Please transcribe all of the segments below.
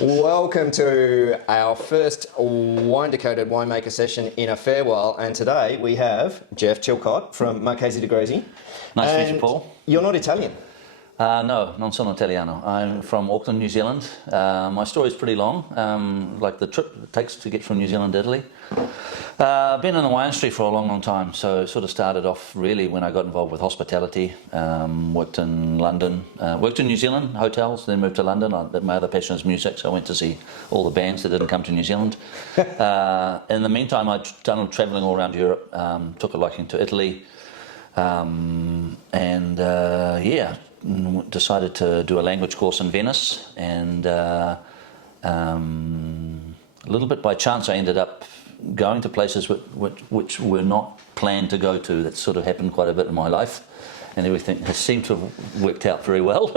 Welcome to our first Wine Decoded winemaker session in a fair while, and today we have Jeff Chilcott from Marchesi di Gresy. Nice to meet you, Paul. You're not Italian. No, non sono Italiano. I'm from Auckland, New Zealand. My story is pretty long, like the trip it takes to get from New Zealand to Italy. I've been in the wine industry for a long, long time, so it sort of started off really when I got involved with hospitality. Worked in London, worked in New Zealand, hotels, then moved to London. My other passion is music, so I went to see all the bands that didn't come to New Zealand. In the meantime, I'd done travelling all around Europe, took a liking to Italy, decided to do a language course in Venice, and a little bit by chance I ended up going to places which were not planned to go to. That sort of happened quite a bit in my life, and everything has seemed to have worked out very well.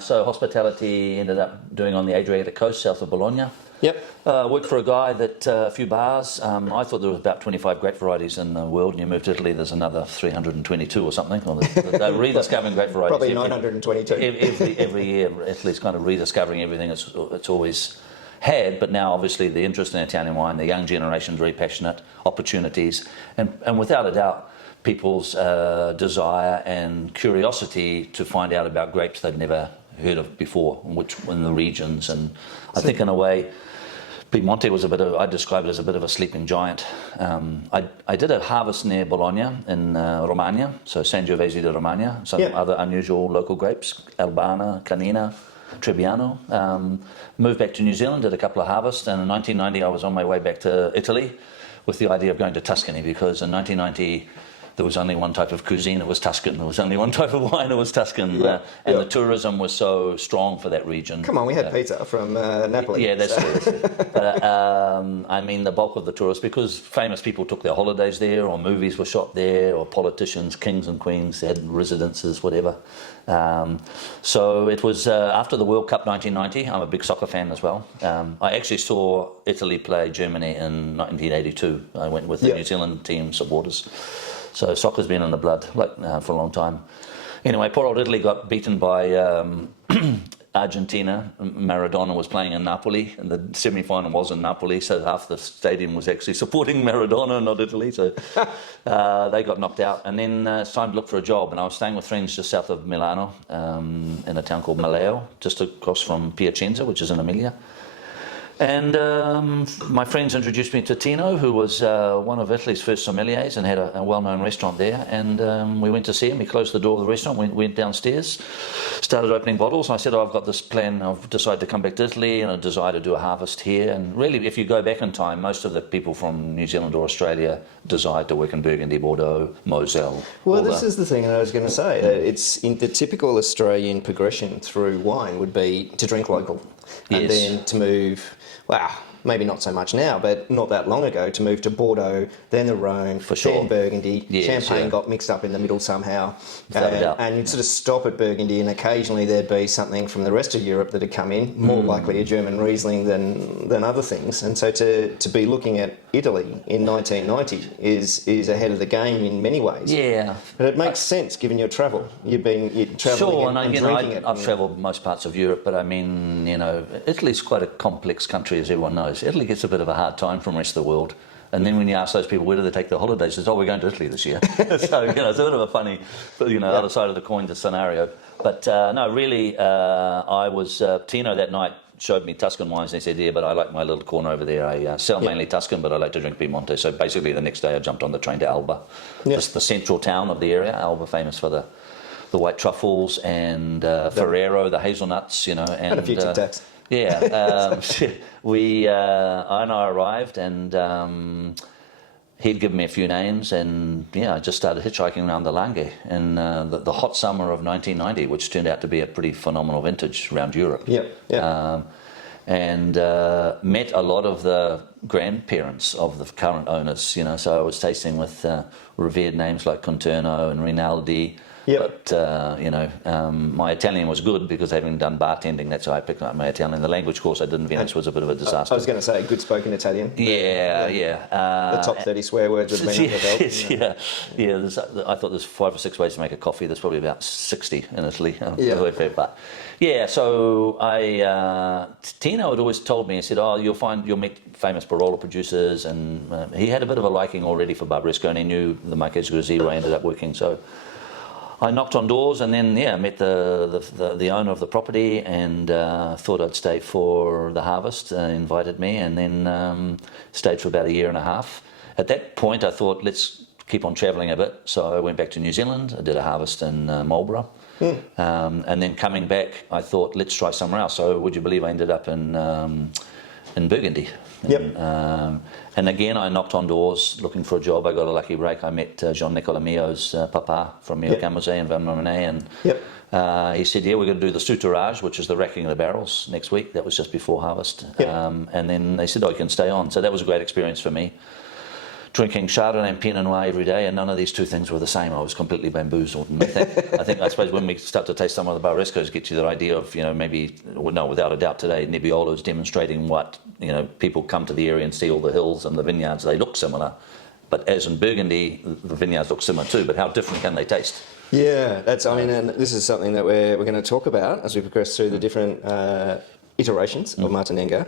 So hospitality ended up doing on the Adriatic coast south of Bologna. Yep. Worked for a guy that a few bars. I thought there was about 25 grape varieties in the world, and you move to Italy, there's another 322 or something. Or they're rediscovering grape varieties. Probably 922. Every year, Italy's kind of rediscovering everything it's always had, but now obviously the interest in Italian wine, the young generation is very passionate, opportunities, and without a doubt, people's desire and curiosity to find out about grapes they've never heard of before, which in the regions. And I think in a way, Piedmont was I describe it as a bit of a sleeping giant. I did a harvest near Bologna in Romagna, so Sangiovese di Romagna, some other unusual local grapes, Albana, Canina, Trebbiano. Moved back to New Zealand, did a couple of harvests, and in 1990 I was on my way back to Italy with the idea of going to Tuscany, because in 1990 there was only one type of cuisine, it was Tuscan. There was only one type of wine, it was Tuscan. The tourism was so strong for that region. Come on, we had pizza from Napoli. Yeah, that's it. But I mean, the bulk of the tourists, because famous people took their holidays there, or movies were shot there, or politicians, kings and queens, had residences, whatever. So it was after the World Cup 1990. I'm a big soccer fan as well. I actually saw Italy play Germany in 1982. I went with the New Zealand team supporters. So soccer's been in the blood for a long time. Anyway, poor old Italy got beaten by Argentina. Maradona was playing in Napoli, and the semi-final was in Napoli, so half the stadium was actually supporting Maradona, not Italy. So they got knocked out, and then it's time to look for a job. And I was staying with friends just south of Milano, in a town called Maleo, just across from Piacenza, which is in Emilia. And my friends introduced me to Tino, who was one of Italy's first sommeliers and had a well-known restaurant there. And we went to see him. He closed the door of the restaurant, went downstairs, started opening bottles. And I said, I've got this plan. I've decided to come back to Italy, and I desire to do a harvest here. And really, if you go back in time, most of the people from New Zealand or Australia desired to work in Burgundy, Bordeaux, Moselle. Well, this is the thing I was going to say. It's in the typical Australian progression through wine would be to drink local, and then to move. Wow, maybe not so much now, but not that long ago, to move to Bordeaux, then the Rhone, then Burgundy. Champagne got mixed up in the middle somehow. And you'd sort of stop at Burgundy, and occasionally there'd be something from the rest of Europe that had come in, more likely a German Riesling than other things. And so to be looking at Italy in 1990 is ahead of the game in many ways. Yeah. But it makes sense given your travel. You're travelling and drinking it. I've travelled most parts of Europe, but I mean, Italy's quite a complex country, as everyone knows. Italy gets a bit of a hard time from the rest of the world. And then when you ask those people, where do they take their holidays? They say, we're going to Italy this year. So, it's a bit of a funny, other side of the coin to scenario. But no, really, I was, Tino that night showed me Tuscan wines, and he said, yeah, but I like my little corner over there. I sell mainly Tuscan, but I like to drink Piedmont. So basically the next day I jumped on the train to Alba, just the central town of the area. Alba, famous for the white truffles, and Ferrero, the hazelnuts, and a few Tic Tacs. Yeah, I arrived, and he'd given me a few names, and I just started hitchhiking around the Langhe in the hot summer of 1990, which turned out to be a pretty phenomenal vintage around Europe. And met a lot of the grandparents of the current owners, so I was tasting with revered names like Conterno and Rinaldi, Yep. But, my Italian was good because having done bartending, that's how I picked up my Italian. The language course I did in Venice was a bit of a disaster. I was going to say, good spoken Italian. Yeah. The top 30 swear words have been under the belt. I thought there's 5 or 6 ways to make a coffee. There's probably about 60 in Italy. But so Tino had always told me, he said, you'll meet famous Barolo producers, and he had a bit of a liking already for Barbaresco, and he knew the Marchesi di Gresy where I ended up working. So I knocked on doors, and then met the owner of the property, and thought I'd stay for the harvest. Invited me, and then stayed for about a year and a half. At that point, I thought, let's keep on travelling a bit. So I went back to New Zealand. I did a harvest in Marlborough. And then coming back, I thought, let's try somewhere else. So would you believe I ended up in Burgundy? And again, I knocked on doors looking for a job. I got a lucky break. I met Jean Nicolamio's papa from Mio Camosé in Van Monet, and he said, we're going to do the souterrage, which is the racking of the barrels, next week. That was just before harvest. And then they said, you can stay on. So that was a great experience for me. Drinking Chardonnay and Pinot Noir every day, and none of these two things were the same. I was completely bamboozled. And I suppose when we start to taste some of the Barbarescos, get you the idea of, without a doubt today, Nebbiolo is demonstrating what, people come to the area and see all the hills and the vineyards. They look similar, but as in Burgundy, the vineyards look similar too. But how different can they taste? Yeah, and this is something that we're going to talk about as we progress through the different iterations of Martinengo.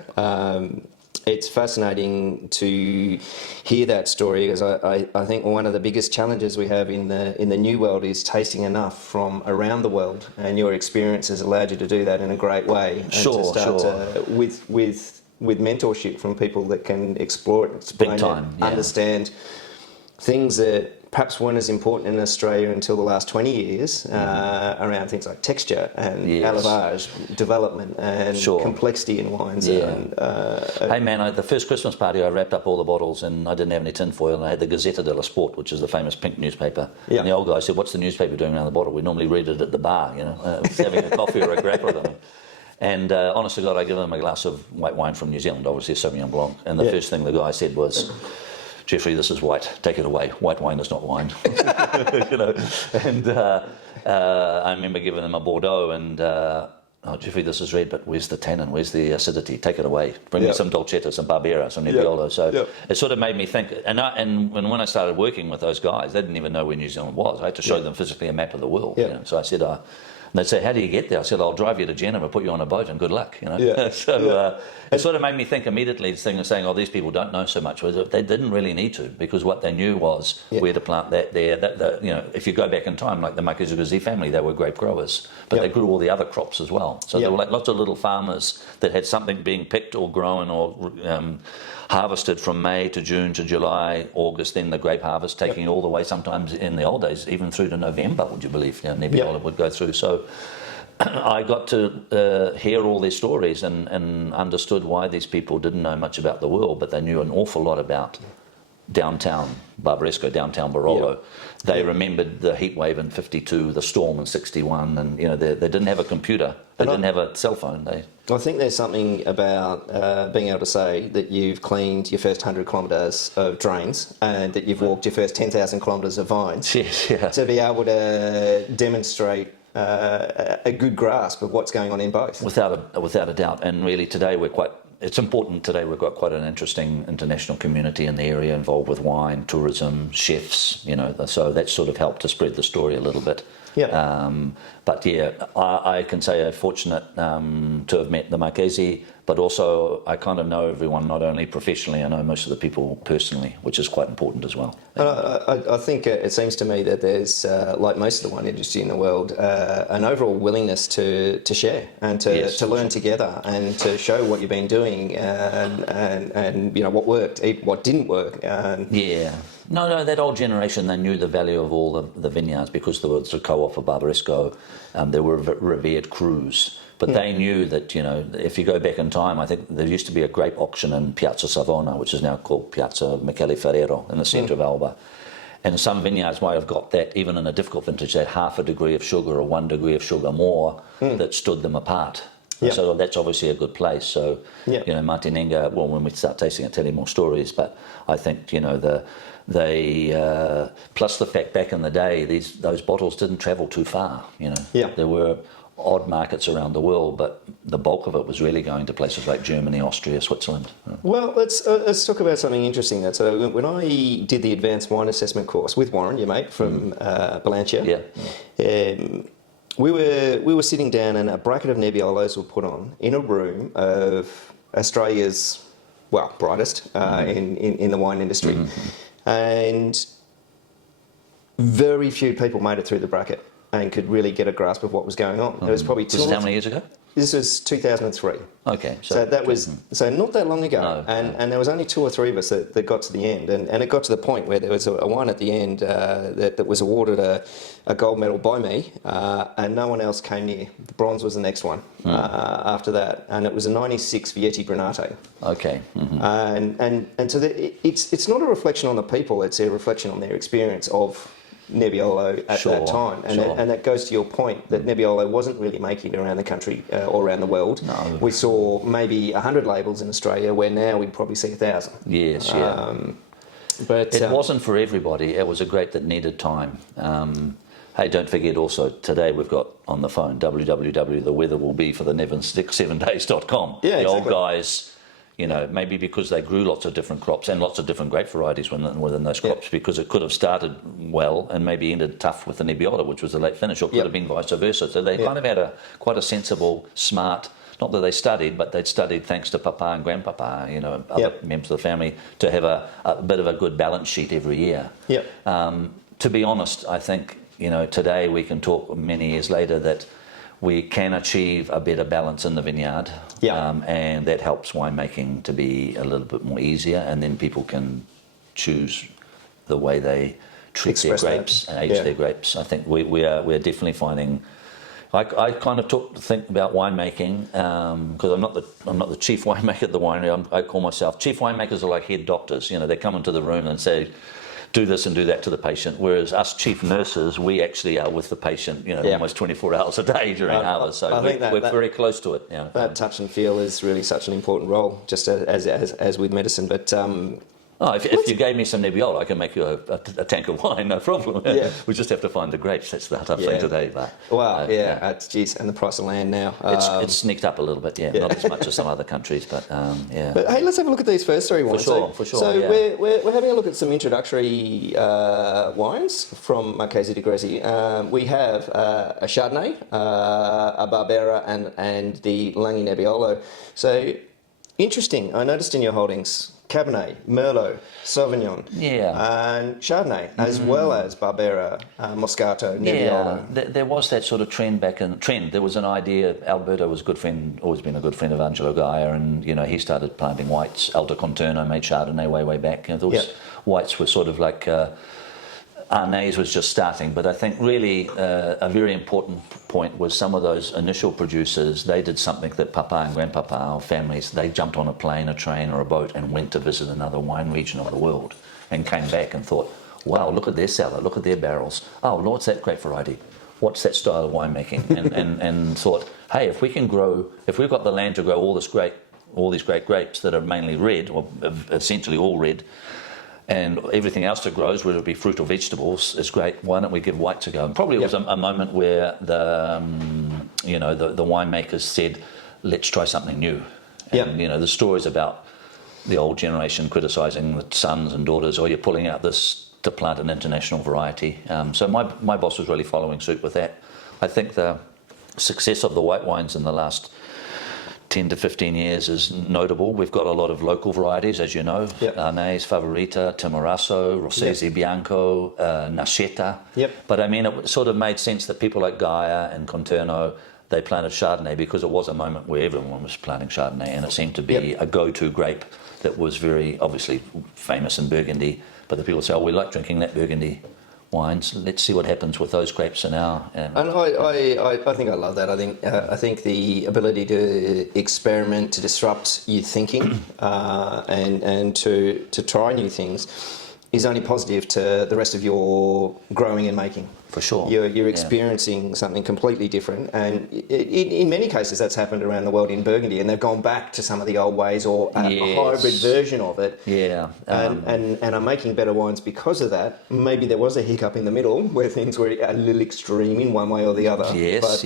It's fascinating to hear that story, because I think one of the biggest challenges we have in the new world is tasting enough from around the world, and your experience has allowed you to do that in a great way. And to start with mentorship from people that can explore it, explain it, understand things that perhaps weren't as important in Australia until the last 20 years, around things like texture and élevage, development and complexity in wines. Hey man, the first Christmas party I wrapped up all the bottles, and I didn't have any tin foil, and I had the Gazzetta dello Sport, which is the famous pink newspaper. And the old guy said, what's the newspaper doing around the bottle? We normally read it at the bar, having a coffee or a grappa with them. And honest to God, I give them a glass of white wine from New Zealand, obviously a Sauvignon Blanc, and the first thing the guy said was, Jeffrey, this is white. Take it away. White wine is not wine. And I remember giving them a Bordeaux, and Jeffrey, this is red, but where's the tannin? Where's the acidity? Take it away. Bring me some Dolcetto, some Barbera, some Nebbiolo. So it sort of made me think. And when I started working with those guys, they didn't even know where New Zealand was. I had to show them physically a map of the world. So I said, and they'd say, how do you get there? I said, I'll drive you to Geneva, put you on a boat, and good luck. So it sort of made me think immediately, saying, these people don't know so much. They didn't really need to, because what they knew was where to plant that there. If you go back in time, like the Marchesi di Gresy family, they were grape growers, but they grew all the other crops as well. So there were like lots of little farmers that had something being picked or grown or harvested from May to June to July, August, then the grape harvest, taking it all the way sometimes in the old days, even through to November, would you believe? Nebbiolo would go through. So I got to hear all their stories and understood why these people didn't know much about the world, but they knew an awful lot about downtown Barbaresco, downtown Barolo. They remembered the heat wave in 52, the storm in 61, and they didn't have a computer, they didn't have a cell phone. I think there's something about being able to say that you've cleaned your first 100 kilometres of drains, and that you've walked your first 10,000 kilometres of vines. To be able to demonstrate a good grasp of what's going on in both. Without a doubt. And really today it's important today, we've got quite an interesting international community in the area involved with wine, tourism, chefs, so that sort of helped to spread the story a little bit. But I can say I'm fortunate to have met the Marchesi, but also I kind of know everyone, not only professionally, I know most of the people personally, which is quite important as well. I think it seems to me that there's, like most of the wine industry in the world, an overall willingness to share and to learn together and to show what you've been doing and what worked, what didn't work. No, that old generation, they knew the value of all the vineyards, because there was a co-op of Barbaresco, there were revered crews. But they knew that, if you go back in time, I think there used to be a grape auction in Piazza Savona, which is now called Piazza Michele Ferrero, in the centre of Alba. And some vineyards might have got that, even in a difficult vintage, that half a degree of sugar or 1 degree of sugar more that stood them apart. Yep. So that's obviously a good place. So, Yep. you know, Martinenga, well, when we start tasting it, tell you more stories. But I think, you know, plus the fact back in the day, those bottles didn't travel too far, you know. Yeah. There were odd markets around the world, but the bulk of it was really going to places like Germany, Austria, Switzerland. Well, let's talk about something interesting. So when I did the advanced wine assessment course with Warren, your mate from Blanchia, we were sitting down, and a bracket of Nebbiolos were put on in a room of Australia's brightest in the wine industry, and very few people made it through the bracket and could really get a grasp of what was going on. There was probably This is how many years ago? This was 2003. Okay. So that was not that long ago, No, and there was only 2 or 3 of us that got to the end, and it got to the point where there was a wine at the end that was awarded a gold medal by me, and no one else came near. The bronze was the next one after that, and it was a 96 Vietti Granate. Okay. And so it's not a reflection on the people; it's a reflection on their experience of Nebbiolo at that time, and that goes to your point that Nebbiolo wasn't really making it around the country or around the world. No. We saw maybe 100 labels in Australia, where now we'd probably see 1,000. Yes, But it wasn't for everybody. It was a grape that needed time. Hey, don't forget also, today we've got on the phone www.theweatherwillbeforthenevans7days.com. Yeah, the exactly. old guys, you know, maybe because they grew lots of different crops and lots of different grape varieties within those crops, because it could have started well and maybe ended tough with the Nebbiolo, which was a late finish, or could have been vice versa. So they kind of had quite a sensible, smart, not that they studied, but they'd studied thanks to Papa and Grandpapa, you know, other members of the family, to have a bit of a good balance sheet every year. Yep. To be honest, I think, you know, today we can talk many years later that we can achieve a better balance in the vineyard, and that helps winemaking to be a little bit more easier, and then people can choose the way they treat their grapes and age their grapes. I think we're definitely finding. I kind of think about winemaking because I'm not the chief winemaker at the winery. I call myself chief winemakers are like head doctors. You know, they come into the room and say, do this and do that to the patient, whereas us chief nurses, we actually are with the patient, you know, almost 24 hours a day during hours. So we're very close to it. You know. That touch and feel is really such an important role, just as with medicine. But if you gave me some Nebbiolo, I can make you a tank of wine, no problem. We just have to find the grapes. That's the tough thing today. But, geez, and the price of land now. It's sneaked up a little bit, not as much as some other countries, but But hey, let's have a look at these first 3 wines. For sure. So we're having a look at some introductory wines from Marchesi di Gresy. We have a Chardonnay, a Barbera, and the Langhe Nebbiolo. So interesting. I noticed in your holdings Cabernet, Merlot, Sauvignon, and Chardonnay, as well as Barbera, Moscato, Nebbiolo. There was that sort of trend There was an idea. Alberto was a good friend, always been a good friend of Angelo Gaia, and you know he started planting whites. Alto Conterno made Chardonnay way back. You know, those whites were sort of like. Arnaz was just starting, but I think really a very important point was some of those initial producers, they did something that Papa and Grandpapa, our families, they jumped on a plane, a train or a boat and went to visit another wine region of the world and came back and thought, wow, look at their cellar, look at their barrels. Oh, what's that grape variety? What's that style of winemaking? and thought, hey, if we've got the land to grow all these great grapes that are mainly red, or essentially all red, and everything else that grows, whether it be fruit or vegetables, is great. Why don't we give whites a go? And probably it was a moment where the winemakers said, let's try something new. And, you know, the stories about the old generation criticising the sons and daughters, you're pulling out this to plant an international variety. So my boss was really following suit with that. I think the success of the white wines in the last 10 to 15 years is notable. We've got a lot of local varieties, as you know, Arnaz, Favorita, Timorasso, Rossesi Bianco, Nascetta. But I mean, it sort of made sense that people like Gaia and Conterno, they planted Chardonnay because it was a moment where everyone was planting Chardonnay, and it seemed to be a go-to grape that was very obviously famous in Burgundy. But the people say, we like drinking that Burgundy wines. Let's see what happens with those grapes in our. And I think I love that. I think the ability to experiment, to disrupt your thinking, and to try new things is only positive to the rest of your growing and making. For sure. You're experiencing something completely different. And in many cases, that's happened around the world in Burgundy, and they've gone back to some of the old ways or a hybrid version of it. Yeah. And are making better wines because of that. Maybe there was a hiccup in the middle where things were a little extreme in one way or the other. Yes,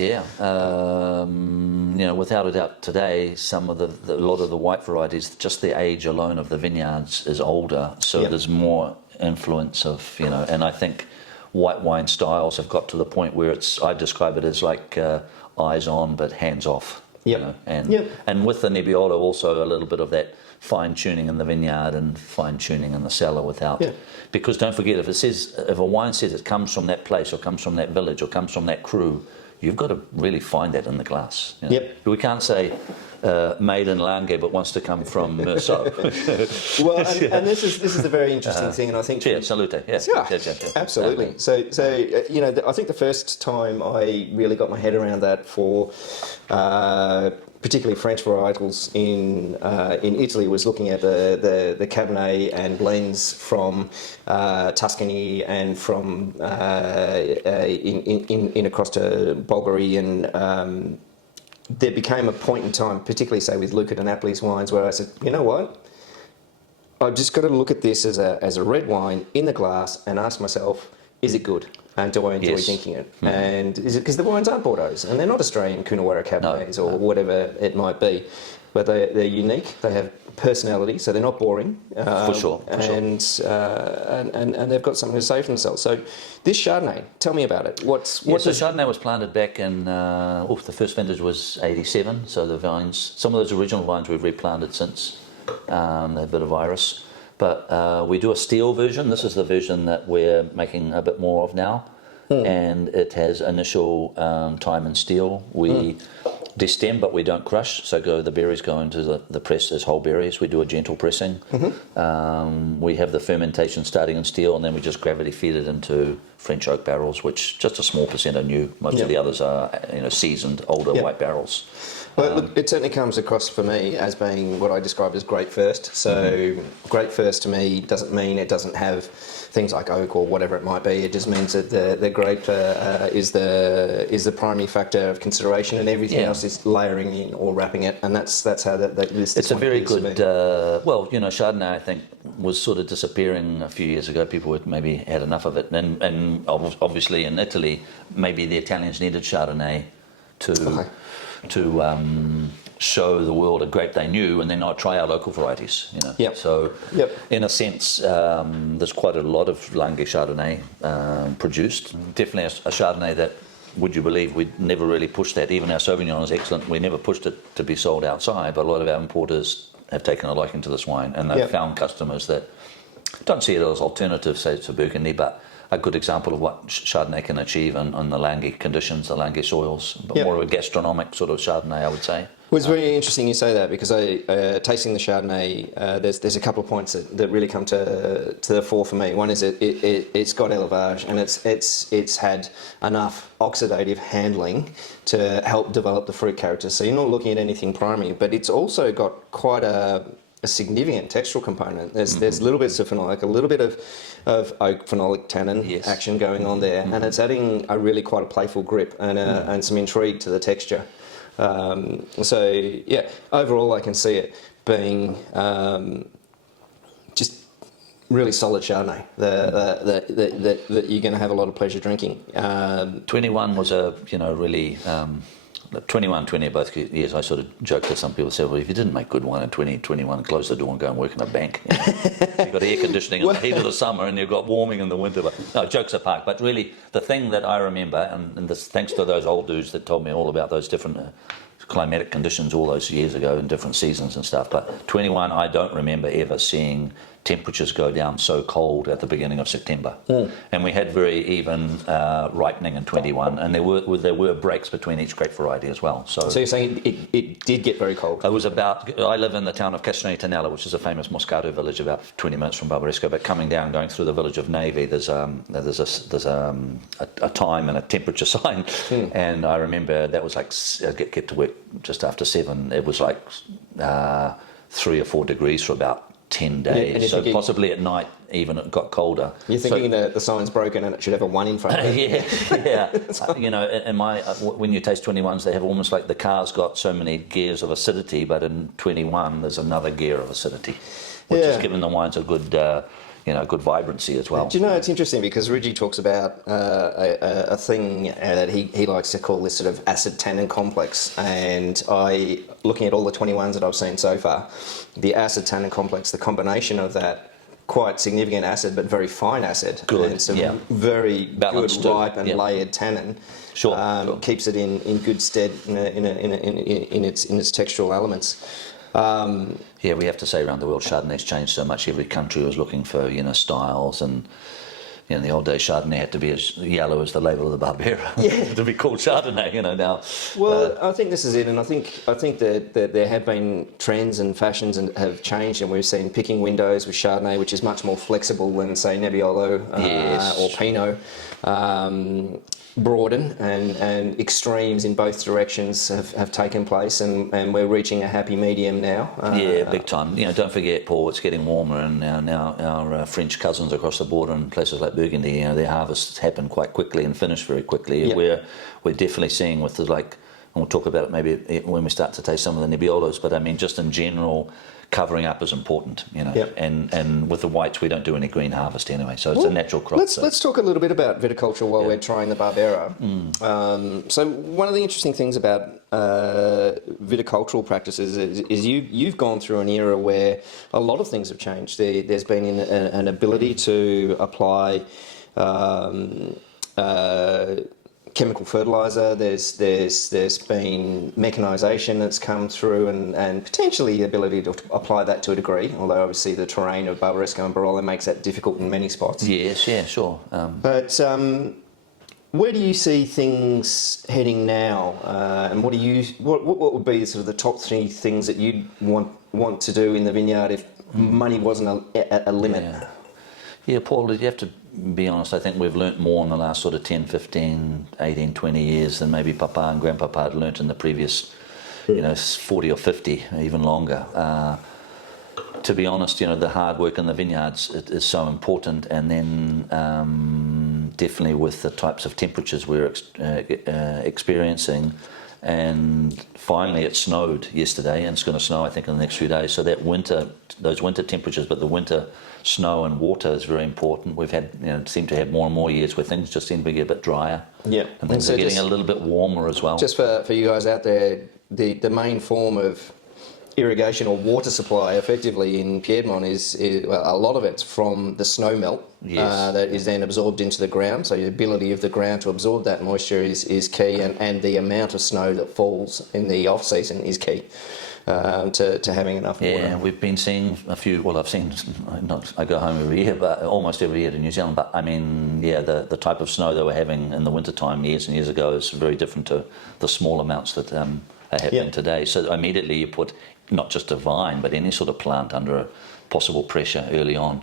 without a doubt, today some of a lot of the white varieties, just the age alone of the vineyards is older, so there's more influence of and I think white wine styles have got to the point where I describe it as like eyes on but hands off. And with the Nebbiolo also a little bit of that fine tuning in the vineyard and fine tuning in the cellar because don't forget, if a wine says it comes from that place or comes from that village or comes from that crew, you've got to really find that in the glass. We can't say made in Langhe but wants to come from Meursault. Well, and this is a very interesting thing, and I think salute. Absolutely. So I think the first time I really got my head around that for particularly French varietals in Italy was looking at the Cabernet and blends from Tuscany and from in across to Bulgari, and there became a point in time, particularly say with Luca di Napoli's wines, where I said, you know what, I've just got to look at this as a red wine in the glass and ask myself, is it good? And do I enjoy drinking it? Mm-hmm. And is it because the wines aren't Bordeaux's and they're not Australian Coonawarra Cabernets or whatever it might be, but they're unique. They have personality, so they're not boring. For sure. And they've got something to say for themselves. So this Chardonnay, tell me about it. So Chardonnay was planted back in the first vintage was '87. So the vines, some of those original vines we've replanted since. They have a bit of virus. But we do a steel version. This is the version that we're making a bit more of now. And it has initial time in steel. We destem, but we don't crush. So the berries go into the press as whole berries. We do a gentle pressing. We have the fermentation starting in steel, and then we just gravity feed it into French oak barrels, which just a small percent are new. Most of the others are seasoned, older white barrels. Well, look, it certainly comes across for me as being what I describe as grape first. So grape first to me doesn't mean it doesn't have things like oak or whatever it might be. It just means that the grape is the primary factor of consideration, and everything else is layering in or wrapping it. And that's how this. It's a very good. Chardonnay I think was sort of disappearing a few years ago. People had maybe had enough of it, and obviously in Italy, maybe the Italians needed Chardonnay to show the world a grape they knew, and then not try our local varieties. So in a sense, there's quite a lot of Langhe Chardonnay produced. Definitely a Chardonnay that, would you believe, we'd never really pushed that. Even our Sauvignon is excellent. We never pushed it to be sold outside, but a lot of our importers have taken a liking to this wine, and they've found customers that don't see it as alternative, say, to Burgundy, but a good example of what Chardonnay can achieve in the Langhe conditions, the Langhe soils, but more of a gastronomic sort of Chardonnay, I would say. Well, it's very interesting you say that, because tasting the Chardonnay, there's a couple of points that really come to the fore for me. One is it's got élevage, and it's had enough oxidative handling to help develop the fruit character. So you're not looking at anything primary, but it's also got quite a significant textural component. There's little bits of phenolic, a little bit of oak phenolic tannin action going on there, and it's adding a really quite a playful grip and some intrigue to the texture. Overall I can see it being just really solid Chardonnay that you're going to have a lot of pleasure drinking. 21 was a really 21, 20 both years. I sort of joked that some people said, well, if you didn't make good wine in 2021, close the door and go and work in a bank. You've got air conditioning in the heat of the summer and you've got warming in the winter. But no, jokes apart. But really, the thing that I remember, and this, thanks to those old dudes that told me all about those different climatic conditions all those years ago in different seasons and stuff. But 21, I don't remember ever seeing temperatures go down so cold at the beginning of September. And we had very even ripening in 21, and there were breaks between each grape variety as well. So you're saying it did get very cold? It was I live in the town of Castagnetanella, which is a famous Moscato village about 20 minutes from Barbaresco, but coming down, going through the village of Nevi, there's a time and a temperature sign, and I remember that was like, I get to work just after 7, it was like 3 or 4 degrees for about 10 days, so possibly at night even it got colder. You're thinking that the sign's broken and it should have a 1 in front of it. Yeah. You know, when you taste 21s, they have almost like the car's got so many gears of acidity, but in 21 there's another gear of acidity, which has given the wines a good, good vibrancy as well. Do you know, it's interesting because Reggie talks about a thing that he likes to call this sort of acid tannin complex, and looking at all the 21s that I've seen so far, the acid tannin complex, the combination of that quite significant acid but very fine acid, good, and some very balanced, good ripe and layered tannin, sure. keeps it in good stead in its textural elements. We have to say around the world Chardonnay's changed so much. Every country was looking for styles, and in the old days Chardonnay had to be as yellow as the label of the Barbera to be called Chardonnay. Now. Well, I think this is it, and I think that there have been trends and fashions and have changed, and we've seen picking windows with Chardonnay, which is much more flexible than say Nebbiolo or Pinot. Broaden and extremes in both directions have taken place, and we're reaching a happy medium now. Big time. Don't forget, Paul, it's getting warmer, and now our French cousins across the border in places like Burgundy, their harvests happen quite quickly and finish very quickly. We're definitely seeing with and we'll talk about it maybe when we start to taste some of the Nebbiolos, but I mean just in general, covering up is important, and with the whites we don't do any green harvest anyway, so it's a natural crop. Let's talk a little bit about viticulture while we're trying the Barbera. So one of the interesting things about viticultural practices is you've gone through an era where a lot of things have changed. There's been an ability to apply chemical fertiliser. There's been mechanisation that's come through, and potentially the ability to apply that to a degree. Although obviously the terrain of Barbaresco and Barolo makes that difficult in many spots. Yes, yeah, sure. But where do you see things heading now? And what would be sort of the top 3 things that you'd want to do in the vineyard if money wasn't a limit? Yeah, Paul, you have to be honest, I think we've learnt more in the last sort of 10, 15, 18, 20 years than maybe Papa and Grandpapa had learnt in the previous, 40 or 50, even longer. To be honest, the hard work in the vineyards is so important, and then definitely with the types of temperatures we're experiencing. And finally it snowed yesterday, and it's going to snow I think in the next few days, so that those winter temperatures, but the winter snow and water is very important. We've had seem to have more and more years where things just seem to get a bit drier, and things are getting a little bit warmer as well. Just for you guys out there, the main form of irrigation or water supply effectively in Piedmont is a lot of it's from the snow melt that is then absorbed into the ground. So the ability of the ground to absorb that moisture is key, and the amount of snow that falls in the off season is key to having enough water. Yeah, we've been seeing a few. Well, I've seen. I go home every year, but almost every year to New Zealand. But I mean, the type of snow they were having in the wintertime years and years ago is very different to the small amounts that are happening today. So immediately you put not just a vine, but any sort of plant under a possible pressure early on.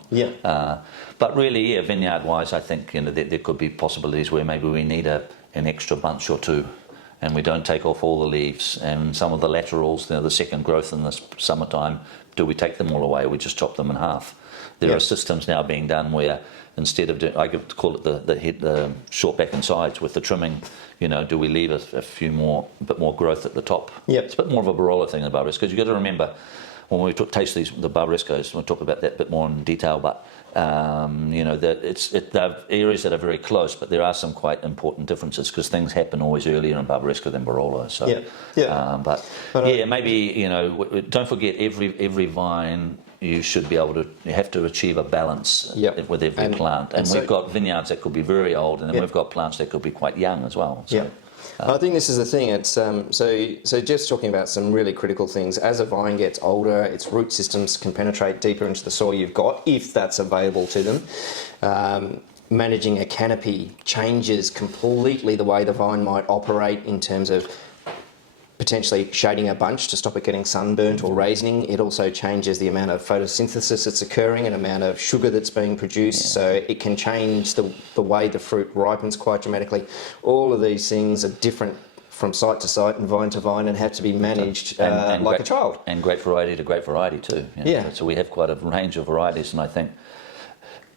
But really, vineyard-wise, I think there could be possibilities where maybe we need an extra bunch or two, and we don't take off all the leaves, and some of the laterals, the second growth in the summertime, do we take them all away, or we just chop them in half? There are systems now being done where instead of I could call it the short back and sides with the trimming, do we leave a bit more growth at the top? It's a bit more of a Barolo thing than Barbaresco, because you've got to remember when we taste the Barbarescos, we'll talk about that a bit more in detail, but they're areas that are very close, but there are some quite important differences because things happen always earlier in Barbaresco than Barolo. So, maybe don't forget every vine. You should be able to. You have to achieve a balance with every plant, and we've got vineyards that could be very old, and then we've got plants that could be quite young as well. So. I think this is the thing. It's so Jeff's talking about some really critical things. As a vine gets older, its root systems can penetrate deeper into the soil you've got, if that's available to them. Managing a canopy changes completely the way the vine might operate in terms of potentially shading a bunch to stop it getting sunburnt or raisening. It also changes the amount of photosynthesis that's occurring and amount of sugar that's being produced, so it can change the way the fruit ripens quite dramatically. All of these things are different from site to site and vine to vine and have to be managed like a child. And great variety to great variety too. So we have quite a range of varieties, and I think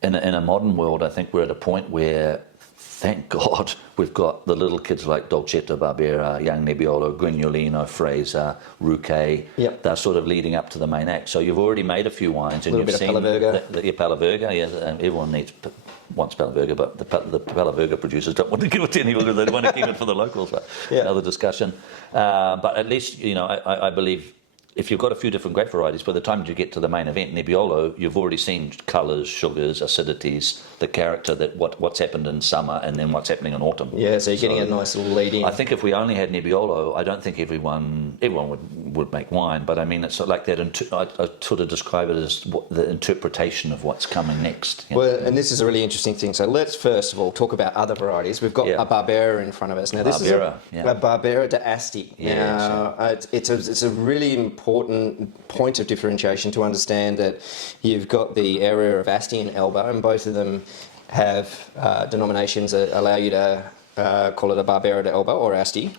in a modern world, I think we're at a point where, thank God, we've got the little kids like Dolcetto, Barbera, Young Nebbiolo, Grignolino, Fraser, Ruque. Yep. They're sort of leading up to the main act. So you've already made a few wines, and you've seen the Palaverga. Yeah, everyone wants Palaverga, but the Palaverga producers don't want to give it to anyone because they want to keep it for the locals. But another discussion. But at least, you know, I believe, if you've got a few different grape varieties, by the time you get to the main event, Nebbiolo, you've already seen colours, sugars, acidities, the character, that what's happened in summer and then what's happening in autumn. Yeah, so you're getting a nice little lead in. I think if we only had Nebbiolo, I don't think everyone would make wine, but I mean, it's like that. I sort of describe it as the interpretation of what's coming next. You know? Well, and this is a really interesting thing. So let's first of all talk about other varieties. We've got a Barbera in front of us. Now, this is a Barbera d'Asti. Now, it's a really important point of differentiation to understand that you've got the area of Asti and Elba, and both of them have denominations that allow you to call it a Barbera d'Elba or Asti.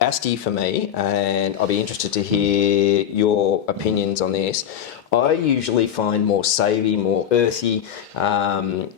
Asti for me, and I'll be interested to hear your opinions on this. I usually find more savvy, more earthy, and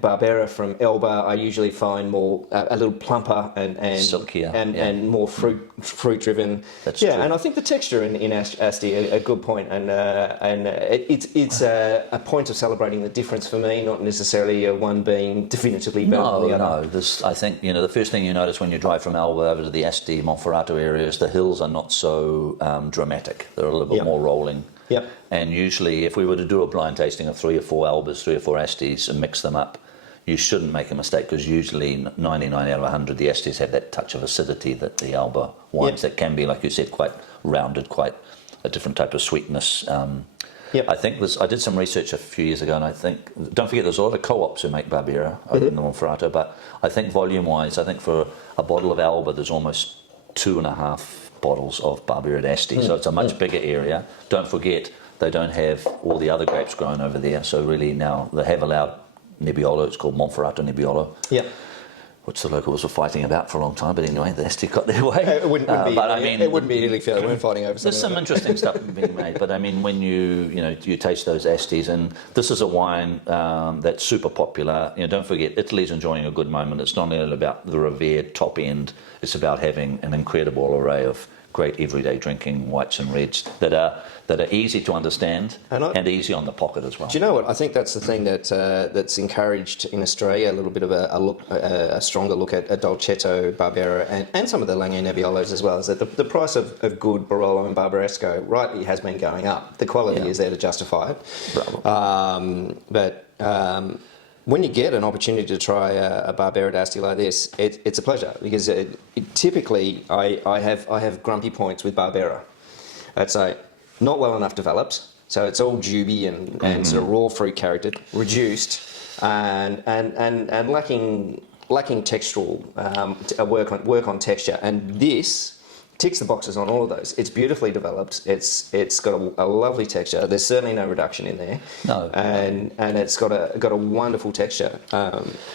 Barbera from Elba I usually find more a little plumper and silkier and more fruit driven. That's true. And I think the texture in Asti a good point, and it's a point of celebrating the difference for me, not necessarily one being definitively better than the other. No. I think, you know, the first thing you notice when you drive from Elba over to the Asti Monferrato areas, the hills are not so dramatic. They're a little bit more rolling. Yep. And usually, if we were to do a blind tasting of 3 or 4 Albas, 3 or 4 Astis, and mix them up, you shouldn't make a mistake, because usually 99 out of 100, the Astis have that touch of acidity that the Alba wines that can be, like you said, quite rounded, quite a different type of sweetness. I think I did some research a few years ago, and I think, don't forget, there's a lot of co-ops who make Barbera in the Monferrato, but I think volume-wise, I think for a bottle of Alba, there's almost 2.5 bottles of Barbera d'Asti, so it's a much bigger area. Don't forget, they don't have all the other grapes grown over there, so really now they have allowed Nebbiolo. It's called Monferrato Nebbiolo. Yeah. Which the locals were fighting about for a long time, but anyway, the Asti got their way. It wouldn't be really fair. They weren't fighting over something. There's some interesting stuff being made, but I mean, when you taste those Astis, and this is a wine that's super popular. You know, don't forget, Italy's enjoying a good moment. It's not only about the revered top end; it's about having an incredible array of great everyday drinking whites and reds that are easy to understand and easy on the pocket as well. Do you know what? I think that's the thing that's encouraged in Australia, a little bit of a stronger look at Dolcetto, Barbera, and some of the Langhe Nebbiolos as well, is that the price of good Barolo and Barbaresco rightly has been going up. The quality is there to justify it. But when you get an opportunity to try a Barbera d'Asti like this, it's a pleasure, because typically I have grumpy points with Barbera. I'd say not well enough developed, so it's all juby and sort of raw fruit character, reduced, and lacking textural work on texture. And this ticks the boxes on all of those. It's beautifully developed. It's got a lovely texture. There's certainly no reduction in there. No. And it's got a wonderful texture.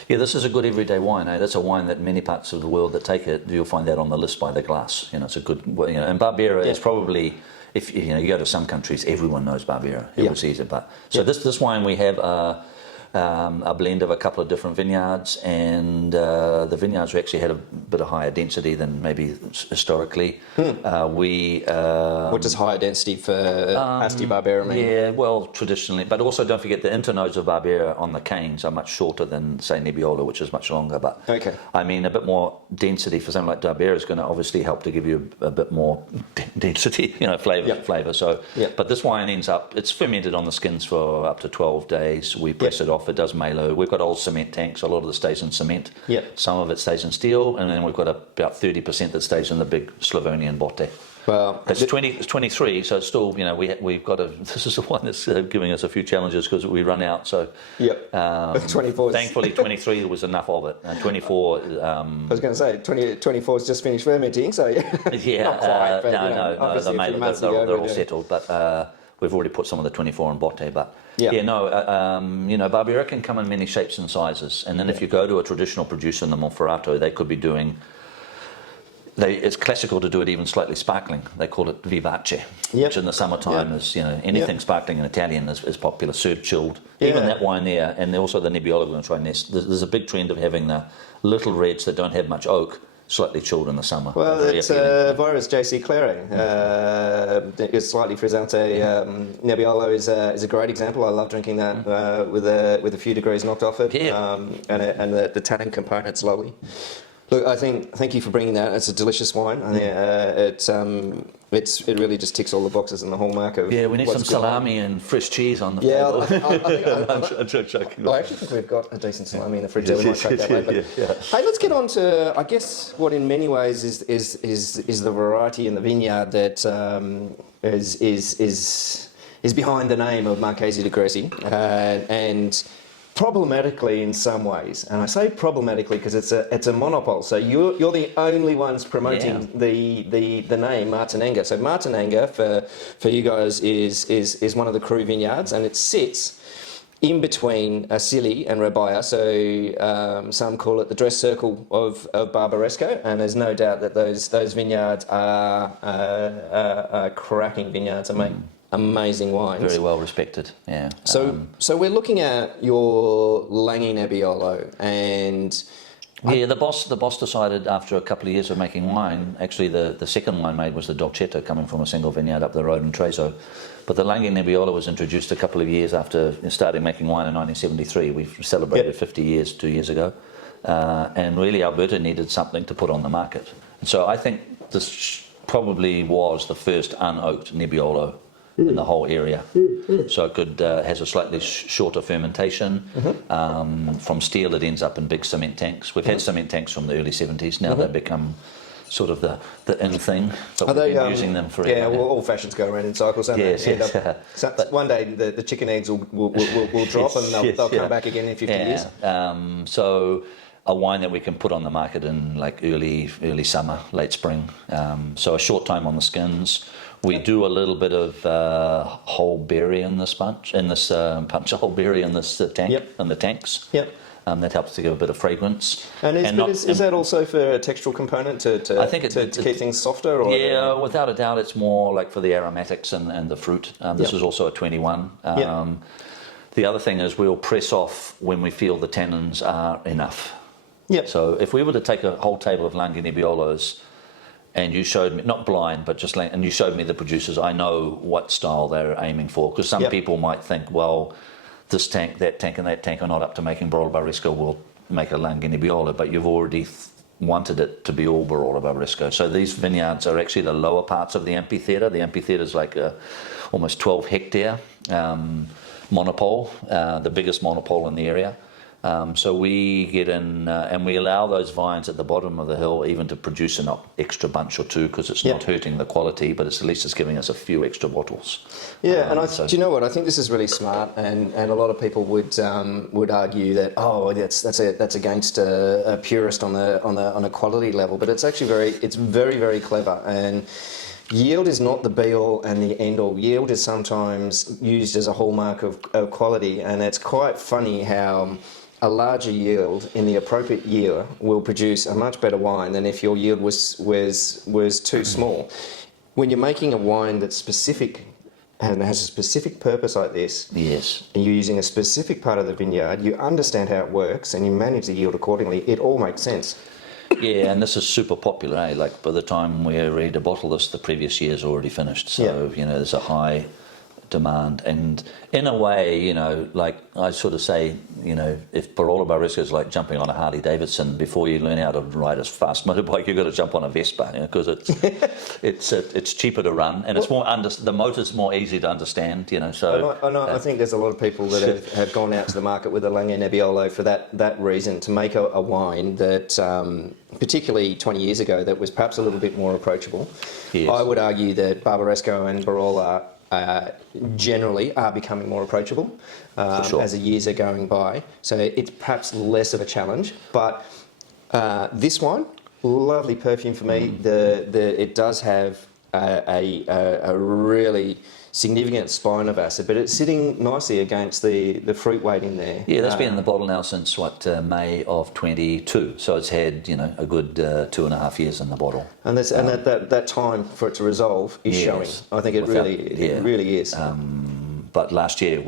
This is a good everyday wine. That's a wine that many parts of the world that take it, you'll find that on the list by the glass. You know, it's a good. And Barbera is probably, if you go to some countries, everyone knows Barbera. Everyone sees it. But so this wine we have. A blend of a couple of different vineyards, and the vineyards actually had a bit of higher density than maybe historically. What does higher density for Asti Barbera mean? Yeah, well, traditionally, but also don't forget the internodes of Barbera on the canes are much shorter than, say, Nebbiolo, which is much longer. But I mean, a bit more density for something like Barbera is going to obviously help to give you a bit more density, flavour. So, but this wine ends up, it's fermented on the skins for up to 12 days. We press it off. It does malo. We've got old cement tanks. A lot of it stays in cement. Some of it stays in steel, and then we've got about 30% that stays in the big Slavonian botte. Well, it's 23, so it's still, we've got this is the one that's giving us a few challenges because we run out. So 24. Thankfully, 23 was enough of it. 24. I was going to say 24 has just finished fermenting, so not quite. But, they're all settled, but we've already put some of the 24 in botte, but. Barbera can come in many shapes and sizes, and then if you go to a traditional producer in the Monferrato, they could be doing it's classical to do it even slightly sparkling. They call it vivace, which in the summertime is, anything sparkling in Italian is popular, served chilled. Even that wine there, and also the Nebbiolo we're going to try next. There's a big trend of having the little reds that don't have much oak, slightly chilled in the summer. Well, it's Virus JC Clary. It's slightly frizzante. Nebbiolo is a great example. I love drinking that with a few degrees knocked off it. And the tannin component's lovely. Look, thank you for bringing that. It's a delicious wine. It really just ticks all the boxes and the hallmark of. Yeah, we need some salami and fresh cheese on the table. I actually think we've got a decent salami in the fridge. We might take that later. Hey, let's get on to, I guess, what in many ways is the variety in the vineyard that is behind the name of Marchesi di Gresy, and problematically in some ways, and I say problematically because it's a monopole. So you're the only ones promoting the name Martinenga. So Martinenga for you guys is one of the cru vineyards, and it sits in between Scilly and Rabaya. So some call it the dress circle of Barbaresco, and there's no doubt that those vineyards are cracking vineyards. I mean. Amazing wines. Very well respected, yeah. So we're looking at your Langhe Nebbiolo, and the boss decided after a couple of years of making wine. Actually, the second wine made was the Dolcetto, coming from a single vineyard up the road in Treso. But the Langhe Nebbiolo was introduced a couple of years after starting making wine in 1973. We've celebrated 50 years 2 years ago, and really Alberta needed something to put on the market. And so I think this probably was the first unoaked Nebbiolo in the whole area. So it has a slightly shorter fermentation. From steel it ends up in big cement tanks. We've had cement tanks from the early 70s. Now they've become sort of the in thing, but we've been using them forever. Yeah, well, all fashions go around in cycles, don't they? So one day the chicken eggs will drop and they'll come back again in 50 years. So a wine that we can put on the market in like early summer, late spring. So a short time on the skins. We do a little bit of whole berry in this punch, whole berry in this tank, in the tanks. That helps to give a bit of fragrance. And is that also for a textural component to keep things softer? Or yeah, without a doubt, it's more like for the aromatics and the fruit. This is also a 21. The other thing is we'll press off when we feel the tannins are enough. So if we were to take a whole table of Langhe Nebbiolos, and you showed me, not blind, but and you showed me the producers, I know what style they're aiming for. Because some people might think, well, this tank, that tank, and that tank are not up to making Barbaresco, we'll make a Langhe Nebbiolo, but you've already wanted it to be all Barbaresco. So these vineyards are actually the lower parts of the amphitheatre. The amphitheatre is like a almost 12 hectare monopole, the biggest monopole in the area. So we get in and we allow those vines at the bottom of the hill even to produce an extra bunch or two, because it's not hurting the quality, but at least it's giving us a few extra bottles. Yeah, and do you know what? I think this is really smart, and a lot of people would argue that that's against a purist on a quality level, but it's actually very clever. And yield is not the be-all and the end-all. Yield is sometimes used as a hallmark of quality, and it's quite funny how a larger yield in the appropriate year will produce a much better wine than if your yield was too small. When you're making a wine that's specific and has a specific purpose like this, and you're using a specific part of the vineyard, you understand how it works and you manage the yield accordingly, it all makes sense. Yeah, and this is super popular, eh? Like by the time we're ready to bottle this, the previous year's already finished. So, there's a high demand. And in a way, like I sort of say, if Barbaresco is like jumping on a Harley Davidson, before you learn how to ride a fast motorbike, you've got to jump on a Vespa, because it's cheaper to run, and it's more the motor's more easy to understand, So I think there's a lot of people that have gone out to the market with a Langhe Nebbiolo for that reason, to make a wine that, particularly 20 years ago, that was perhaps a little bit more approachable. I would argue that Barbaresco and Barolo generally are becoming more approachable as the years are going by. So it's perhaps less of a challenge. But this wine, lovely perfume for me. It does have a really significant spine of acid, but it's sitting nicely against the fruit weight in there. Yeah, that's been in the bottle now since May of 22. So it's had a good 2.5 years in the bottle. And that time for it to resolve is showing. I think it really is. But last year,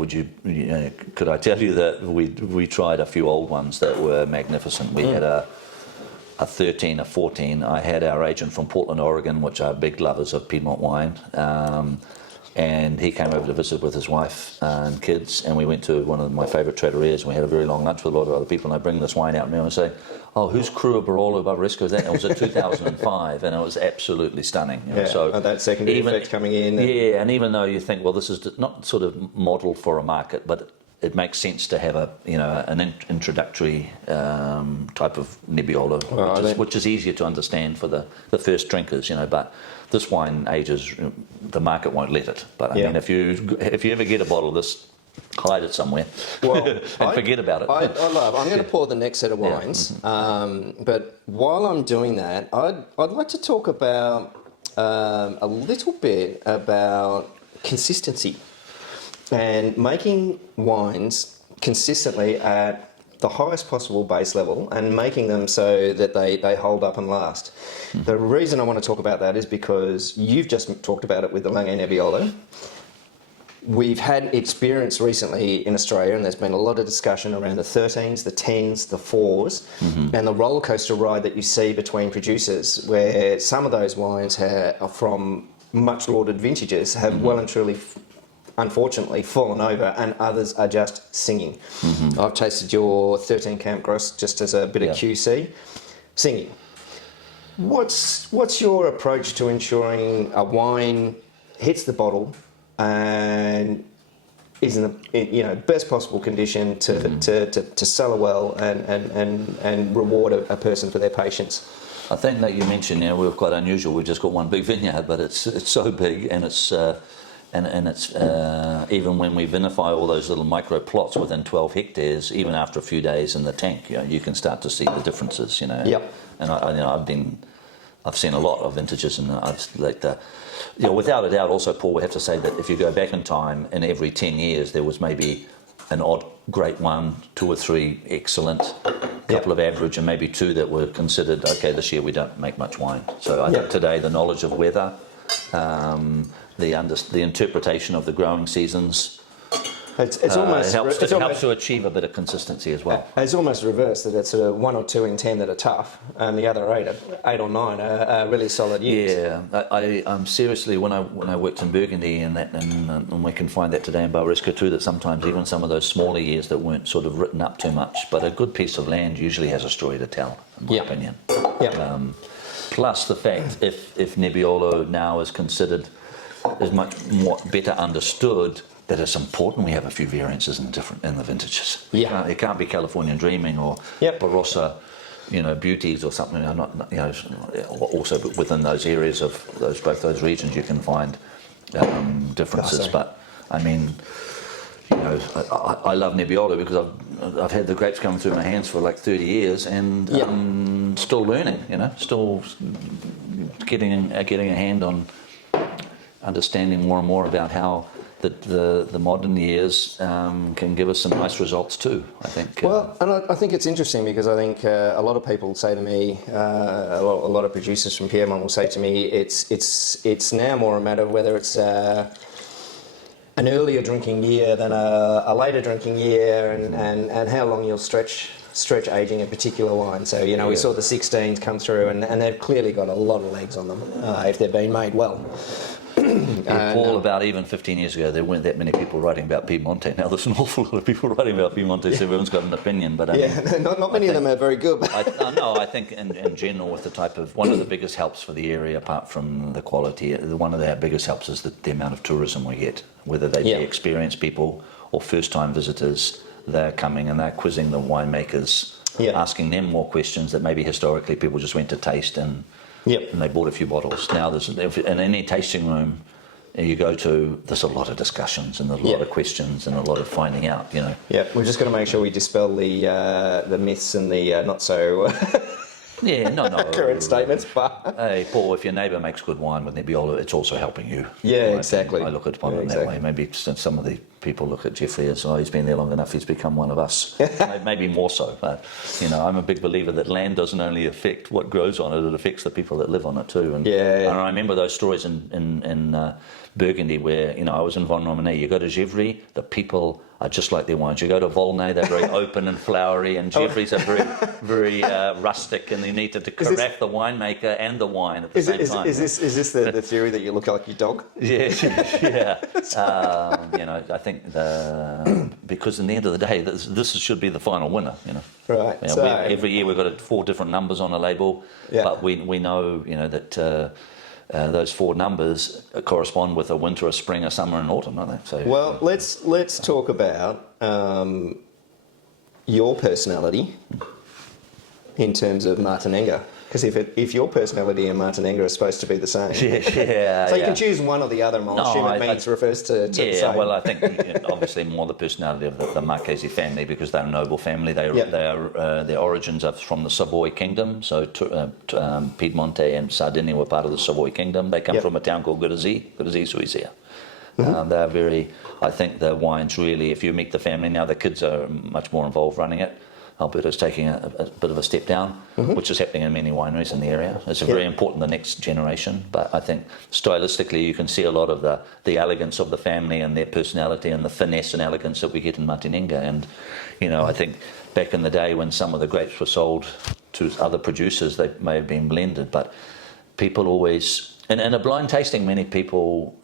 could I tell you that we tried a few old ones that were magnificent. We had a 13, a 14. I had our agent from Portland, Oregon, which are big lovers of Piedmont wine. And he came over to visit with his wife and kids, and we went to one of my favourite trattorias, and we had a very long lunch with a lot of other people, and I bring this wine out now and say, oh, whose Cru Barolo Barbaresco is that? And it was a 2005, and it was absolutely stunning. So that secondary effect coming in. And even though you think, well, this is not sort of modelled for a market, but it makes sense to have an introductory type of Nebbiolo, which is easier to understand for the first drinkers, but this wine ages, the market won't let it. But I mean, if you ever get a bottle of this, hide it somewhere and forget about it. I'm going to pour the next set of wines, but while I'm doing that, I'd like to talk about a little bit about consistency and making wines consistently at the highest possible base level and making them so that they hold up and last. The reason I want to talk about that is because you've just talked about it with the Langhe Nebbiolo. We've had experience recently in Australia, and there's been a lot of discussion around the 13s, the 10s, the 4s, and the roller coaster ride that you see between producers, where some of those wines are from much lauded vintages have well and truly unfortunately fallen over, and others are just singing. I've tasted your 13 Camp Gros just as a bit of QC. Singing. What's your approach to ensuring a wine hits the bottle and is in the best possible condition to sell well and reward a person for their patience? I think that you mentioned we're quite unusual. We've just got one big vineyard, but it's so big, and it's even when we vinify all those little micro plots within 12 hectares, even after a few days in the tank, you can start to see the differences. And I've seen a lot of vintages, and without a doubt, also, Paul, we have to say that if you go back in time, in every 10 years, there was maybe an odd great one, 2 or 3 excellent, couple of average, and maybe 2 that were considered, okay, this year we don't make much wine. So I think today the knowledge of weather, the interpretation of the growing seasons, it helps to achieve a bit of consistency as well. It's almost reversed, that it's sort of 1 or 2 in 10 that are tough, and the other 8 or 9 are really solid years. Yeah, I'm seriously, when I worked in Burgundy and we can find that today in Barbaresco too, that sometimes even some of those smaller years that weren't sort of written up too much, but a good piece of land usually has a story to tell, in my opinion. Plus the fact if Nebbiolo now is considered, is much more better understood, that it's important we have a few variances in the vintages. It can't be Californian Dreaming or Barossa, beauties or something. Also within those areas of both those regions, you can find differences. But I mean, I love Nebbiolo because I've had the grapes come through my hands for like 30 years and still learning. Still getting a hand on understanding more and more about how the modern years can give us some nice results too, I think. Well, and I think it's interesting because I think a lot of people say to me, a lot of producers from Piedmont will say to me, it's now more a matter of whether it's an earlier drinking year than a later drinking year, and how long you'll stretch aging a particular wine. So we saw the 16s come through, and they've clearly got a lot of legs on them if they're being made well. Paul, about even 15 years ago, there weren't that many people writing about Piedmonte. Now there's an awful lot of people writing about Piedmonte, so everyone's got an opinion. But not many of them are very good. I think in general, with the type of, one of the biggest helps for the area, apart from the quality, one of our biggest helps is the amount of tourism we get, whether they be experienced people or first-time visitors. They're coming and they're quizzing the winemakers, asking them more questions that maybe historically people just went to taste and they bought a few bottles. Now in any tasting room you go to, there's a lot of discussions and a lot of questions and a lot of finding out. We're just going to make sure we dispel the myths and the not so Yeah, no. current statements, but Hey, Paul, if your neighbour makes good wine with Nebbiolo, it's also helping you. yeah, Right? exactly. I look at one in that way. Maybe some of the people look at Jeffrey as, oh, he's been there long enough, he's become one of us. Maybe more so. But, I'm a big believer that land doesn't only affect what grows on it, it affects the people that live on it too. And, Yeah. and I remember those stories in Burgundy where, I was in Von Romane. You go to Givry, the people are just like their wines. You go to Volnay, they're very open and flowery, and Givry's are very, very rustic, and you need to carafe the winemaker and the wine at the same time. Is this the theory that you look like your dog? Yeah. I think because in the end of the day, this should be the final winner. Right. Every year we've got 4 different numbers on a label, but we know that those 4 numbers correspond with a winter, a spring, a summer, and autumn, don't they? So, well, let's talk about your personality in terms of Martinenga. Because if your personality and Martinenga are supposed to be the same, so you can choose one or the other. I'm assuming it means refers to the same. Well, I think obviously more the personality of the Marchesi family, because they're a noble family. They are their origins are from the Savoy Kingdom. So Piedmont and Sardinia were part of the Savoy Kingdom. They come from a town called Gresy, Suizia. They're very. I think the wines really. If you meet the family now, the kids are much more involved running it. Alberto's taking a bit of a step down, which is happening in many wineries in the area. It's very important, the next generation. But I think stylistically you can see a lot of the elegance of the family and their personality and the finesse and elegance that we get in Martinenga. And, I think back in the day when some of the grapes were sold to other producers, they may have been blended. But people always... And in a blind tasting, many people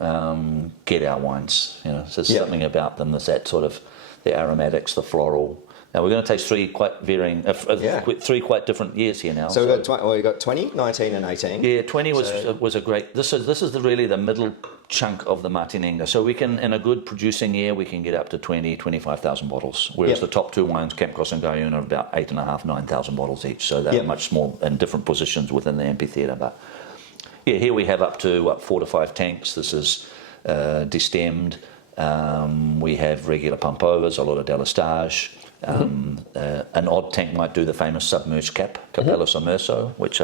get our wines. So there's something about them. There's that sort of... the aromatics, the floral... Now we're going to taste 3 quite varying, 3 quite different years here now. So we've got 20, 19 and 18. Yeah, 20 was a great, this is really the middle chunk of the Martinenga. So we can, in a good producing year, we can get up to 25,000 bottles. Whereas the top 2 wines, Camp Cross and Guyun, are about 8,500, 9,000 bottles each. So they're much small in different positions within the amphitheatre. But yeah, here we have up to 4 to 5 tanks. This is destemmed. We have regular pump overs, a lot of delistage. An odd tank might do the famous submerged Capello Sommerso, which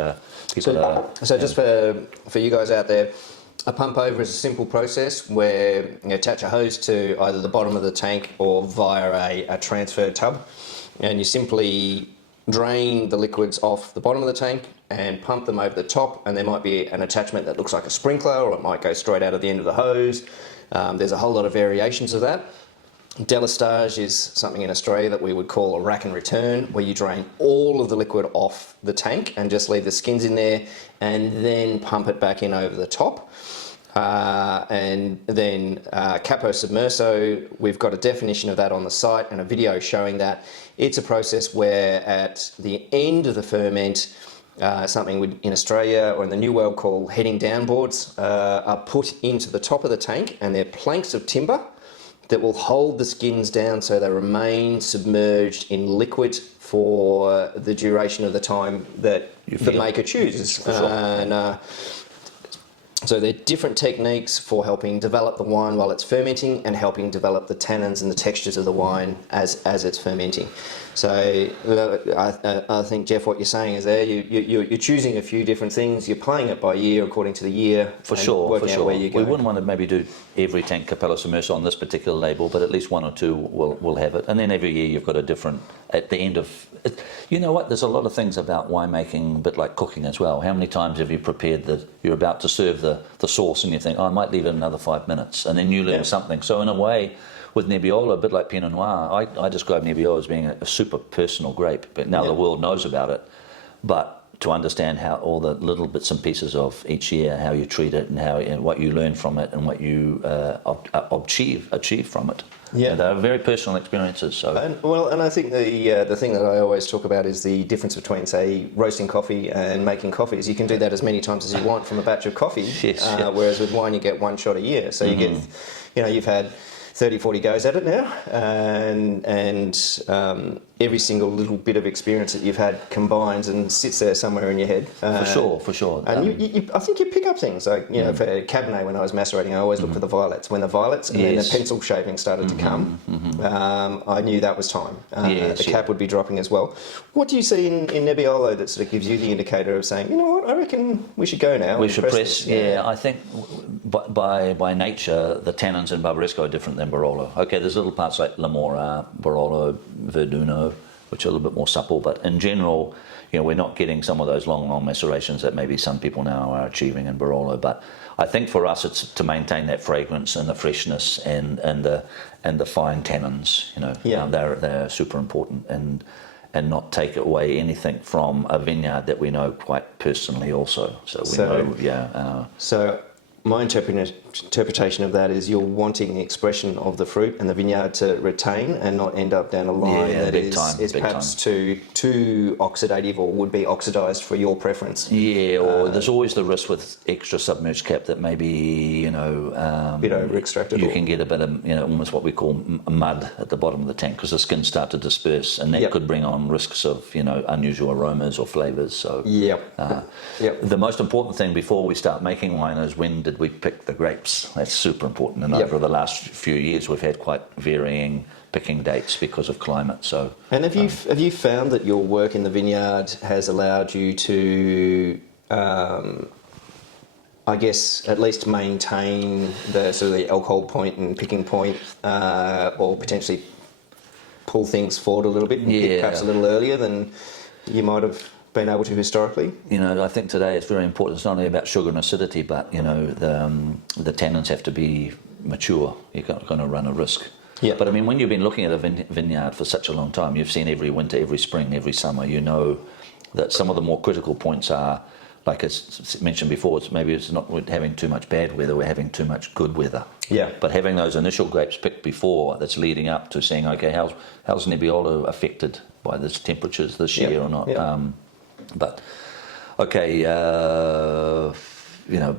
people are... So just for you guys out there, a pump over is a simple process where you attach a hose to either the bottom of the tank or via a transfer tub, and you simply drain the liquids off the bottom of the tank and pump them over the top, and there might be an attachment that looks like a sprinkler, or it might go straight out of the end of the hose. There's a whole lot of variations of that. Delistage is something in Australia that we would call a rack and return, where you drain all of the liquid off the tank and just leave the skins in there and then pump it back in over the top. And then Capo Submerso, we've got a definition of that on the site and a video showing that. It's a process where at the end of the ferment, something in Australia or in the New World called heading down boards are put into the top of the tank, and they're planks of timber that will hold the skins down so they remain submerged in liquid for the duration of the time that the maker chooses. So there are different techniques for helping develop the wine while it's fermenting and helping develop the tannins and the textures of the wine as it's fermenting. So I think, Jeff, what you're saying is there, you're choosing a few different things, you're playing it by year according to the year. For sure. Where you go. We wouldn't want to maybe do every tank Capello Sommerso on this particular label, but at least 1 or 2 will have it. And then every year you've got a different, at the end of, you know what, there's a lot of things about winemaking, a bit like cooking as well. How many times have you prepared that you're about to serve the sauce and you think, I might leave it another 5 minutes, and then you learn something. So in a way, with Nebbiolo, a bit like Pinot Noir, I describe Nebbiolo as being a super personal grape, but now the world knows about it. But to understand how all the little bits and pieces of each year, how you treat it, and how and what you learn from it, and what you achieve from it. Yeah, and they're very personal experiences. So, and I think the thing that I always talk about is the difference between, say, roasting coffee and making coffees. You can do that as many times as you want from a batch of coffee. Whereas with wine, you get 1 shot a year. So you get, you've had 30, 40 goes at it now, and every single little bit of experience that you've had combines and sits there somewhere in your head. For sure. And I think you pick up things like, you know, for Cabernet when I was macerating, I always looked for the violets. When the violets and then the pencil shaving started to come, I knew that was time. The cab would be dropping as well. What do you see in Nebbiolo that sort of gives you the indicator of saying, you know what, I reckon we should go now? We should press. I think by nature, the tannins in Barbaresco are different than Barolo. Okay, there's little parts like Lamora, Barolo, Verduno, which are a little bit more supple, but in general, you know, we're not getting some of those long macerations that maybe some people now are achieving in Barolo. But I think for us, it's to maintain that fragrance and the freshness and the fine tannins. You know, they're super important, and not take away anything from a vineyard that we know quite personally also. So my interpretation of that is you're wanting the expression of the fruit and the vineyard to retain and not end up down a line that is perhaps too oxidative or would be oxidised for your preference. Yeah, or there's always the risk with extra submerged cap that maybe, you know... a bit over-extracted. You can get a bit of, you know, almost what we call mud at the bottom of the tank because the skins start to disperse, and that could bring on risks of, you know, unusual aromas or flavours. So the most important thing before we start making wine is when did we pick the grapes. That's super important, and over the last few years we've had quite varying picking dates because of climate. So, and have you found that your work in the vineyard has allowed you to I guess at least maintain the sort of the alcohol point and picking point, or potentially pull things forward a little bit and pick perhaps a little earlier than you might have been able to historically? You know, I think today it's very important. It's not only about sugar and acidity, but, you know, the tannins have to be mature. You're going to run a risk. Yeah. But I mean, when you've been looking at a vineyard for such a long time, you've seen every winter, every spring, every summer, you know that some of the more critical points are, like I mentioned before, it's not we're having too much bad weather, we're having too much good weather. Yeah. But having those initial grapes picked before, that's leading up to saying, okay, how's Nebbiolo affected by these temperatures this year or not? Yeah. But, okay, you know,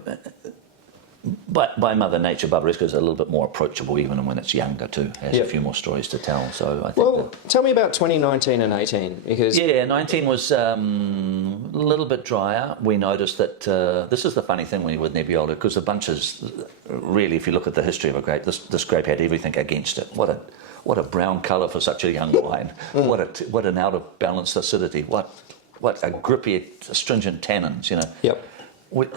by Mother Nature, Barbaresco is a little bit more approachable even when it's younger too. It has a few more stories to tell. So I think tell me about 2019 and 18 because 19 was a little bit drier. We noticed that this is the funny thing with Nebbiolo, because the bunches really, if you look at the history of a grape, this grape had everything against it. What a brown colour for such a young wine. What an out of balance acidity. What a grippy, astringent tannins, you know. Yep. We're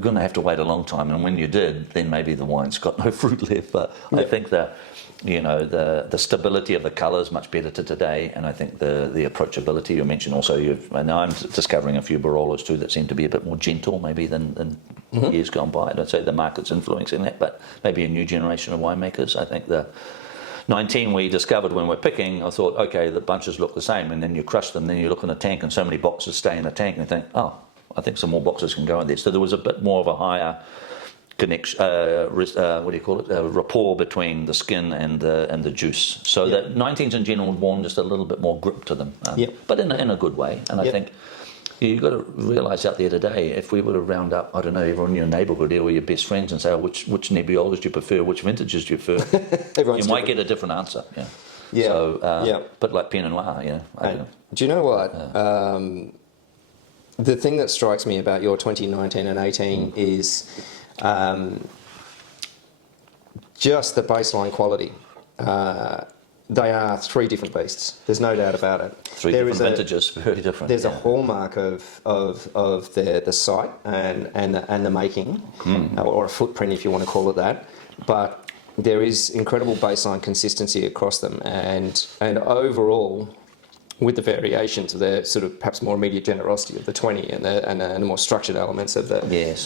going to have to wait a long time, and when you did, then maybe the wine's got no fruit left. But I think the stability of the colour is much better to today, and I think the approachability you mentioned also. Now I'm discovering a few Barolos too that seem to be a bit more gentle maybe than years gone by. I don't say the market's influencing that, but maybe a new generation of winemakers. I think the 19 we discovered when we're picking, I thought, okay, the bunches look the same, and then you crush them, then you look in a tank and so many boxes stay in the tank, and you think, oh, I think some more boxes can go in there. So there was a bit more of a higher connection, rapport between the skin and the juice. So that 19s in general born just a little bit more grip to them, but in a good way. And I think you've got to realise out there today, if we were to round up, I don't know, everyone in your neighbourhood here or your best friends and say, which Nebbiolos do you prefer, which vintages do you prefer? You might get a different answer. So, but like Pinot Noir, you know. Do you know what? The thing that strikes me about your 2019 and 18 is just the baseline quality. They are three different beasts. There's no doubt about it. Three different vintages, very different. There's a hallmark of the site and the making, or a footprint if you want to call it that. But there is incredible baseline consistency across them, and overall, with the variations of the sort of perhaps more immediate generosity of the 20 and the more structured elements of the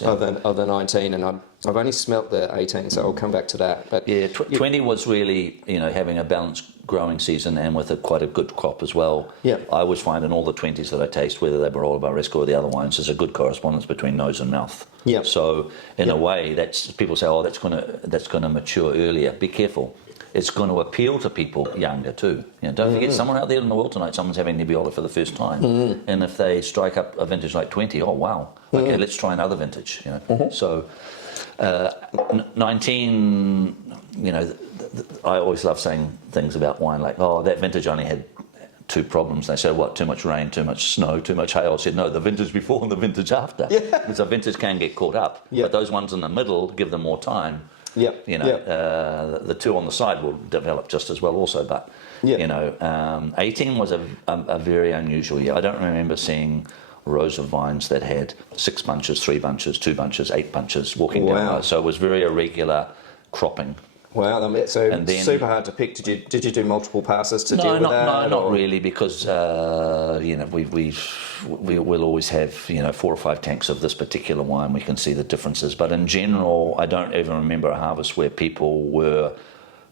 of the 19, and I've only smelt the 18, so I'll come back to that. But 20 was really, you know, having a balanced growing season and with quite a good crop as well. Yeah, I always find in all the 20s that I taste, whether they're Barolo, Barbaresco or the other wines, there's a good correspondence between nose and mouth. Yeah. So in a way, that's people say, oh, that's gonna mature earlier. Be careful. It's going to appeal to people younger too. You know, don't forget, someone out there in the world tonight, someone's having Nebbiolo for the first time, and if they strike up a vintage like 20, oh wow, okay, let's try another vintage. You know, so 19 I always love saying things about wine like, oh, that vintage only had two problems. They said, what, too much rain, too much snow, too much hail? I said, no, the vintage before and the vintage after. Yeah. Because the vintage can get caught up. Yeah. But those ones in the middle, give them more time. Yeah. The two on the side will develop just as well also. But, 18 was a very unusual year. I don't remember seeing rows of vines that had 6 bunches, 3 bunches, 2 bunches, 8 bunches walking down. So it was very irregular cropping. Wow, so and then, super hard to pick. Did you do multiple passes to deal with that? No, not really, because we will always have 4 or 5 tanks of this particular wine. We can see the differences, but in general, I don't even remember a harvest where people were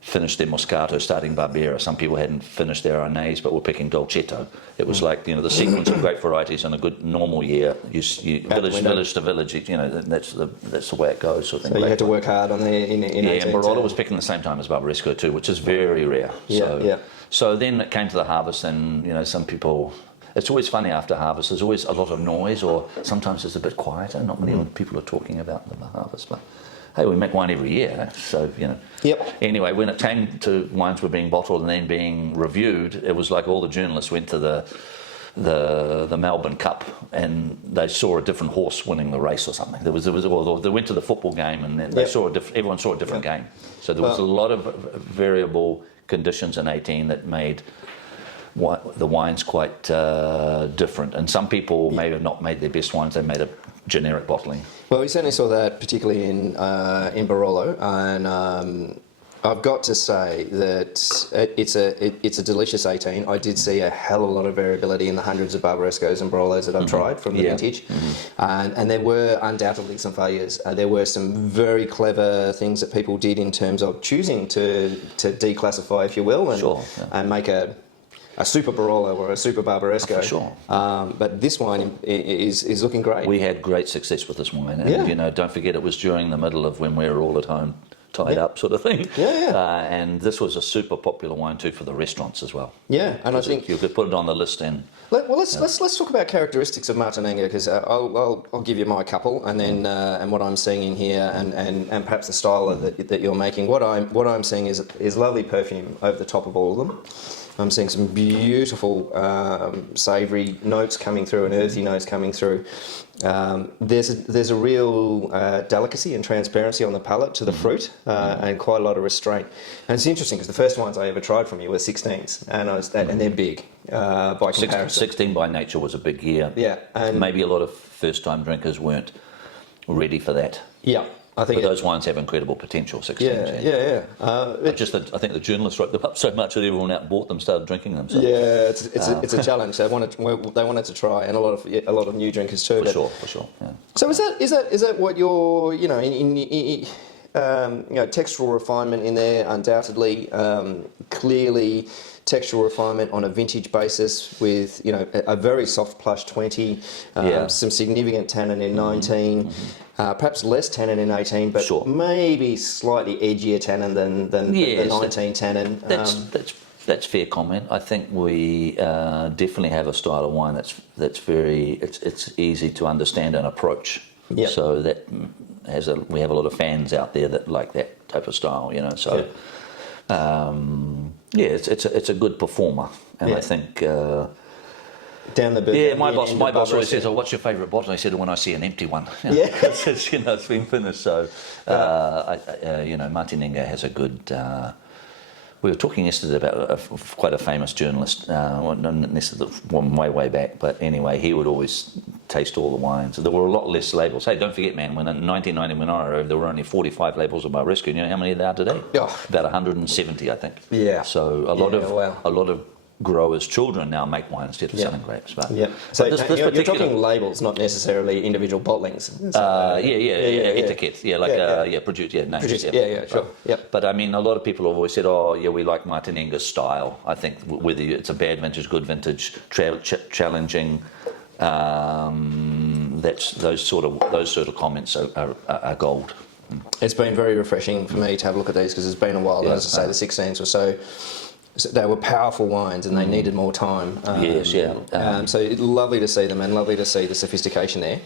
finished their Moscato starting Barbera. Some people hadn't finished their Arnaise but were picking Dolcetto. It was like the sequence of great varieties in a good normal year. Village to village. That's the way it goes. Sort of thing. So you had to work hard on there in and Barolo was picking the same time as Barbaresco too, which is very rare. So then it came to the harvest, and some people. It's always funny after harvest. There's always a lot of noise, or sometimes it's a bit quieter. Not many people are talking about the harvest, but. Hey, we make wine every year, so Anyway, when it came to wines were being bottled and then being reviewed, it was like all the journalists went to the Melbourne Cup and they saw a different horse winning the race or something. They went to the football game and then everyone saw a different game. So there was a lot of variable conditions in 18 that made the wines quite different. And some people may have not made their best wines; they made a generic bottling. Well, we certainly saw that, particularly in Barolo, and I've got to say that it's a delicious 18. I did see a hell of a lot of variability in the hundreds of Barbarescos and Barolos that I've tried from the vintage, and there were undoubtedly some failures. There were some very clever things that people did in terms of choosing to declassify, if you will, and make a super Barolo or a super Barbaresco. For sure. But this wine is looking great. We had great success with this wine. And, don't forget it was during the middle of when we were all at home tied up sort of thing. And this was a super popular wine too for the restaurants as well. Yeah, and I think... You could put it on the list and... Let's talk about characteristics of Martinengo, because I'll give you my couple and then and what I'm seeing in here and perhaps the style that you're making. What I'm seeing is lovely perfume over the top of all of them. I'm seeing some beautiful savoury notes coming through and earthy notes coming through. There's a real delicacy and transparency on the palate to the fruit and quite a lot of restraint. And it's interesting because the first wines I ever tried from you were 16s, and they're big by comparison. 16 by nature was a big year. Yeah, and maybe a lot of first-time drinkers weren't ready for that. Yeah. But those wines have incredible potential. 16. I think the journalists wrote them up so much that everyone out and bought them, started drinking them. So. Yeah, it's a challenge. They wanted to try, and a lot of new drinkers too. For sure. Yeah. So is that what you're in textural refinement in there? Undoubtedly, clearly. Textural refinement on a vintage basis with a very soft plush 20, some significant tannin in 19, perhaps less tannin in 18, but maybe slightly edgier tannin than the 19 tannin. That's fair comment. I think we definitely have a style of wine that's very it's easy to understand and approach. Yep. So that we have a lot of fans out there that like that type of style. So. Yep. It's a good performer, and I think down the bit. Yeah, my boss always says, "Oh, what's your favourite bottle?" I said, "When I see an empty one." It's been finished. So, Martinengo has a good. We were talking yesterday about quite a famous journalist, not necessarily one way back, but anyway, he would always taste all the wines. There were a lot less labels. Hey, don't forget, man, when in 1990 when I arrived, there were only 45 labels of Barbaresco. You know how many there are today? Oh. About 170, I think. Yeah. So a lot of growers' children now make wine instead of selling grapes. But so you're talking labels, not necessarily individual bottlings. Etiquette. Produced. Names. Sure. Yeah. But I mean, a lot of people have always said, "Oh, yeah, we like Martinengo's style." I think whether it's a bad vintage, good vintage, challenging. That's those sort of comments are gold. It's been very refreshing for me to have a look at these because it's been a while. As I say, the 16s were so So they were powerful wines, and they needed more time. Yes, yeah. So lovely to see them, and lovely to see the sophistication there.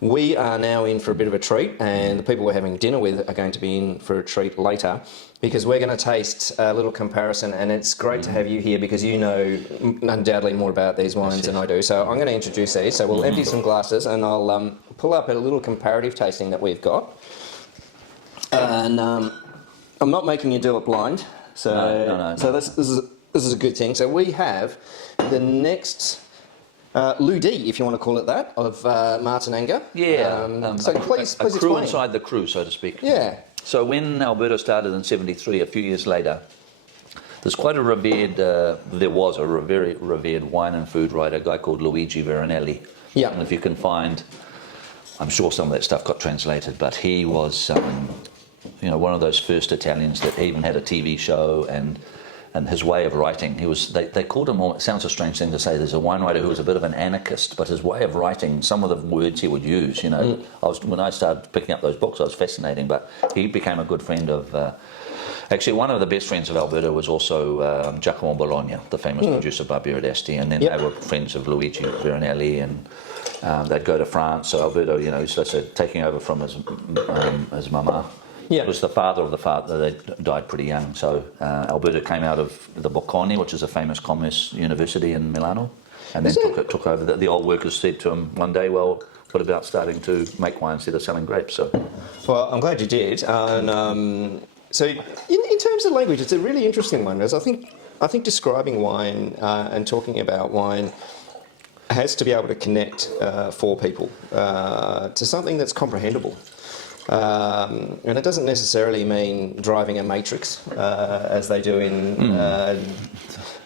We are now in for a bit of a treat, and the people we're having dinner with are going to be in for a treat later, because we're going to taste a little comparison, and it's great to have you here because you know undoubtedly more about these wines than I do. So I'm going to introduce these. So we'll empty some glasses, and I'll pull up a little comparative tasting that we've got. And I'm not making you do it blind. So, No. So this is a good thing. So we have the next Ludi, if you want to call it that, of Martinanga. Yeah. So please a crew explain. inside the crew, so to speak. Yeah. So when Alberta started in '73, a few years later, there's quite a revered, there was a very revered wine and food writer, a guy called Luigi Veronelli. Yeah. And if you can find, I'm sure some of that stuff got translated, but he was, one of those first Italians that even had a TV show, and his way of writing, they called him, it sounds a strange thing to say, there's a wine writer who was a bit of an anarchist, but his way of writing, some of the words he would use, when I started picking up those books, I was fascinating, but he became a good friend of, actually one of the best friends of Alberta was also Giacomo Bologna, the famous producer Barbieri d'Asti, and then they were friends of Luigi Veronelli, and they'd go to France, so Alberto, so taking over from his mama. Yeah. It was the father of the father. They died pretty young. So Alberta came out of the Bocconi, which is a famous commerce university in Milano, and then took over. The old workers said to him one day, well, what about starting to make wine instead of selling grapes? So, well, I'm glad you did. And so in terms of language, it's a really interesting one, because I think describing wine and talking about wine has to be able to connect for people to something that's comprehensible. And it doesn't necessarily mean driving a matrix, as they do in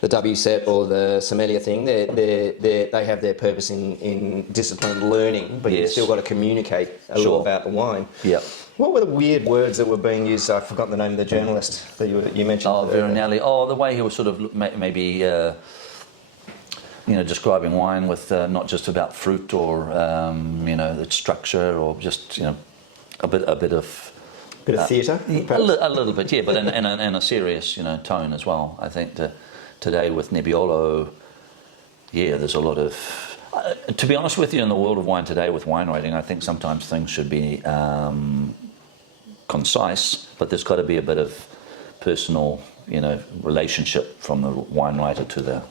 the WSET or the sommelier thing. They have their purpose in disciplined learning, but you've still got to communicate a little about the wine. Yeah. What were the weird words that were being used? I've forgotten the name of the journalist that you mentioned. Oh, Veronelli. Oh, the way he was sort of maybe... describing wine with not just about fruit or its structure, or just a bit of theatre, a little bit, yeah, but in a serious tone as well. I think today with Nebbiolo, there's a lot of. To be honest with you, in the world of wine today, with wine writing, I think sometimes things should be concise, but there's got to be a bit of personal, relationship from the wine writer to the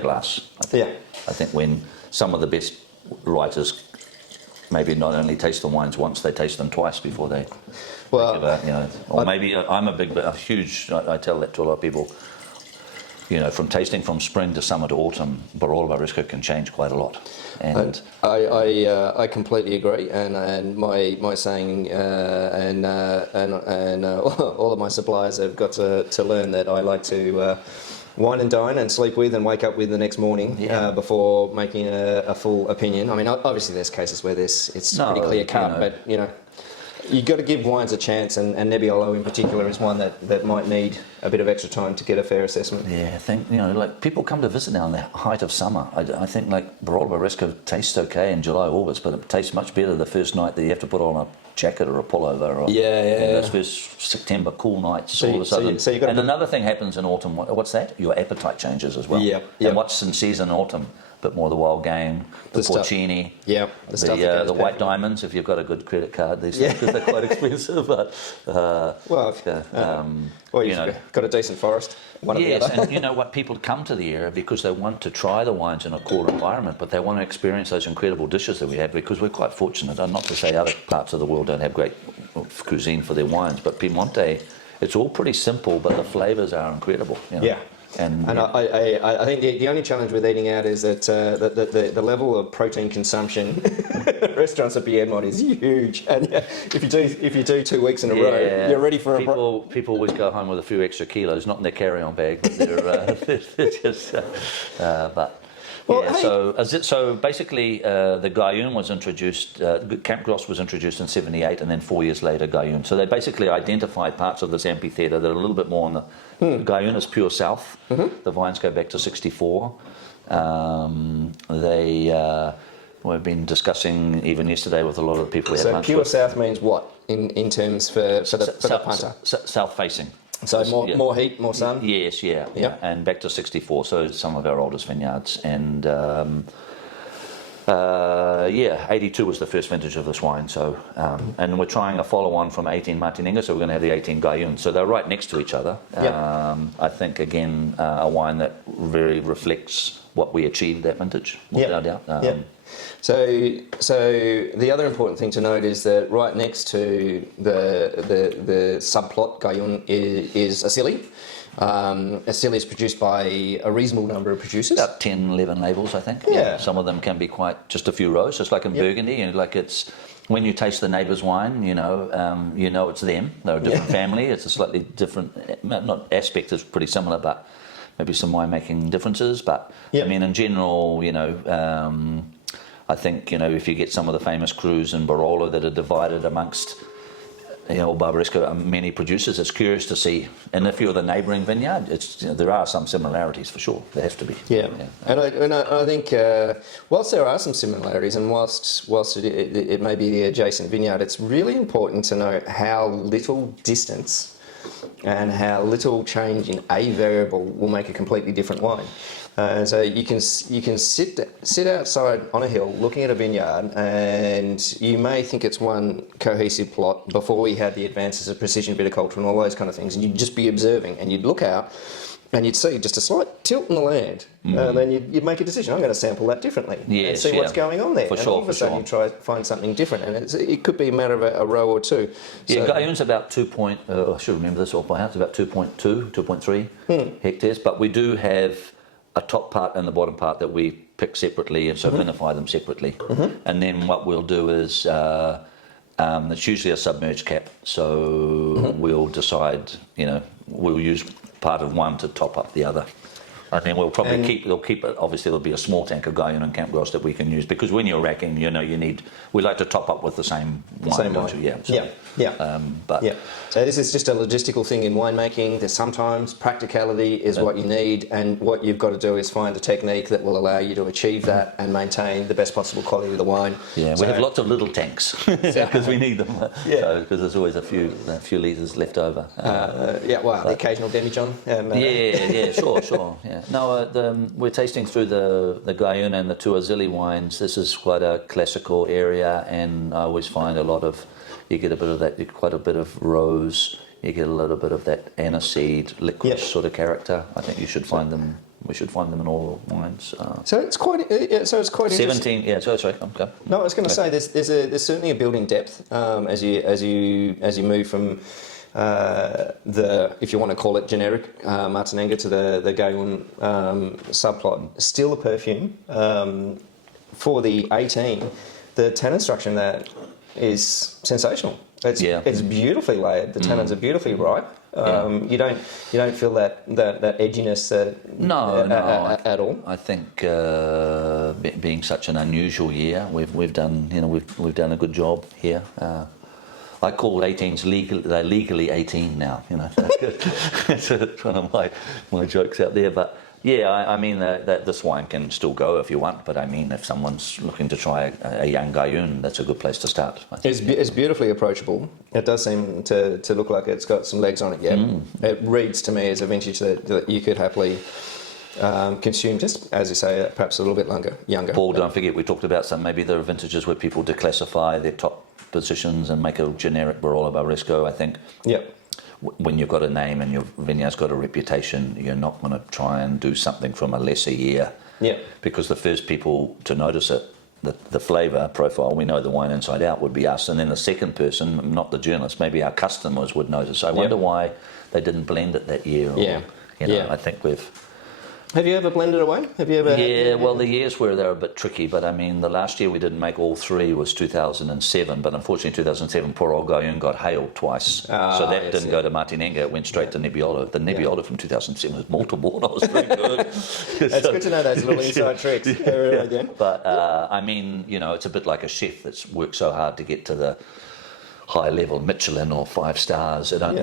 glass. I think when some of the best writers maybe not only taste the wines once, they taste them twice before they maybe I'm a huge, I tell that to a lot of people, from tasting from spring to summer to autumn, Barbaresco can change quite a lot. And I completely agree, and my saying and all of my suppliers have got to learn that I like to wine and dine and sleep with and wake up with the next morning before making a full opinion. I mean, obviously there's cases where it's pretty clear cut, but you've got to give wines a chance, and Nebbiolo in particular is one that might need a bit of extra time to get a fair assessment. Yeah, I think, like people come to visit now in the height of summer. I think like Barbaresco tastes okay in July, August, but it tastes much better the first night that you have to put on a jacket or a pullover, or those first September cool nights all of a sudden. And another thing happens in autumn. What's that? Your appetite changes as well. And what's in season in autumn? But more the wild game, the porcini, the white diamonds. If you've got a good credit card, these things, because they're quite expensive. But you've got a decent forest. One of the other. And what, people come to the area because they want to try the wines in a core environment, but they want to experience those incredible dishes that we have, because we're quite fortunate. And not to say other parts of the world don't have great cuisine for their wines, but Piedmont, it's all pretty simple, but the flavours are incredible. And I think the only challenge with eating out is that the level of protein consumption restaurants at Piedmont is huge, and if you do 2 weeks in a row, you're ready for people always go home with a few extra kilos, not in their carry-on bag, but they're just. So basically, the Gaillon was introduced. Camp Gros was introduced in '78, and then 4 years later, Gaillon. So they basically identified parts of this amphitheatre that are a little bit more on the. Gaillon is pure south. The vines go back to '64. We've been discussing even yesterday with a lot of the people. So pure south means what in terms for the punter? South facing. So more heat, more sun? Yes, yeah. And back to 64, so some of our oldest vineyards. And 82 was the first vintage of this wine. So, and we're trying a follow-on from 18 Martinenga, so we're going to have the 18 Gayun. So they're right next to each other. I think, again, a wine that really reflects what we achieved that vintage, without doubt. So the other important thing to note is that right next to the subplot Gayun is Asili. Asili is produced by a reasonable number of producers. About 10, 11 labels, I think. Yeah. Some of them can be quite just a few rows, just like in Burgundy. You know, like it's when you taste the neighbour's wine, you know it's them. They're a different family. It's a slightly different, not aspect is pretty similar, but maybe some winemaking differences. But I mean, in general, I think, if you get some of the famous crus in Barolo that are divided amongst, Barbaresco, many producers, it's curious to see. And if you're the neighbouring vineyard, there are some similarities for sure. There has to be. Yeah. And I think whilst there are some similarities, and whilst it may be the adjacent vineyard, it's really important to know how little distance and how little change in a variable will make a completely different wine. So you can sit outside on a hill looking at a vineyard, and you may think it's one cohesive plot before we had the advances of precision viticulture and all those kind of things, and you'd just be observing, and you'd look out and you'd see just a slight tilt in the land, and then you'd make a decision. I'm going to sample that differently and see what's going on there. And all of a sudden you try to find something different, and it could be a matter of a row or two. Yeah, Gayun's about I should remember this off by heart. It's about 2.2, 2.3 hectares, but we do have a top part and the bottom part that we pick separately, and so vinify them separately. And then what we'll do is, it's usually a submerged cap, so we'll decide, we'll use part of one to top up the other. And then we'll probably keep it, obviously there'll be a small tank of Gayun and Camp Gross that we can use, because when you're racking, we like to top up with the same wine. So this is just a logistical thing in winemaking. There's sometimes practicality is what you need, and what you've got to do is find a technique that will allow you to achieve that and maintain the best possible quality of the wine. Yeah, we have lots of little tanks because we need them. Because there's always a few litres left over. The occasional demijohn. Sure. Yeah. No, we're tasting through the Gayun and the two Asili wines. This is quite a classical area, and I always find you get a bit of that, quite a bit of rose, you get a little bit of that aniseed, licorice sort of character. I think we should find them in all wines. So it's quite 17, sorry. Okay. No, I was going to say there's certainly a building depth as you move from if you want to call it generic Martinenga to the Gayun subplot. Still a perfume. For the 18, the tannin structure in that is sensational. It's beautifully layered. The tannins are beautifully ripe. You don't feel that edginess at all. I think being such an unusual year, we've done a good job here. I call 18s they're legally 18 now. That's one of my jokes out there. But I mean that this wine can still go if you want. But I mean, if someone's looking to try a young Gayun, that's a good place to start. It's beautifully approachable. It does seem to look like it's got some legs on it. Yeah, it reads to me as a vintage that you could happily consume, just as you say, perhaps a little bit younger. Paul, don't forget we talked about maybe there are vintages where people declassify their top positions and make a generic Barolo Barbaresco. I think when you've got a name and your vineyard's got a reputation, you're not going to try and do something from a lesser year. Because the first people to notice it, the flavour profile, we know the wine inside out, would be us, and then the second person, not the journalist, maybe our customers would notice. I wonder why they didn't blend it that year. I think we've... Have you ever blended a wine? Have you ever? Well, the years where they're a bit tricky, but I mean, the last year we didn't make all three was 2007, but unfortunately 2007, poor old Gayun got hailed twice. So that didn't go to Martinenga, it went straight to Nebbiolo. The Nebbiolo from 2007 was multiple, and I was very good. It's good to know those little inside tricks. But I mean, it's a bit like a chef that's worked so hard to get to the high level Michelin or 5 stars. Like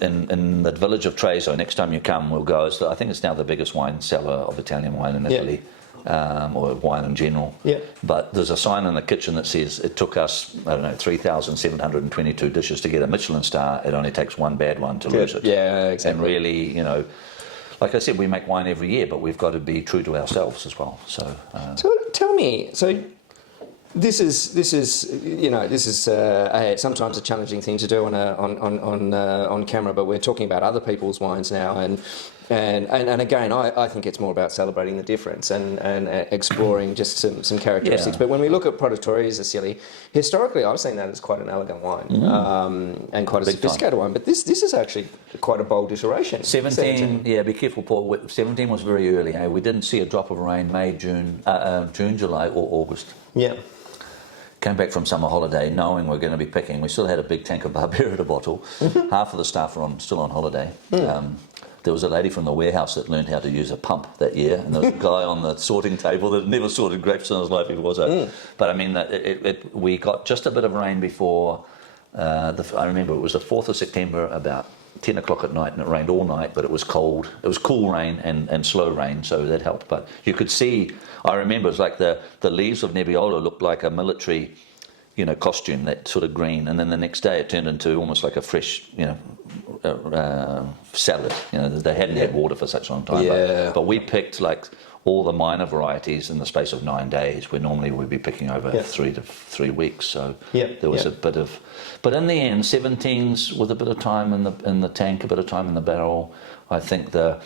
in the village of Treviso, next time you come, we'll go. I think it's now the biggest wine cellar of Italian wine in Italy. or wine in general. Yeah. But there's a sign in the kitchen that says it took us, 3,722 dishes to get a Michelin star. It only takes one bad one to lose it. Yeah, exactly. And really, like I said, we make wine every year, but we've got to be true to ourselves as well. So tell me, this is sometimes a challenging thing to do on camera, but we're talking about other people's wines now, and again, I think it's more about celebrating the difference and exploring just some characteristics. Yeah. But when we look at Produttori Sicily, historically I've seen that as quite an elegant wine and quite a sophisticated wine. But this is actually quite a bold iteration. 17, yeah, be careful, Paul. 17 was very early. We didn't see a drop of rain May, June, July, or August. Yeah. Came back from summer holiday knowing we're going to be picking. We still had a big tank of Barbera to bottle. Half of the staff were still on holiday. There was a lady from the warehouse that learned how to use a pump that year, and there was a guy on the sorting table that had never sorted grapes in his life. But I mean, we got just a bit of rain before. I remember it was the 4th of September, about 10 o'clock at night, and it rained all night, but it was cold. It was cool rain and slow rain, so that helped. But you could see, I remember it was like the leaves of Nebbiolo looked like a military, costume, that sort of green, and then the next day it turned into almost like a fresh, salad. They hadn't had water for such a long time. Yeah. But we picked like all the minor varieties in the space of 9 days, where normally we'd be picking over 3 to 3 weeks. So there was a bit of, but in the end, 17s with a bit of time in the tank, a bit of time in the barrel. I think very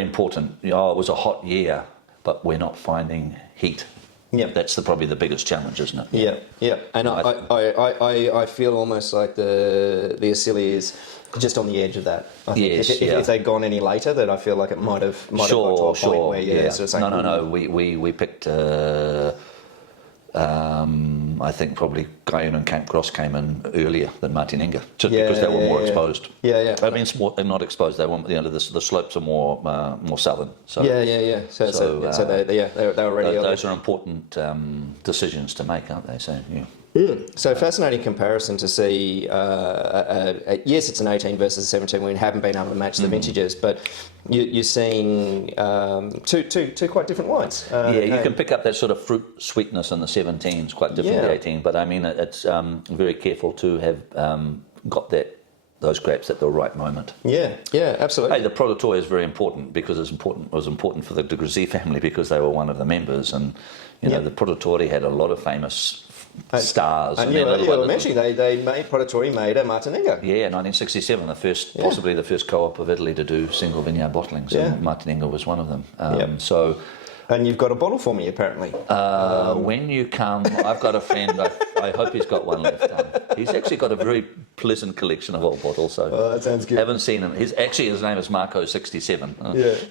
important. It was a hot year, but we're not finding heat. Yeah, that's probably the biggest challenge, isn't it? Yeah. And I feel almost like the Sicily is just on the edge of that. I think if they'd gone any later, then I feel like it might have got to a point where sort of saying, no. We picked. I think probably Kaan and Cape Cross came in earlier than Martinenga, just because they were more exposed. Yeah. I mean, not exposed. They weren't. The slopes are more southern. So So they were ready. Those are important decisions to make, aren't they? So yeah. So fascinating comparison to see. Yes, it's an 18 versus a 17. We haven't been able to match the vintages, but you're seeing two quite different wines. You can pick up that sort of fruit sweetness in the 17s, quite different in the 18. But I mean, it's very careful to have got those grapes at the right moment. Yeah, absolutely. Hey, the Produttori is very important because it was important for the De Gresy family because they were one of the members, and the Produttori had a lot of famous stars. And you were mentioning Produttori made a Martinenga. Yeah, 1967, possibly the first co-op of Italy to do single vineyard bottlings, and Martinenga was one of them. And you've got a bottle for me, apparently. When you come, I've got a friend. I hope he's got one left. He's actually got a very pleasant collection of old bottles. So that sounds good. Haven't seen him. His name is Marco 67.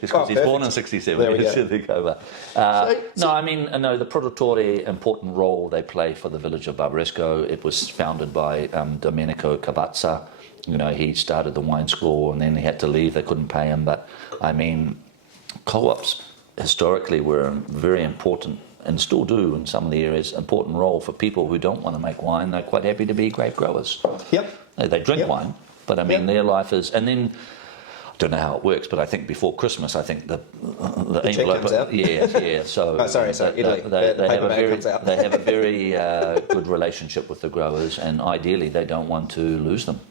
Because he's born in 67. There we go. The Produttori, important role they play for the village of Barbaresco. It was founded by Domenico Cavazza. He started the wine school and then he had to leave. They couldn't pay him. But I mean, co-ops historically were very important, and still do in some of the areas, important role for people who don't want to make wine. They're quite happy to be grape growers. They drink wine, but I mean their life is, and then I don't know how it works, but I think before Christmas, I think the envelope comes out. So Italy. They have a very good relationship with the growers, and ideally they don't want to lose them.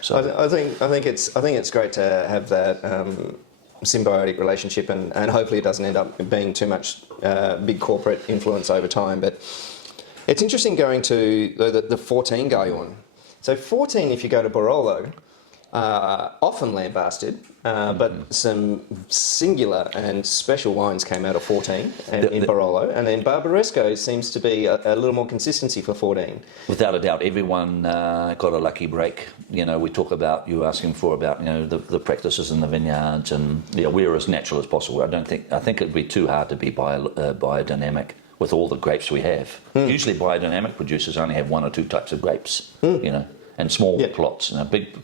So I think it's great to have that symbiotic relationship, and hopefully it doesn't end up being too much big corporate influence over time. But it's interesting going to the 14 Gaillon. So 14, if you go to Barolo, often lambasted, but some singular and special wines came out of 14 in Barolo, and then Barbaresco seems to be a little more consistency for 14. Without a doubt, everyone got a lucky break. We talk about, you asking for about, the practices in the vineyards, and we're as natural as possible. I think it'd be too hard to be biodynamic with all the grapes we have. Usually biodynamic producers only have 1 or 2 types of grapes, and small plots, big.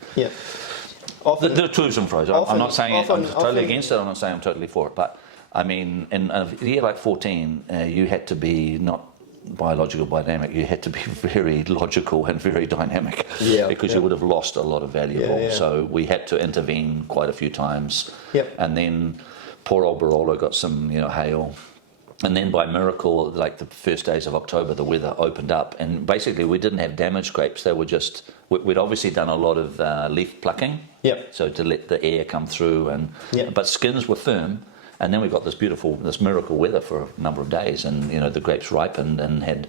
Often, there are twos and fro's. I'm not saying I'm totally against it. I'm not saying I'm totally for it. But I mean, in a year like 14, you had to be not biological, biodynamic. You had to be very logical and very dynamic, because you would have lost a lot of valuable. So we had to intervene quite a few times. And then poor old Barolo got some, hail. And then by miracle, like the first days of October, the weather opened up. And basically, we didn't have damaged grapes. They were just, we'd obviously done a lot of leaf plucking. Yep. So to let the air come through. But skins were firm. And then we got this miracle weather for a number of days. And, the grapes ripened and had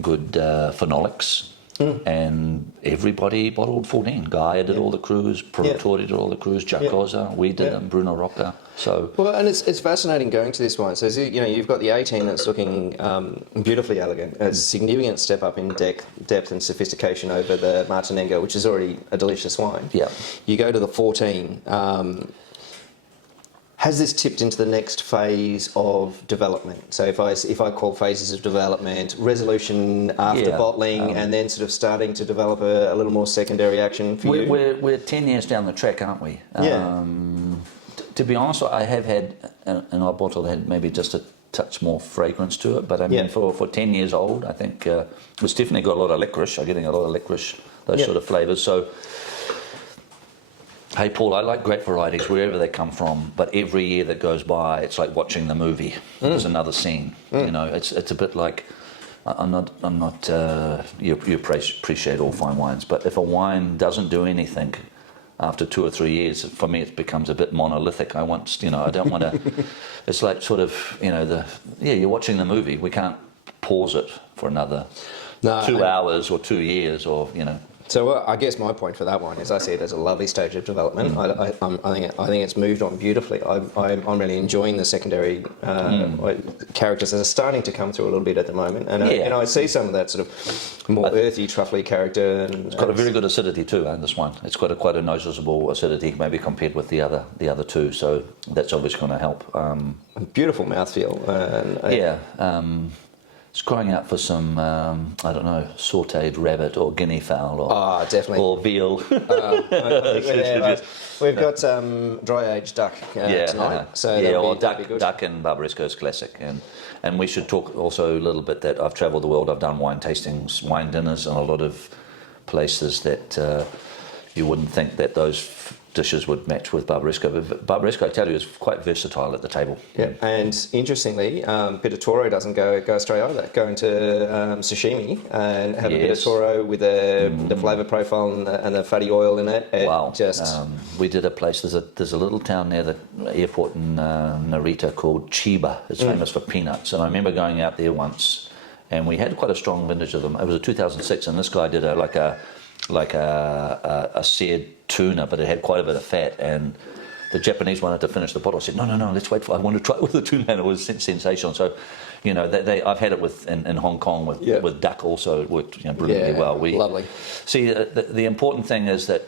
good phenolics. And everybody bottled 14. Gaia did all the crews, Produttori did all the crews, Giacosa, we did them, Bruno Rocca. So well, and it's fascinating going to this wine. So you've got the 18 that's looking beautifully elegant. It's a significant step up in depth and sophistication over the Martinengo, which is already a delicious wine. Yeah. You go to the 14. Has this tipped into the next phase of development? So if I call phases of development, resolution after bottling, and then sort of starting to develop a little more secondary action for you? We're 10 years down the track, aren't we? Yeah. To be honest, I have had an odd bottle that had maybe just a touch more fragrance to it, but I mean, for 10 years old, I think it's definitely got a lot of licorice. I'm getting a lot of licorice, those sort of flavours. So. Hey Paul, I like grape varieties wherever they come from, but every year that goes by, it's like watching the movie. There's another scene. It's a bit like I'm not. You appreciate all fine wines, but if a wine doesn't do anything after 2 or 3 years, for me it becomes a bit monolithic. I don't want to. It's like sort of you're watching the movie. We can't pause it for another 2 hours or 2 years or. So I guess my point for that one is I see it as a lovely stage of development. I think it's moved on beautifully. I'm really enjoying the secondary characters that are starting to come through a little bit at the moment, and I see some of that sort of more earthy, truffly character. And it's got a very good acidity too. This one, it's got quite a noticeable acidity, maybe compared with the other two. So that's obviously going to help. Beautiful mouthfeel. It's crying out for some, sautéed rabbit or guinea fowl or definitely. Or veal. We've got dry aged duck tonight. So duck and Barbaresco is classic. And we should talk also a little bit that I've travelled the world. I've done wine tastings, wine dinners, and a lot of places that you wouldn't think that those dishes would match with Barbaresco. But Barbaresco, I tell you, is quite versatile at the table. Yeah, and interestingly, bit of Toro doesn't go astray either. Go into sashimi and have a bit of Toro with the flavour profile and the fatty oil in it. We did a place. There's a little town near the airport in Narita called Chiba. It's famous for peanuts, and I remember going out there once, and we had quite a strong vintage of them. It was a 2006, and this guy did a seared tuna, but it had quite a bit of fat, and the Japanese wanted to finish the bottle. I said, no, let's wait. I want to try it with the tuna, and it was sensational. So, I've had it in Hong Kong with duck also. It worked brilliantly well. Lovely. See, the important thing is that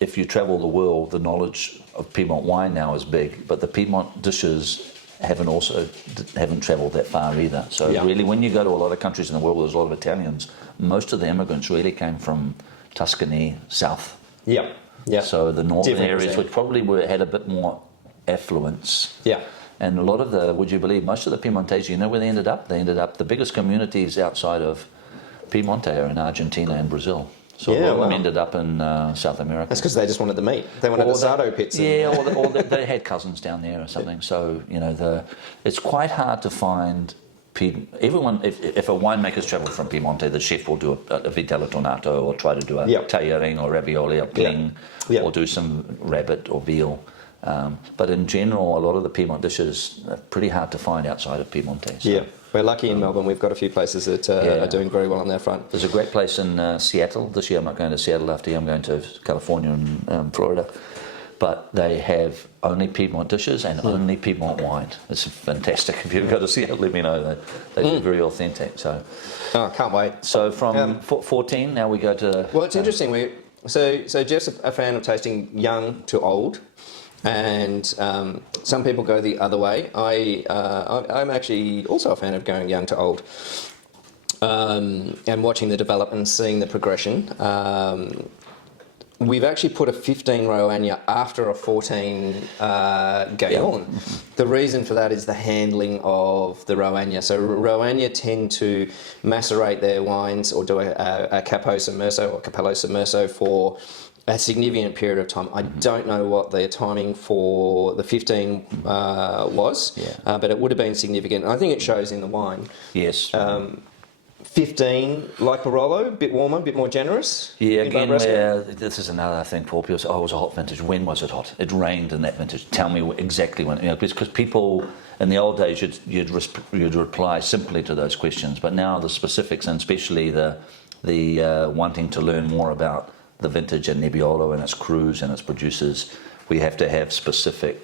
if you travel the world, the knowledge of Piedmont wine now is big, but the Piedmont dishes haven't travelled that far either. So really, when you go to a lot of countries in the world, there's a lot of Italians. Most of the immigrants really came from Tuscany, south. Yeah. So the northern Different areas, which probably had a bit more affluence. Yeah. And a lot of would you believe, most of the Piemontese, where they ended up? They ended up, the biggest communities outside of Piemonte are in Argentina and Brazil. So a lot of them ended up in South America. That's because they just wanted the meat. They wanted the sardo pits. Or they had cousins down there or something. So, it's quite hard to find everyone. If a winemaker's travelled from Piemonte, the chef will do a vitello tornato or try to do a tagliarino or ravioli or cling or do some rabbit or veal. But in general, a lot of the Piedmont dishes are pretty hard to find outside of Piemonte. So. Yeah. We're lucky in Melbourne. We've got a few places that are doing very well on that front. There's a great place in Seattle. This year I'm not going to Seattle after I'm going to California and Florida. But they have only Piedmont dishes and only Piedmont wine. It's fantastic. If you go to Seattle, let me know. They do very authentic. So, can't wait. So from 14, now we go to... Well, it's interesting. So Jeff's a fan of tasting young to old. And some people go the other way. I'm actually also a fan of going young to old and watching the development, seeing the progression. we've actually put a 15 Roanya after a 14 Gaillon. The reason for that is the handling of the Roanya. So Roanya tend to macerate their wines or do a Capo Sommerso or Capello Sommerso for a significant period of time. I don't know what the timing for the 15 was, but it would have been significant. I think it shows in the wine. Yes. 15, like Barolo, a bit warmer, a bit more generous. Yeah, again, this is another thing for people. Oh, it was a hot vintage. When was it hot? It rained in that vintage. Tell me exactly when. Because people in the old days, you'd reply simply to those questions. But now the specifics, and especially the wanting to learn more about the vintage and Nebbiolo and its crews and its producers, we have to have specific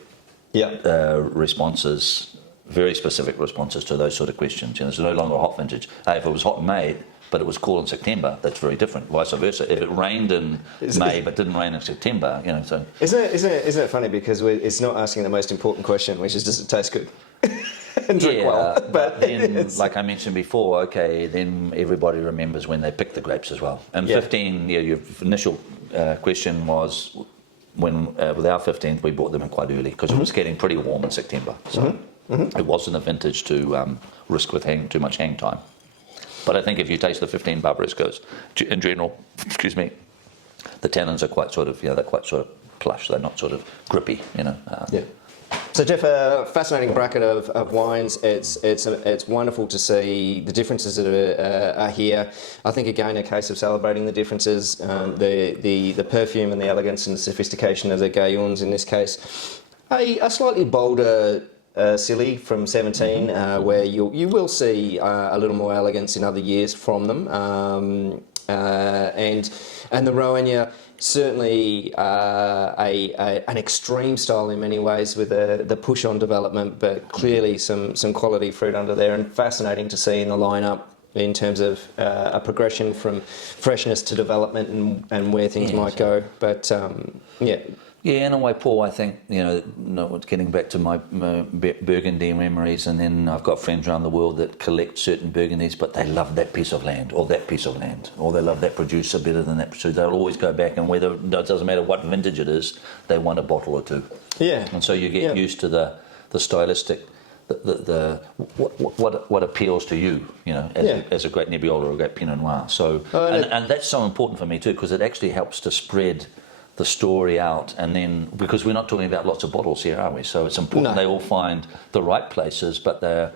responses. Very specific responses to those sort of questions. It's no longer a hot vintage. If it was hot in May, but it was cool in September, that's very different. Vice versa. If it rained in May but didn't rain in September, so. Isn't it funny because it's not asking the most important question, which is does it taste good and drink well? But then, like I mentioned before, okay, then everybody remembers when they picked the grapes as well. And 15, your initial question was when with our 15th we bought them in quite early because it was getting pretty warm in September. So. It wasn't a vintage to risk with too much hang time. But I think if you taste the 15 Barbarescos, in general, the tannins are quite sort of, they're quite sort of plush. They're not sort of grippy, So Jeff, a fascinating bracket of wines. It's wonderful to see the differences that are here. I think again a case of celebrating the differences, the perfume and the elegance and the sophistication of the Gaillons in this case. A slightly bolder Silly from 17, where you will see a little more elegance in other years from them, and the Roanya certainly an extreme style in many ways with the push on development, but clearly some quality fruit under there, and fascinating to see in the lineup in terms of a progression from freshness to development and where things might go. But Yeah, in a way, Paul, I think, getting back to my Burgundy memories, and then I've got friends around the world that collect certain Burgundies, but they love that piece of land, or that piece of land, or they love that producer better than that producer. They'll always go back, and whether it doesn't matter what vintage it is, they want a bottle or two. Yeah. And so you get used to the stylistic, what appeals to you, as a great Nebbiolo or a great Pinot Noir. So, and that's so important for me too, because it actually helps to spread the story out, and then because we're not talking about lots of bottles here, are we? So it's important they all find the right places. But they're,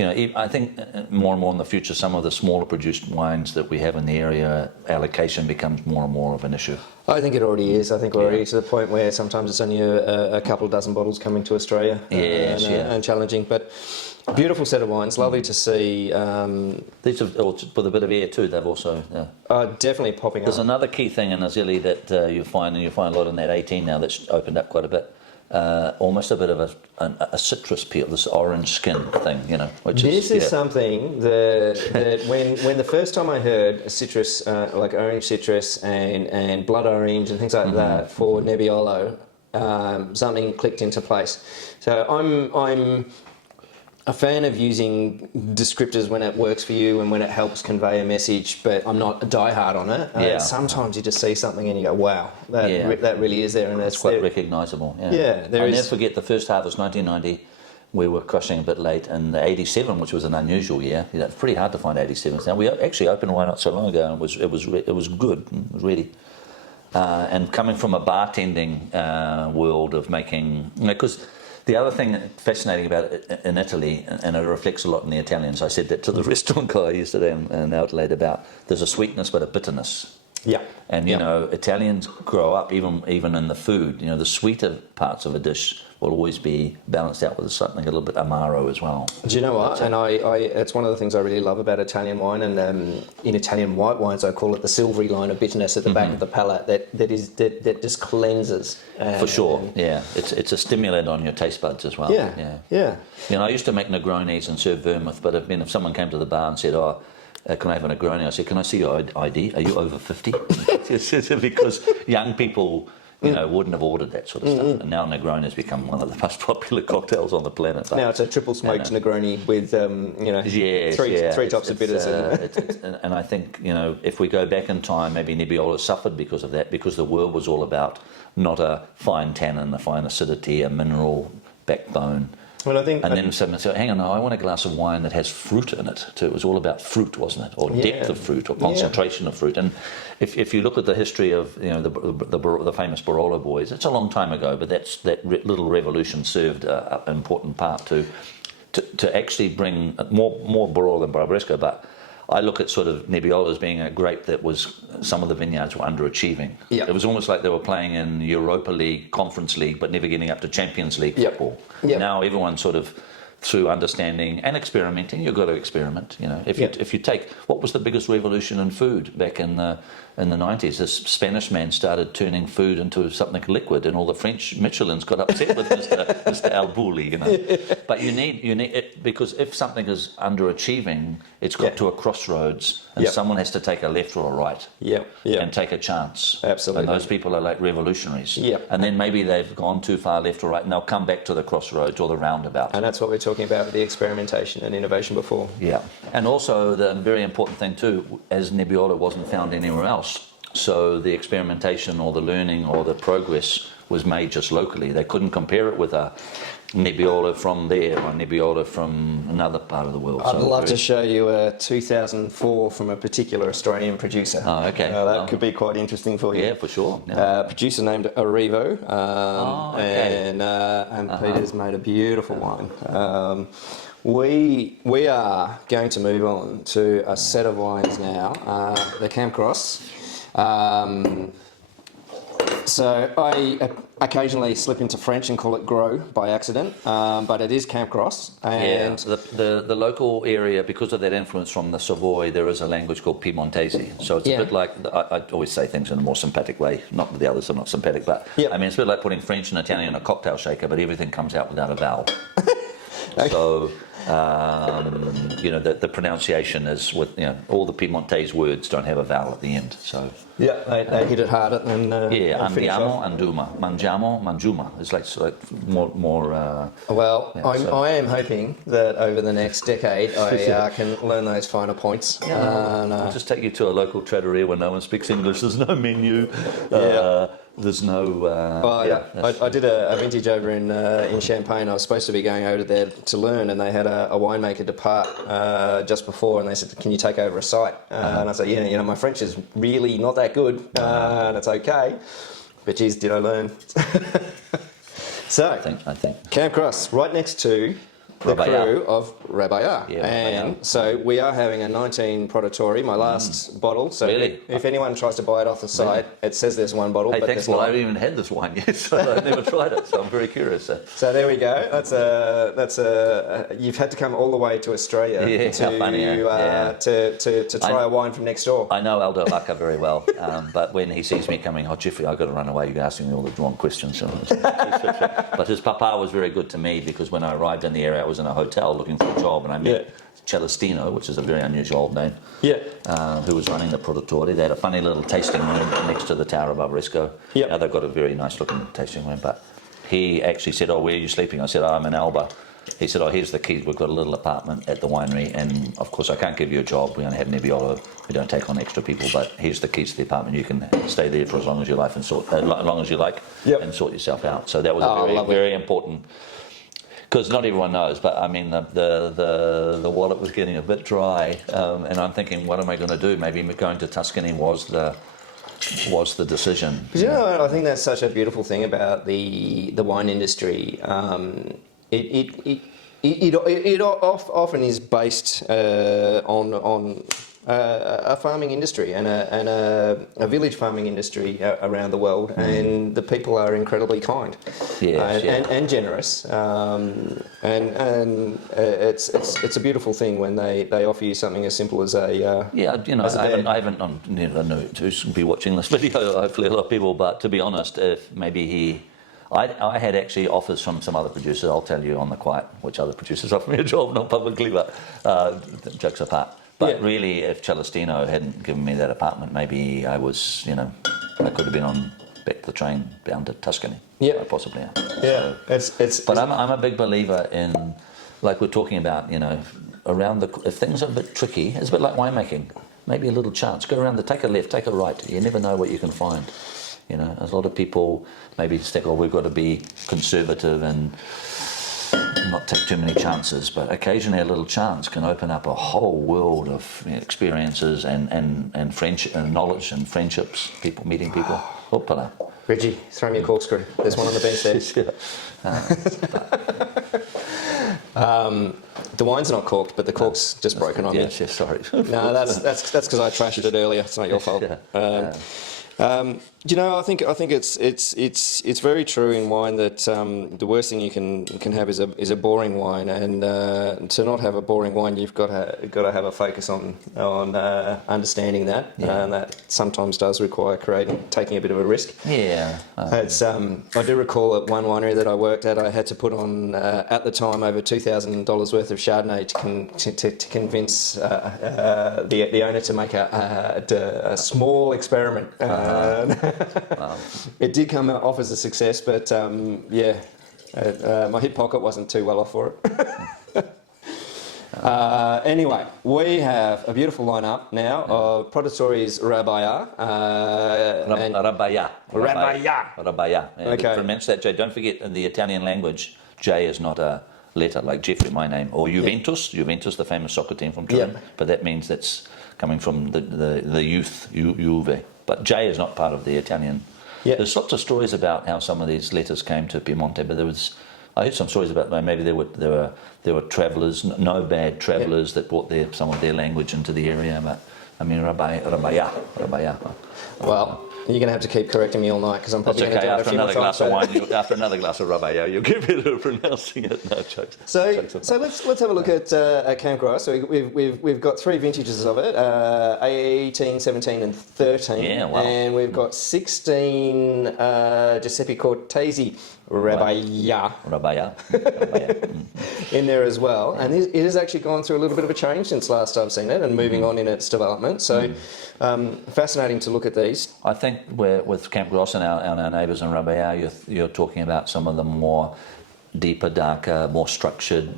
I think more and more in the future, some of the smaller produced wines that we have in the area, allocation becomes more and more of an issue. I think it already is. I think we're already to the point where sometimes it's only a couple of dozen bottles coming to Australia and challenging. But a beautiful set of wines, lovely to see. These have, with a bit of air too, they've also... definitely popping up. There's another key thing in Azili that you find a lot in that 18 now that's opened up quite a bit. Almost a bit of a citrus peel, this orange skin thing, which is something that when the first time I heard citrus, like orange citrus and blood orange and things like that for Nebbiolo, something clicked into place. So I'm a fan of using descriptors when it works for you and when it helps convey a message, but I'm not a diehard on it. Sometimes you just see something and you go, wow, that really is there. And it's quite recognisable. I'll never forget the first harvest, 1990, we were crushing a bit late, and the 87, which was an unusual year. It's pretty hard to find 87s. Now, we actually opened one not so long ago, and it was good. It was really... and coming from a bartending world of making... because the other thing fascinating about it in Italy, and it reflects a lot in the Italians, I said that to the restaurant guy yesterday in Adelaide about there's a sweetness but a bitterness. Yeah. And, Italians grow up, even in the food, the sweeter parts of a dish will always be balanced out with something a little bit amaro as well. Do you know what? And it's one of the things I really love about Italian wine, and in Italian white wines I call it the silvery line of bitterness at the back of the palate that just cleanses. For sure, it's a stimulant on your taste buds as well. Yeah. I used to make Negronis and serve vermouth, but if someone came to the bar and said, can I have a Negroni? I said, can I see your ID? Are you over 50? Because young people wouldn't have ordered that sort of stuff. And now Negroni has become one of the most popular cocktails on the planet. But, now it's a triple smoked Negroni with, three types of bitters. And I think, if we go back in time, maybe Nebbiolo suffered because of that, because the world was all about not a fine tannin, a fine acidity, a mineral backbone. Well, I think, and then someone said, hang on, I want a glass of wine that has fruit in it too. It was all about fruit, wasn't it? Or depth of fruit, or concentration of fruit. And if you look at the history of the famous Barolo boys, it's a long time ago, but that little revolution served an important part to actually bring more Barolo than Barbaresco. But I look at sort of Nebbiolo as being a grape that some of the vineyards were underachieving. Yep. It was almost like they were playing in Europa League, Conference League, but never getting up to Champions League football. Yep. Now everyone sort of, through understanding and experimenting, you've got to experiment. If you take, what was the biggest revolution in food back in the 90s? This Spanish man started turning food into something liquid, and all the French Michelins got upset with Mr. Albouli. But you need it, because if something is underachieving, it's got to a crossroads, and someone has to take a left or a right, and take a chance. Absolutely. And those people are like revolutionaries. And then maybe they've gone too far left or right, and they'll come back to the crossroads or the roundabout. And that's what we're talking about with the experimentation and innovation before. Yeah, and also the very important thing too, as Nebbiolo wasn't found anywhere else, so the experimentation or the learning or the progress was made just locally. They couldn't compare it with a Nebbiolo from there or Nebbiolo from another part of the world. I'd love to show you a 2004 from a particular Australian producer. Oh, okay. That could be quite interesting for you. Yeah, for sure. Yeah. Producer named Arrivo, and Peter's made a beautiful wine. We are going to move on to a set of wines now, the Campcross. So I occasionally slip into French and call it Gros by accident, but it is Campcross. And the local area, because of that influence from the Savoy, there is a language called Piedmontese. So it's a bit like, I always say things in a more sympathetic way, not that the others are not sympathetic, but I mean, it's a bit like putting French and Italian in a cocktail shaker, but everything comes out without a vowel. So, the pronunciation is with, all the Piedmontese words don't have a vowel at the end. So they hit it harder than andiamo, anduma, mangiamo, mangiuma. It's like more. I am hoping that over the next decade I can learn those finer points. I'll just take you to a local trattoria where no one speaks English. There's no menu. There's no. I did a vintage over in Champagne. I was supposed to be going over there to learn, and they had a winemaker depart just before, and they said, "Can you take over a site?" And I said, my French is really not that good, and it's okay, but geez, did I learn? So I think Campcross, right next to the crew of Rabaya. So we are having a 19 Prototori, my last bottle. So if anyone tries to buy it off the site, it says there's one bottle. Hey, but thanks. Well, I haven't even had this wine yet, so I've never tried it. So I'm very curious. So there we go. That's you've had to come all the way to Australia to try a wine from next door. I know Aldo Lacca very well, but when he sees me coming, Jeffrey, I've got to run away. You're asking me all the wrong questions. But his papa was very good to me, because when I arrived in the area, I was in a hotel looking for a job, and I met Celestino, which is a very unusual old name, who was running the Produttori. They had a funny little tasting room next to the Tower of Barbaresco. Now they've got a very nice looking tasting room, but he actually said, where are you sleeping? I said, I'm in Alba. He said, here's the keys. We've got a little apartment at the winery, and of course I can't give you a job. We only have Nebbiolo. We don't take on extra people, but here's the keys to the apartment. You can stay there for as long as you like and sort yourself out. So that was a very important. Because not everyone knows, but I mean the wallet was getting a bit dry, and I'm thinking, what am I going to do? Maybe going to Tuscany was the decision. I think that's such a beautiful thing about the wine industry. It often is based on a farming industry and a village farming industry around the world, and the people are incredibly kind and generous, and it's a beautiful thing when they offer you something as simple as I haven't to be watching this video, hopefully a lot of people, but to be honest, if maybe I had actually offers from some other producers. I'll tell you on the quiet which other producers offered me a job, not publicly, but jokes apart. But really, if Celestino hadn't given me that apartment, maybe I was, I could have been on back the train down to Tuscany. Yeah. Possibly. Yeah. But I'm a big believer in, like we're talking about, if things are a bit tricky, it's a bit like winemaking. Maybe a little chance. Go around take a left, take a right. You never know what you can find. A lot of people maybe think, we've got to be conservative and not take too many chances, but occasionally a little chance can open up a whole world of experiences and friendship and knowledge and friendships, meeting people. Hoppala. Reggie, throw me a corkscrew. There's one on the bench there. The wine's not corked, but the cork's just broken on me. Yes, sorry. No, that's because I trashed it earlier. It's not your fault. I think it's very true in wine that the worst thing you can have is a boring wine, and to not have a boring wine, you've got to have a focus on understanding that, and that sometimes does require taking a bit of a risk. Yeah, I do recall at one winery that I worked at, I had to put on at the time over $2,000 worth of Chardonnay to convince the owner to make a small experiment. Wow. It did come off as a success, but my hip pocket wasn't too well off for it. Anyway, we have a beautiful lineup now of Produttore's Rabaya. Rabaya. Rabaya. Yeah, Okay. Pronounce that J. Don't forget, in the Italian language, J is not a letter like Jeffrey, my name, or Juventus, the famous soccer team from Turin. But that means that's coming from the youth, Juve. But J is not part of the Italian. Yeah. There's lots of stories about how some of these letters came to Piedmont, but I heard some stories about maybe there were travellers, no bad travellers that brought some of their language into the area. But I mean, Rabaya. Well, you're going to have to keep correcting me all night because I'm probably going to do it a few more times. After another glass of Rabaya, you'll get better at pronouncing it. No jokes. So let's have a look at Campgras. So we've got 3 vintages of it: 18, 17, and 13. Yeah, wow. And we've got 16 Giuseppe Cortesi Rabaya in there as well. And it has actually gone through a little bit of a change since last I've seen it, and moving on in its development. So fascinating to look at these. I think with Campgras and our neighbours in Rabaya, you're talking about some of the more deeper, darker, more structured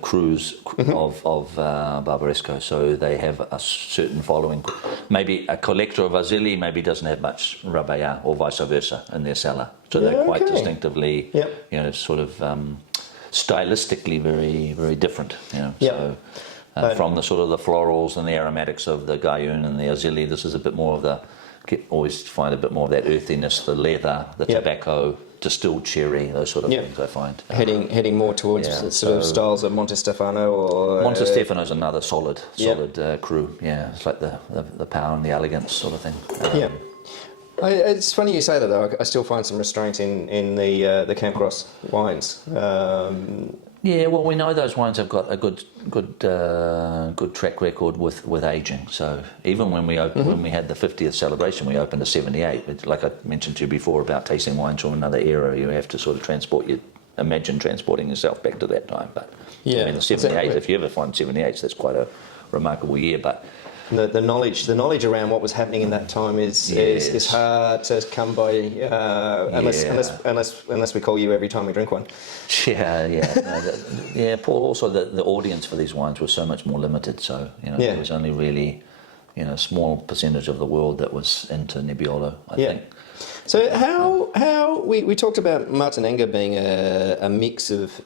crews of Barbaresco. So they have a certain following. Maybe a collector of Azili maybe doesn't have much Rabaya, or vice versa, in their cellar. So they're quite distinctively, sort of stylistically very, very different. So from the sort of the florals and the aromatics of the Gayun and the Azili, this is a bit more of always find a bit more of that earthiness, the leather, the tobacco, distilled cherry, those sort of things I find. Heading more towards sort of styles of Montestefano or... Montestefano's another solid crew. Yeah, it's like the power and the elegance sort of thing. It's funny you say that though. I still find some restraint in the Campgras wines. Yeah, well, we know those wines have got a good track record with aging. So even when we when we had the 50th celebration, we opened a 78. But like I mentioned to you before about tasting wines from another era, you have to sort of imagine transporting yourself back to that time. But I mean, the 78, if you ever find 78s, that's quite a remarkable year. But the knowledge around what was happening in that time is hard to come by unless we call you every time we drink one. Paul. Also, the audience for these wines was so much more limited. So there was only really a small percentage of the world that was into Nebbiolo, I think. So how we talked about Martinenga being a mix of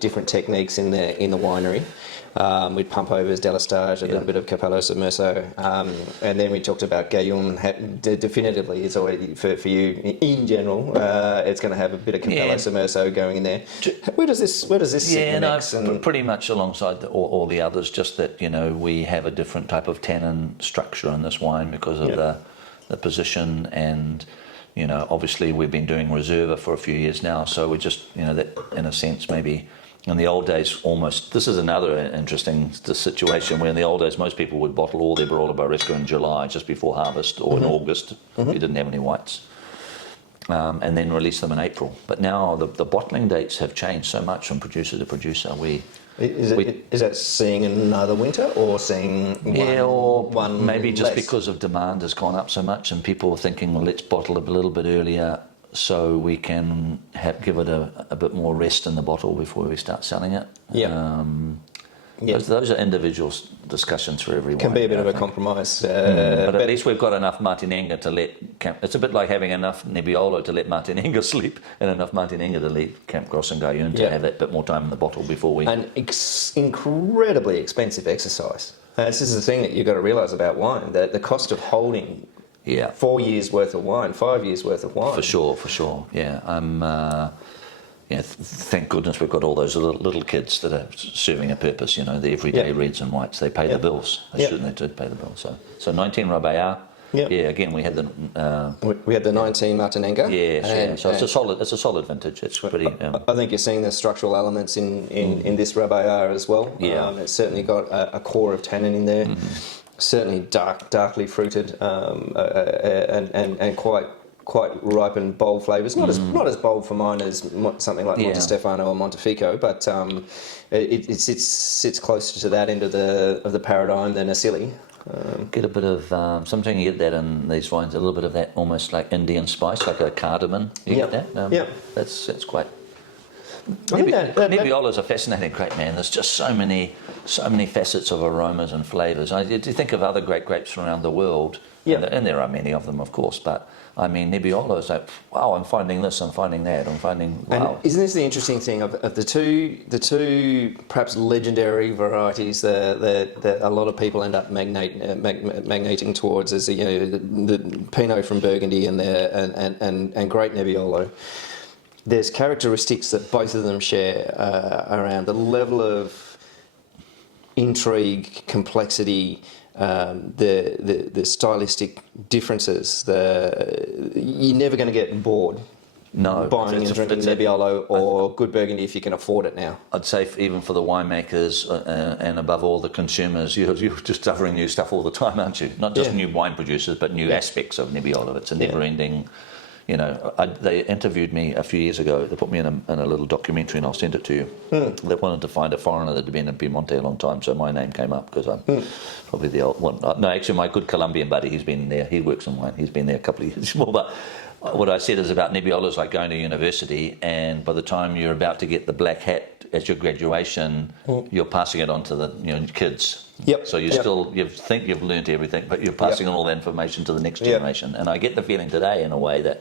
different techniques in the winery. With pump overs, Delestage, a little bit of Capello Sommerso, and then we talked about Gayun. Definitively, it's already for you in general. It's going to have a bit of Capello Sommerso going in there. Where does this sit in the mix? Pretty much alongside all the others. Just that we have a different type of tannin structure in this wine because of the position, and obviously we've been doing Reserva for a few years now, so we just that in a sense maybe. In the old days, this is another interesting situation where in the old days most people would bottle all their Barolo Barbaresco in July, just before harvest, or in August, if you didn't have any whites. and then release them in April. But now the bottling dates have changed so much from producer to producer. Is that seeing another winter or seeing one maybe just less? because of demand has gone up so much and people are thinking, well, let's bottle it a little bit earlier so we can give it a bit more rest in the bottle before we start selling it. Yeah. Those are individual discussions for everyone. Can be a bit of a compromise. But at least we've got enough Martinenga to let it's a bit like having enough Nebbiolo to let Martinenga sleep and enough Martinenga to let Camp Gross and Guyun to have a bit more time in the bottle before we... An incredibly expensive exercise. This is the thing that you've got to realise about wine, that the cost of holding 4 years worth of wine, 5 years worth of wine. For sure. Yeah, thank goodness we've got all those little kids that are serving a purpose. The everyday reds and whites. They pay the bills. They did pay the bills. So 19 Rabaya. Yeah. Again, we had the we had the 19 Martinenga. So it's a solid vintage. It's pretty. I think you're seeing the structural elements in this Rabaya as well. Yeah. It's certainly got a core of tannin in there. Mm-hmm. Certainly darkly fruited, and quite ripe and bold flavours. Not as bold for mine as something like Montestefano or Montefico, but it sits closer to that end of the paradigm than a Silly. Get a bit of sometimes you get that in these wines, a little bit of that almost like Indian spice, like a cardamom. You get that? That's quite. Nebbiolo is a fascinating grape, man. There's just so many facets of aromas and flavours. Do you think of other great grapes around the world? Yeah. And there are many of them, of course, but I mean, Nebbiolo is like, wow, I'm finding this, I'm finding that, wow. And isn't this the interesting thing of the two perhaps legendary varieties that a lot of people end up magnating towards is the Pinot from Burgundy and Great Nebbiolo. There's characteristics that both of them share around the level of intrigue, complexity, the stylistic differences. You're never going to get bored buying and drinking Nebbiolo or good Burgundy if you can afford it now. I'd say even for the winemakers and above all the consumers, you're just discovering new stuff all the time, aren't you? Not just new wine producers, but new aspects of Nebbiolo. It's a never-ending... they interviewed me a few years ago. They put me in a little documentary, and I'll send it to you. They wanted to find a foreigner that had been in Piedmont a long time, so my name came up because I'm probably the old one. No, actually, my good Colombian buddy, he's been there. He works in wine. He's been there a couple of years more. But what I said is about Nebbiolo is like going to university, and by the time you're about to get the black hat at your graduation, you're passing it on to the kids. Yep. So you think you've learnt everything, but you're passing on all the information to the next generation. And I get the feeling today, in a way, that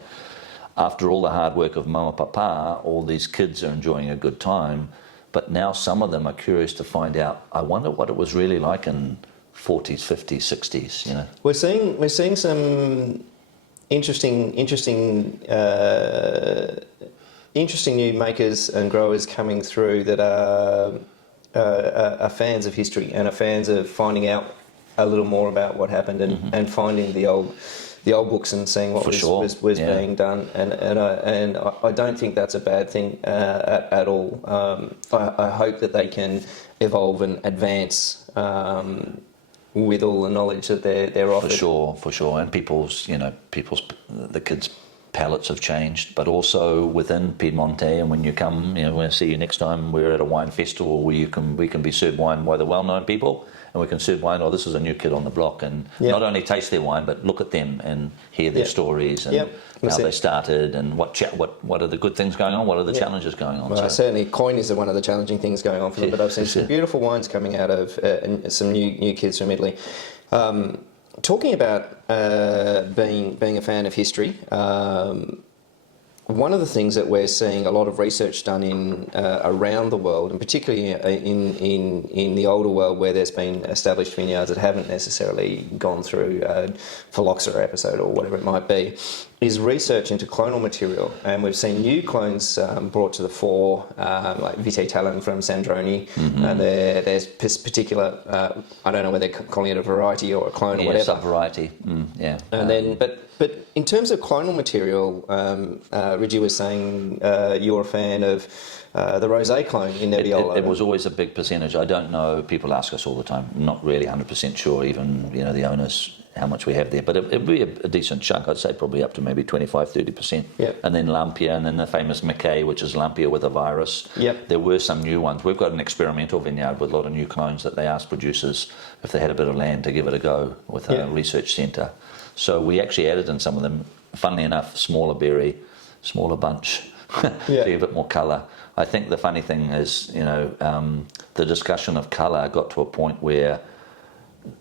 after all the hard work of Mama Papa, all these kids are enjoying a good time, but now some of them are curious to find out, I wonder what it was really like in 40s, 50s, 60s, We're seeing some interesting new makers and growers coming through that are fans of history and are fans of finding out a little more about what happened and finding the old books and seeing what was being done, and I don't think that's a bad thing at all. I hope that they can evolve and advance with all the knowledge that they're offered. For sure, and the kids' palates have changed, but also within Piedmont, and when you come, when I see you next time, we're at a wine festival where we can be served wine by the well-known people, and we can serve wine, this is a new kid on the block, and not only taste their wine, but look at them and hear their stories and how they started and what are the good things going on, what are the challenges going on. Well, certainly coin is one of the challenging things going on for them, but I've seen some beautiful wines coming out of some new kids from Italy. Talking about being a fan of history, one of the things that we're seeing a lot of research done in around the world, and particularly in the older world where there's been established vineyards that haven't necessarily gone through a phylloxera episode or whatever it might be, is research into clonal material. And we've seen new clones brought to the fore, like Vite Talon from Sandroni. There's particular, I don't know whether they're calling it a variety or a clone or whatever. Sub-variety, And then, but in terms of clonal material, Reggie was saying you're a fan of the rosé clone in Nebbiolo. It was always a big percentage. I don't know. People ask us all the time. I'm not really 100% sure. Even the owners how much we have there, but it'd be a decent chunk. I'd say probably up to maybe 25-30%. Yep. And then Lumpia, and then the famous Mackay, which is Lumpia with a virus. Yep. There were some new ones. We've got an experimental vineyard with a lot of new clones that they asked producers if they had a bit of land to give it a go with a research centre. So we actually added in some of them, funnily enough, smaller berry, smaller bunch, see a bit more colour. I think the funny thing is, the discussion of colour got to a point where,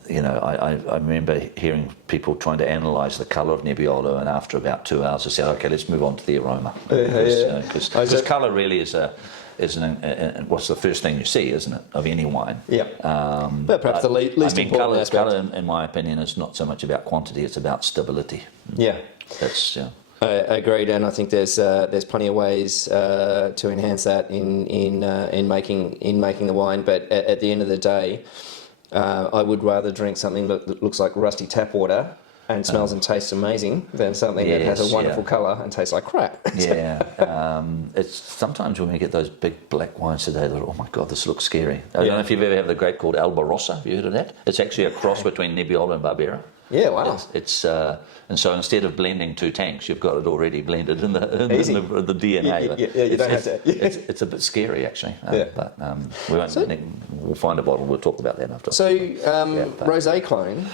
I remember hearing people trying to analyse the colour of Nebbiolo, and after about 2 hours I said, okay, let's move on to the aroma. Because colour really is what's the first thing you see, isn't it, of any wine? Yeah. But perhaps the least important aspect. Colour, in my opinion, is not so much about quantity, it's about stability. Yeah. That's, Agreed, and I think there's plenty of ways to enhance that in making the wine. But at the end of the day, I would rather drink something that looks like rusty tap water and smells and tastes amazing than something that has a wonderful colour and tastes like crap. It's sometimes when we get those big black wines today, they're, oh my God, this looks scary. I don't know if you've ever had the grape called Albarossa. Have you heard of that? It's actually a cross between Nebbiolo and Barbera. Yeah, wow. It's and so instead of blending 2 tanks, you've got it already blended in the DNA. You don't have to. It's a bit scary actually, but we won't. We'll find a bottle. We'll talk about that after. So rosé clone,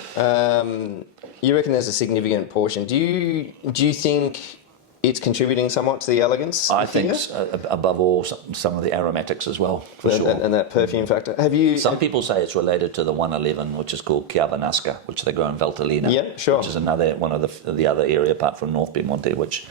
you reckon there's a significant portion? Do you think it's contributing somewhat to the elegance? I think above all some of the aromatics as well, for sure. And that perfume factor. Have you? Some people say it's related to the 111, which is called Chiavenasca, which they grow in Valtellina. Yeah, sure. Which is another one of the other area apart from North Piedmont, which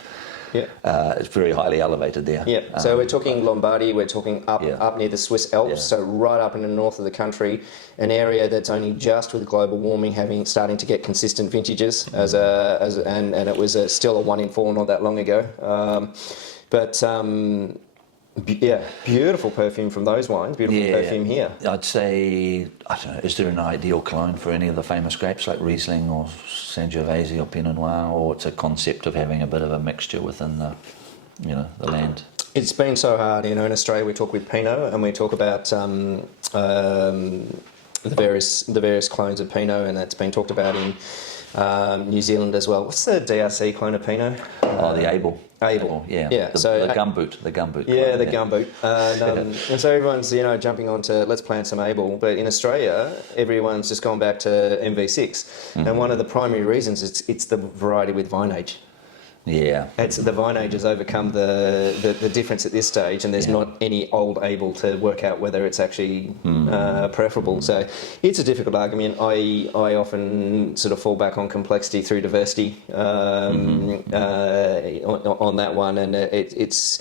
it's very highly elevated there. Yeah. So we're talking Lombardy. We're talking up near the Swiss Alps. So right up in the north of the country, an area that's only just with global warming starting to get consistent vintages and it was still a 1 in 4 not that long ago. Beautiful perfume from those wines. Beautiful perfume here. I'd say, I don't know, is there an ideal clone for any of the famous grapes like Riesling or Sangiovese or Pinot Noir, or it's a concept of having a bit of a mixture within the land? It's been so hard. In Australia we talk with Pinot and we talk about the various clones of Pinot, and it's been talked about in New Zealand as well. What's the DRC clone of Pinot? The Abel. Abel. Yeah. So the gumboot. The gumboot. Yeah, the gumboot. And so everyone's jumping on to let's plant some Abel, but in Australia everyone's just gone back to MV6, and one of the primary reasons is it's the variety with vine age. Yeah, it's the vine age has overcome the difference at this stage, and there's not any old Abel to work out whether it's actually preferable. So it's a difficult argument. I often sort of fall back on complexity through diversity on that one, and it's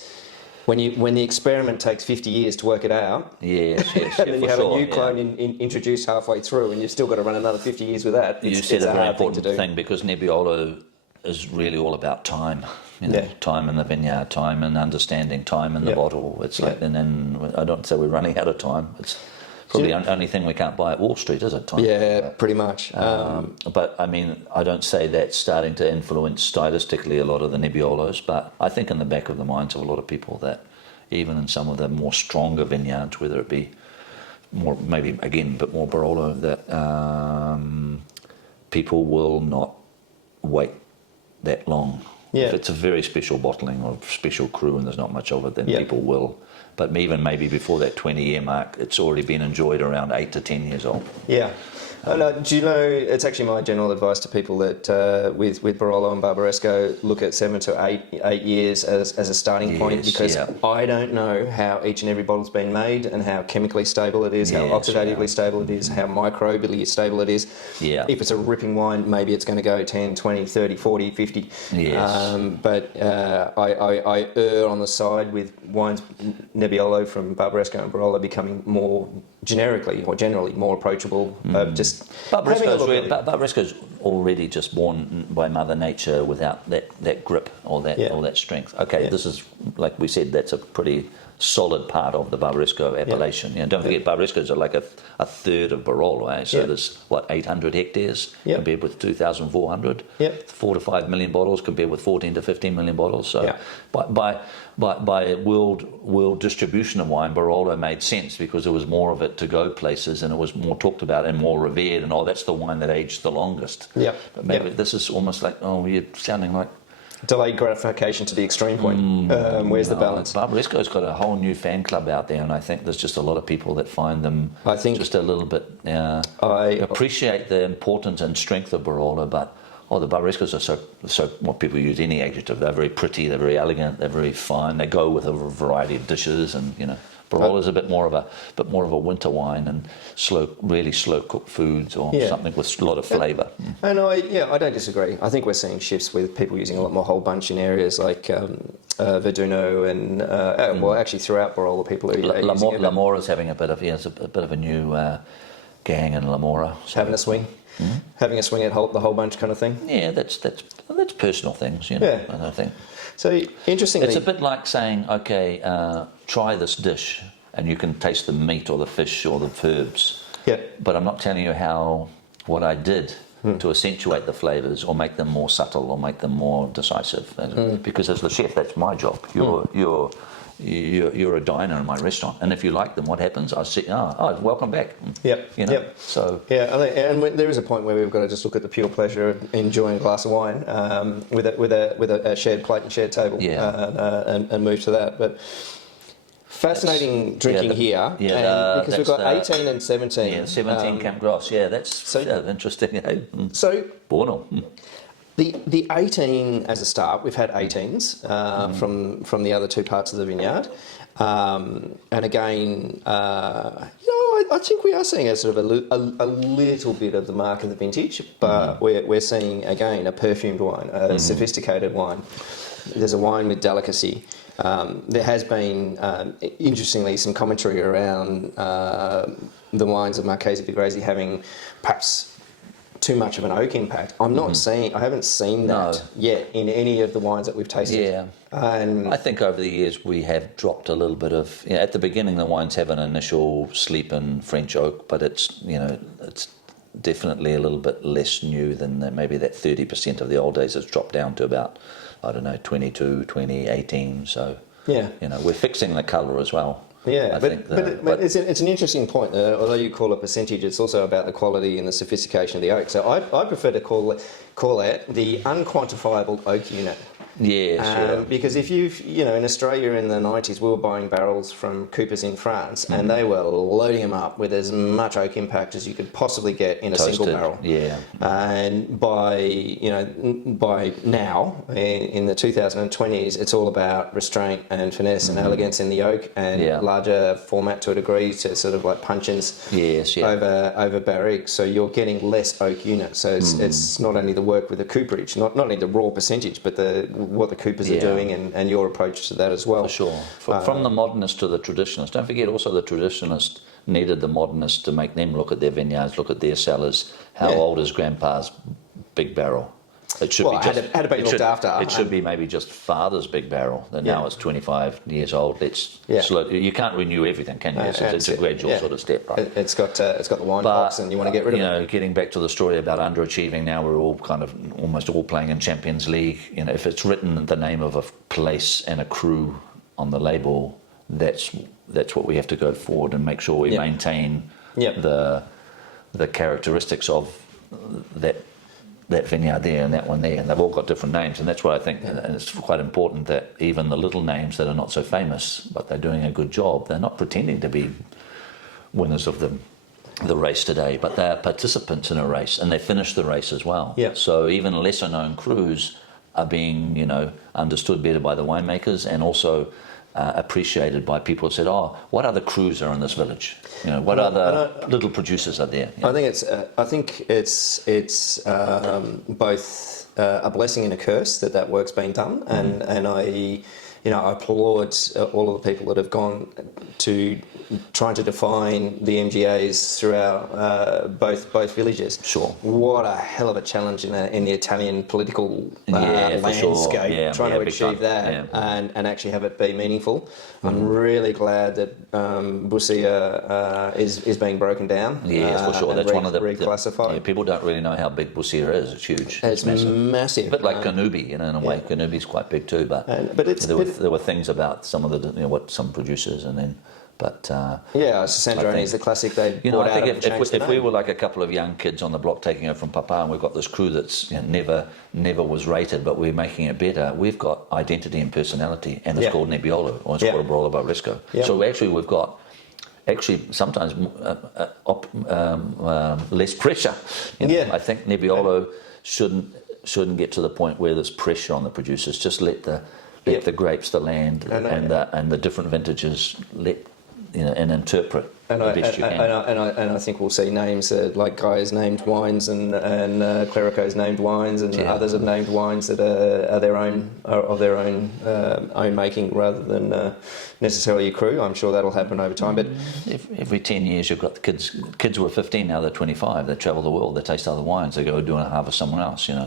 when the experiment takes 50 years to work it out. Yes, and then you have a new clone introduced halfway through, and you've still got to run another 50 years with that. You said a very important thing, because Nebbiolo is really all about time, time in the vineyard, time and understanding, time in the bottle. It's like, and then I don't say we're running out of time. It's probably the only thing we can't buy at Wall Street, is it? Time. Yeah, pretty much. But I mean, I don't say that's starting to influence stylistically a lot of the Nebbiolos, but I think in the back of the minds of a lot of people that even in some of the more stronger vineyards, whether it be more, maybe again a bit more Barolo, that people will not wait that long. If it's a very special bottling or special crew and there's not much of it, then people will. But even maybe before that 20-year mark, it's already been enjoyed around 8 to 10 years old. Yeah. Do you know, it's actually my general advice to people that with Barolo and Barbaresco, look at 7 to 8 years as a starting point, because I don't know how each and every bottle's been made and how chemically stable it is, how oxidatively stable it is, how microbially stable it is. If it's a ripping wine, maybe it's going to go 10, 20, 30, 40, 50. But I err on the side with wines, Nebbiolo from Barbaresco and Barolo becoming more generically or generally more approachable. Barbaresco's already just born by Mother Nature without that grip or that strength. Okay, this is, like we said, that's a pretty solid part of the Barbaresco appellation. You know, don't forget, Barbaresco is like a third of Barolo, eh? So there's, 800 hectares compared with 2,400? 4 to 5 million bottles compared with 14 to 15 million bottles. So by world distribution of wine, Barolo made sense because there was more of it to go places and it was more talked about and more revered, and that's the wine that aged the longest. But maybe this is almost like, you're sounding like delayed gratification to the extreme point. Where's the balance? Barbaresco's got a whole new fan club out there, and I think there's just a lot of people that find them just a little bit appreciate the importance and strength of Barolo, but the Barbarescos are so what people use any adjective. They're very pretty, they're very elegant, they're very fine. They go with a variety of dishes, and Barolo is a bit more of a winter wine and really slow cooked foods or something with a lot of flavour. And I don't disagree. I think we're seeing shifts with people using a lot more whole bunch in areas like Verduno and actually throughout Barolo, people are using it. Lamora's having a bit of a new gang in Lamora. So. Having a swing. Having a swing at the whole bunch kind of thing. Yeah, that's personal things, I don't think. So interestingly, it's a bit like saying, okay, try this dish, and you can taste the meat or the fish or the herbs. But I'm not telling you what I did to accentuate the flavours or make them more subtle or make them more decisive. Because as the chef, that's my job. You're a diner in my restaurant, and if you like them, what happens? I say, welcome back. So and there is a point where we've got to just look at the pure pleasure of enjoying a glass of wine with a shared plate and shared table, and move to that. But fascinating drinking here, because we've got 18 and 17. Yeah, 17 Camp Gross. Yeah, that's so interesting. So Borno. The 18 as a start, we've had 18s from the other two parts of the vineyard, and again, I think we are seeing a sort of a little bit of the mark of the vintage, but we're seeing again a perfumed wine, a sophisticated wine. There's a wine with delicacy. There has been, interestingly, some commentary around the wines of Marchesi di Gresy having perhaps too much of an oak impact. I haven't seen that yet in any of the wines that we've tasted. Yeah, and I think over the years we have dropped a little bit of. At the beginning, the wines have an initial sleep in French oak, but it's definitely a little bit less new than maybe that 30% of the old days has dropped down to about 22, 20, 18. So we're fixing the colour as well. Yeah, but it's an interesting point. Although you call it percentage, it's also about the quality and the sophistication of the oak. So I prefer to call it the unquantifiable oak unit. Yeah, because if in Australia in the 90s, we were buying barrels from Coopers in France, and they were loading them up with as much oak impact as you could possibly get in a single barrel. Yeah. And by now, in the 2020s, it's all about restraint and finesse and elegance in the oak and larger format to a degree, to sort of like puncheons over barrique. So you're getting less oak units. So it's not only the work with the cooperage, not only the raw percentage, but what the Coopers are doing and your approach to that as well. For sure. From the modernist to the traditionalist. Don't forget also the traditionalist needed the modernist to make them look at their vineyards, look at their cellars. How old is Grandpa's big barrel? It should be just, had to be looked after. It should be maybe just father's big barrel. Then now it's 25 years old. Slow. You can't renew everything, can you? It's a gradual sort of step, right? It's got the wine box, and you want to get rid of it. Getting back to the story about underachieving, now we're all kind of almost all playing in Champions League. If it's written the name of a place and a crew on the label, that's what we have to go forward and make sure we maintain the characteristics of that vineyard there and that one there, and they've all got different names, and that's why I think and it's quite important that even the little names that are not so famous but they're doing a good job, they're not pretending to be winners of the race today, but they're participants in a race and they finish the race as well. So even lesser known crews are being understood better by the winemakers and also appreciated by people who said, what other crews are in this village? What other little producers are there? I think it's both a blessing and a curse that work's been done, and I I applaud all of the people that have gone to trying to define the MGAs throughout both villages. Sure. What a hell of a challenge in the Italian political landscape, trying to achieve that and actually have it be meaningful. I'm really glad that Busia is being broken down. Yes, for sure. That's one of the reclassified. People don't really know how big Busia is. It's huge. It's massive. A bit like Kanubi, in a way. Kanubi's quite big too, but there were things about some of the what some producers and then. But Sandrone is the classic they brought out. I think if we were like a couple of young kids on the block taking over from Papa, and we've got this crew that's never was rated, but we're making it better. We've got identity and personality, and it's called Nebbiolo, or it's called Barbaresco. Yeah. So we've got sometimes less pressure. I think Nebbiolo shouldn't get to the point where there's pressure on the producers. Just let the grapes, the land, and the different vintages and interpret the best you can. And I think we'll see names like Guy's named wines and Clerico's named wines, and others have named wines that are their own own making rather than necessarily a crew. I'm sure that'll happen over time. But every 10 years you've got the kids who are 15 now, they're 25. They travel the world. They taste other wines. They go do and harvest someone else. In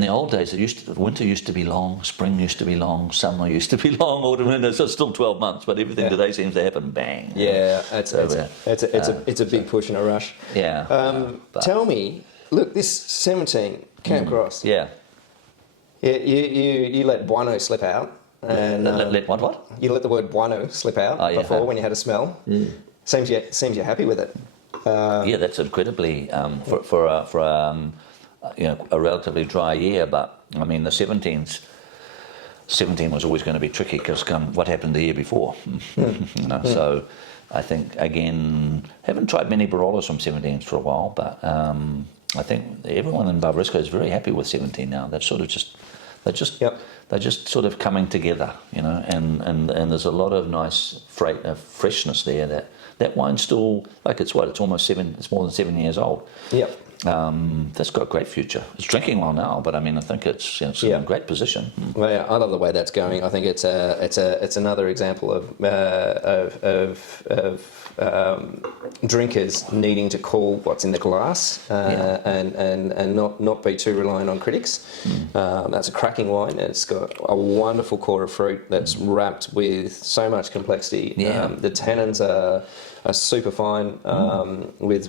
the old days, winter used to be long, spring used to be long, summer used to be long, autumn, and it's still 12 months. But everything today seems to happen bang. Yeah, it's a big push and a rush. Yeah. Tell me, look, this 17 Camp Cross. Yeah. You let Bueno slip out, and let what? You let the word Bueno slip out before when you had a smell. Seems you're happy with it. That's incredibly for a relatively dry year, but I mean the 17 was always going to be tricky because what happened the year before, So I think again haven't tried many Barolos from 17s for a while, but I think everyone in Barbaresco is very happy with 17 now. They're just sort of coming together, and there's a lot of nice freshness there. That wine's still it's almost it's more than 7 years old. Yep. That's got a great future. It's drinking well now, but I mean, I think it's in a great position. Well, I love the way that's going. I think it's another example of drinkers needing to call what's in the glass and not be too reliant on critics. That's a cracking wine. It's got a wonderful core of fruit that's wrapped with so much complexity. The tannins are super fine with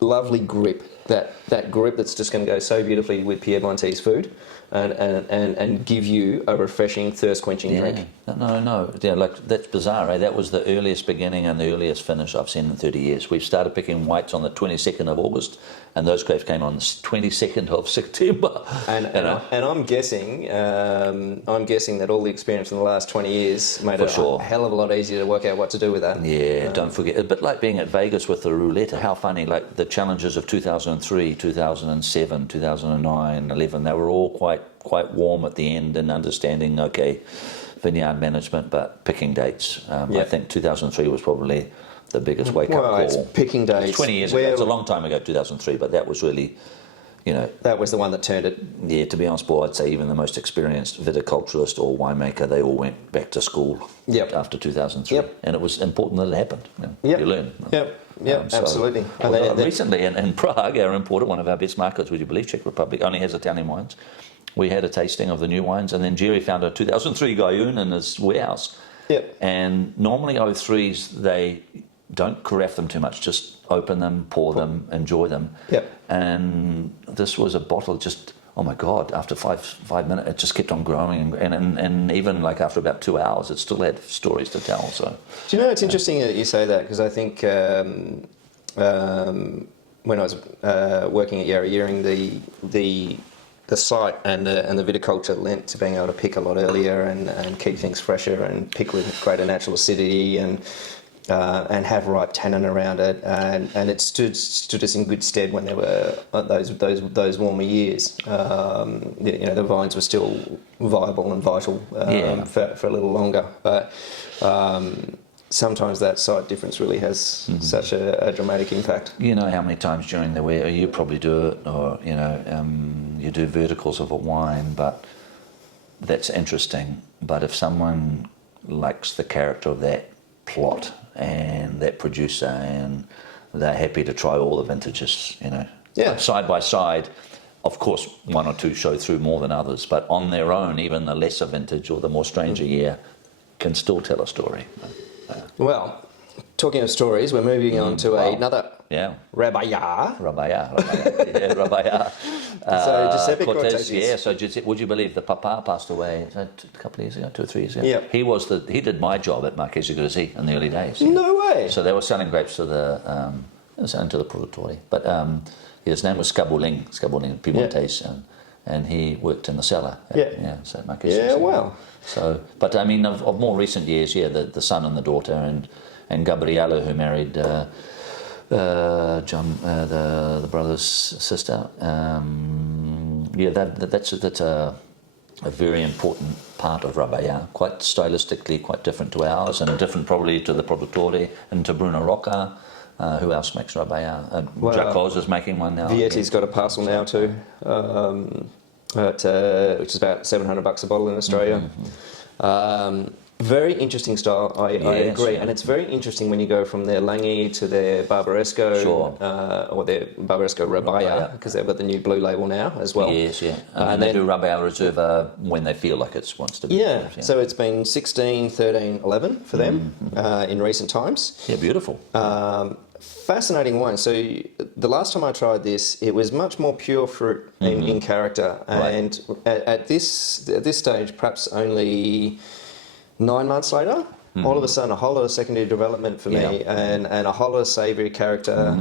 lovely grip. That grip that's just going to go so beautifully with Piedmontese food and give you a refreshing, thirst-quenching drink. No. That's bizarre, eh? That was the earliest beginning and the earliest finish I've seen in 30 years. We've started picking whites on the 22nd of August, and those grapes came on the 22nd of September. And I'm guessing that all the experience in the last 20 years made it a hell of a lot easier to work out what to do with that. Yeah, don't forget. A bit like being at Vegas with the roulette. How funny, like the challenges of 2003, 2007, 2009, 11, they were all quite warm at the end and understanding, vineyard management, but picking dates. I think 2003 was probably the biggest wake-up call. It's picking dates. It's 20 years ago. It's a long time ago, 2003, but that was really, That was the one that turned it. Yeah, to be honest, Paul, I'd say even the most experienced viticulturist or winemaker, they all went back to school after 2003. Yep. And it was important that it happened. You learn. Absolutely. Recently in Prague, our importer, one of our best markets, would you believe, Czech Republic, only has Italian wines. We had a tasting of the new wines, and then Jerry found a 2003 Gayoon in his warehouse. Yep. And normally 03s, they don't carafe them too much, just open them, pour them, enjoy them. Yep. And this was a bottle just, oh my God, after five minutes, it just kept on growing. And even like after about 2 hours, it still had stories to tell. So, do you know, it's interesting that you say that, because I think when I was working at Yarra Yering, the site and the viticulture lent to being able to pick a lot earlier and keep things fresher and pick with greater natural acidity and have ripe tannin around it, and it stood us in good stead when there were those warmer years. The vines were still viable and vital for a little longer, but sometimes that site difference really has such a dramatic impact. You know how many times during the week, you probably do it, or you do verticals of a wine, but that's interesting. But if someone likes the character of that plot and that producer, and they're happy to try all the vintages, side by side. Of course, one or two show through more than others, but on their own, even the lesser vintage or the more stranger year can still tell a story. Well, talking of stories, we're moving on to another Rabaya. Rabaya. So Giuseppe Cortez, Cortesi. so Giuseppe, would you believe the Papa passed away a couple of years ago, 2 or 3 years ago? Yeah. He did my job at Marchesi di Gresy in the early days. No way. So they were selling grapes to the produttori. But his name was Scaboling Piedmontese, and he worked in the cellar. So Marchesi. Yeah, wow. So, but I mean, of more recent years, the son and the daughter, and Gabriella, who married John, the brother's sister. That's a very important part of Rabaya, quite stylistically quite different to ours, and different probably to the Produttore and to Bruno Rocca. Who else makes Rabaya? Jacques is making one now. Vietti's got a parcel now too, which is about $700 a bottle in Australia. Very interesting style, I agree. And it's very interesting when you go from their Langi to their Barbaresco, or their Barbaresco Rabaya, because they've got the new blue label now as well. Yes, yeah. And they do Rabaya Reserva when they feel like it wants to be. Yeah, so it's been 16, 13, 11 for them in recent times. Yeah, beautiful. Fascinating wine. So the last time I tried this, it was much more pure fruit in character. And at this stage, perhaps only 9 months later, all of a sudden a whole lot of secondary development for me, and a whole lot of savoury character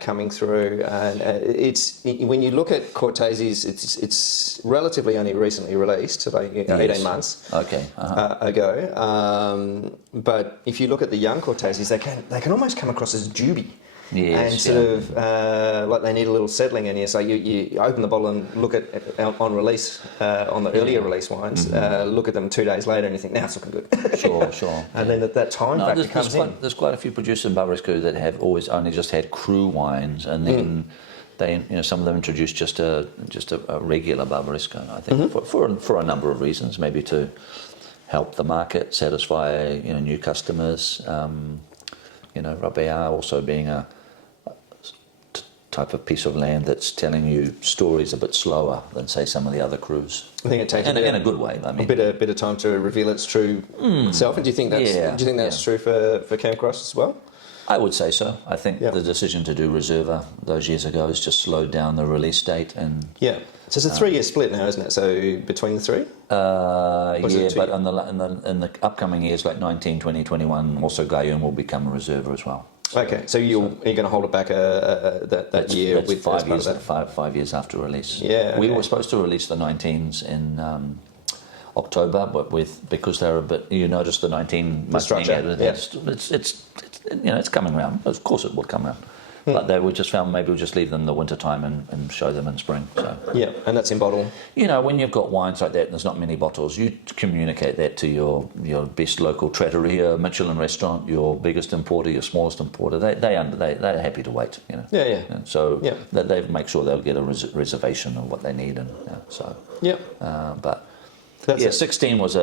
coming through. And it's when you look at Cortesi's, it's relatively only recently released, about 18 months ago. But if you look at the young Cortesi's, they can almost come across as juby. And sort of like they need a little settling in here. So you open the bottle and look at on release, on the earlier release wines, look at them 2 days later and you think, now it's looking good. Sure. And then at that time factor comes in. There's quite a few producers in Barbaresco that have always only just had cru wines, and then they, some of them introduced just a regular Barbaresco. I think for a number of reasons, maybe to help the market, satisfy new customers. Rabaya also being a type of piece of land that's telling you stories a bit slower than, say, some of the other crus. I think it takes in a good way. I mean, a bit of time to reveal its true self. And do you think that's true for Campcross as well? I would say so. I think the decision to do Reserva those years ago has just slowed down the release date. And so it's a 3-year split now, isn't it? So between the three. But in the upcoming years, like 19, 20, 21, also Guyun will become a Reserva as well. Okay, so you're going to hold it back that year? That's with 5 years. 5 years after release. Yeah, we were supposed to release the 19s in October, but because they're a bit, you notice the 19 structure. It's coming around. Of course, it would come around. But we just found maybe we'll just leave them in the winter time and show them in spring. So. Yeah, and that's in bottle. When you've got wines like that and there's not many bottles, you communicate that to your best local trattoria, Michelin restaurant, your biggest importer, your smallest importer. They're happy to wait. And so they make sure they'll get a reservation of what they need, and so. Yeah. But that's 16 was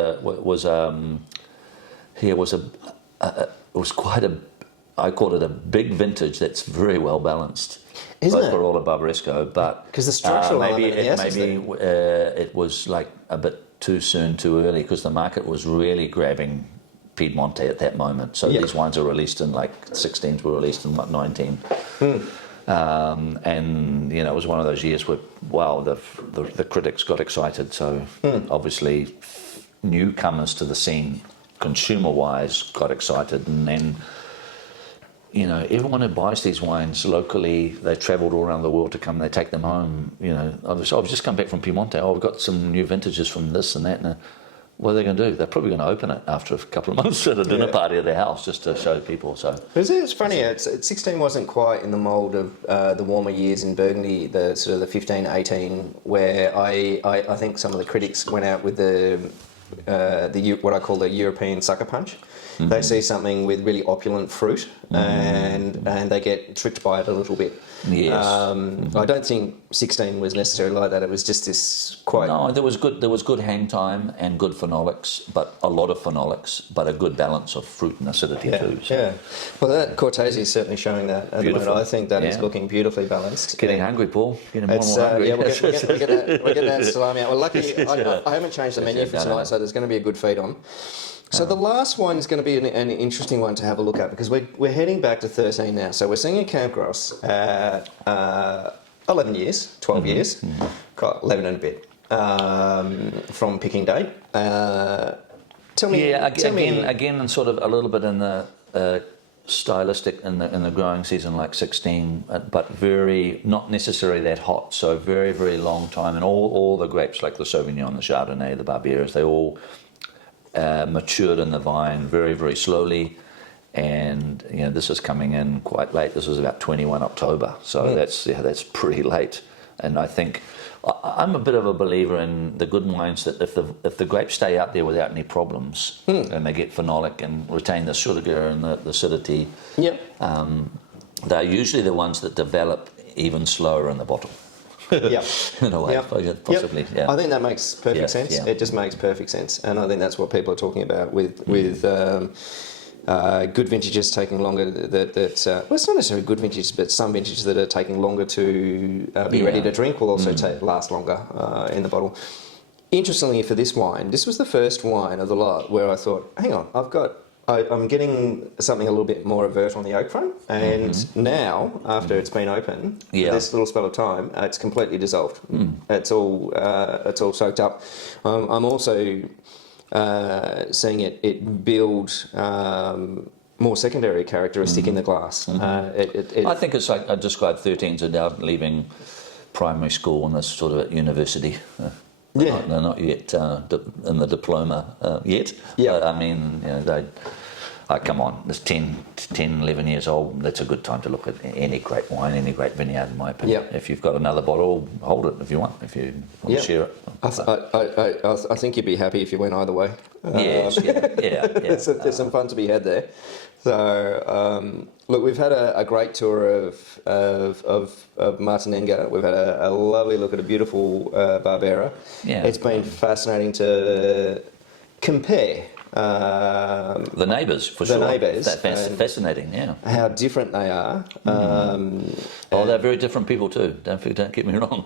quite a. I call it a big vintage that's very well balanced. Isn't it? For all of Barbaresco, but because the structural it was like a bit too soon, too early, because the market was really grabbing Piedmont at that moment. So these wines are released in 16s were released in 19. And it was one of those years where the critics got excited. So obviously newcomers to the scene, consumer-wise, got excited, and then. Everyone who buys these wines locally, they travelled all around the world to come, they take them home. I've just come back from Piemonte. We've got some new vintages from this and that. And what are they going to do? They're probably going to open it after a couple of months at a dinner party at their house just to show people. So it's funny. 16 wasn't quite in the mould of the warmer years in Burgundy, the sort of the 15, 18, where I think some of the critics went out with the what I call the European sucker punch. They see something with really opulent fruit, and they get tricked by it a little bit. Yes. I don't think 16 was necessarily like that. It was just this quite... No, there was good hang time and good phenolics, but a lot of phenolics, but a good balance of fruit and acidity too. So. Yeah. Well, that Cortese is certainly showing that at the moment. I think that is looking beautifully balanced. Getting hungry, Paul. Getting more and more hungry. Yeah, we'll get that salami out. Well, luckily, I haven't changed the menu for tonight, so there's going to be a good feed on. So the last one is going to be an interesting one to have a look at, because we're heading back to 13 now. So we're seeing a Camp Gross at 11 years, 12 years, got 11 and a bit from picking date. Tell me. Yeah, again, sort of a little bit in the stylistic in the growing season, like 16, but very not necessarily that hot. So very, very long time, and all the grapes like the Sauvignon, the Chardonnay, the Barbaresco, they all matured in the vine very, very slowly, and this is coming in quite late. This was about 21 October, so that's pretty late. And I think I'm a bit of a believer in the good wines that if the grapes stay out there without any problems and they get phenolic and retain the sugar and the acidity, they're usually the ones that develop even slower in the bottle. Yeah, in a way, possibly. Yep. Yeah, I think that makes perfect sense. Yeah. It just makes perfect sense, and I think that's what people are talking about with good vintages taking longer. Well, it's not necessarily good vintages, but some vintages that are taking longer to be ready to drink will also last longer in the bottle. Interestingly, for this wine, this was the first wine of the lot where I thought, hang on, I'm getting something a little bit more overt on the oak front, and now, after it's been open, for this little spell of time, it's completely dissolved. It's all soaked up. I'm also seeing it build more secondary characteristic in the glass. I think it's like I described 13s are now leaving primary school and they're sort of at university. They're not yet in the diploma yet. But, I mean, come on, it's 10, 11 years old. That's a good time to look at any great wine, any great vineyard, in my opinion. If you've got another bottle, hold it if you want, if you want to share it. I think you'd be happy if you went either way. Yes, There's some fun to be had there. So, look, we've had a great tour of Martinenga. We've had a lovely look at a beautiful Barbera. Yeah. It's been fascinating to compare the neighbours, for sure. That's fascinating, yeah. How different they are. They're very different people too. Don't get me wrong.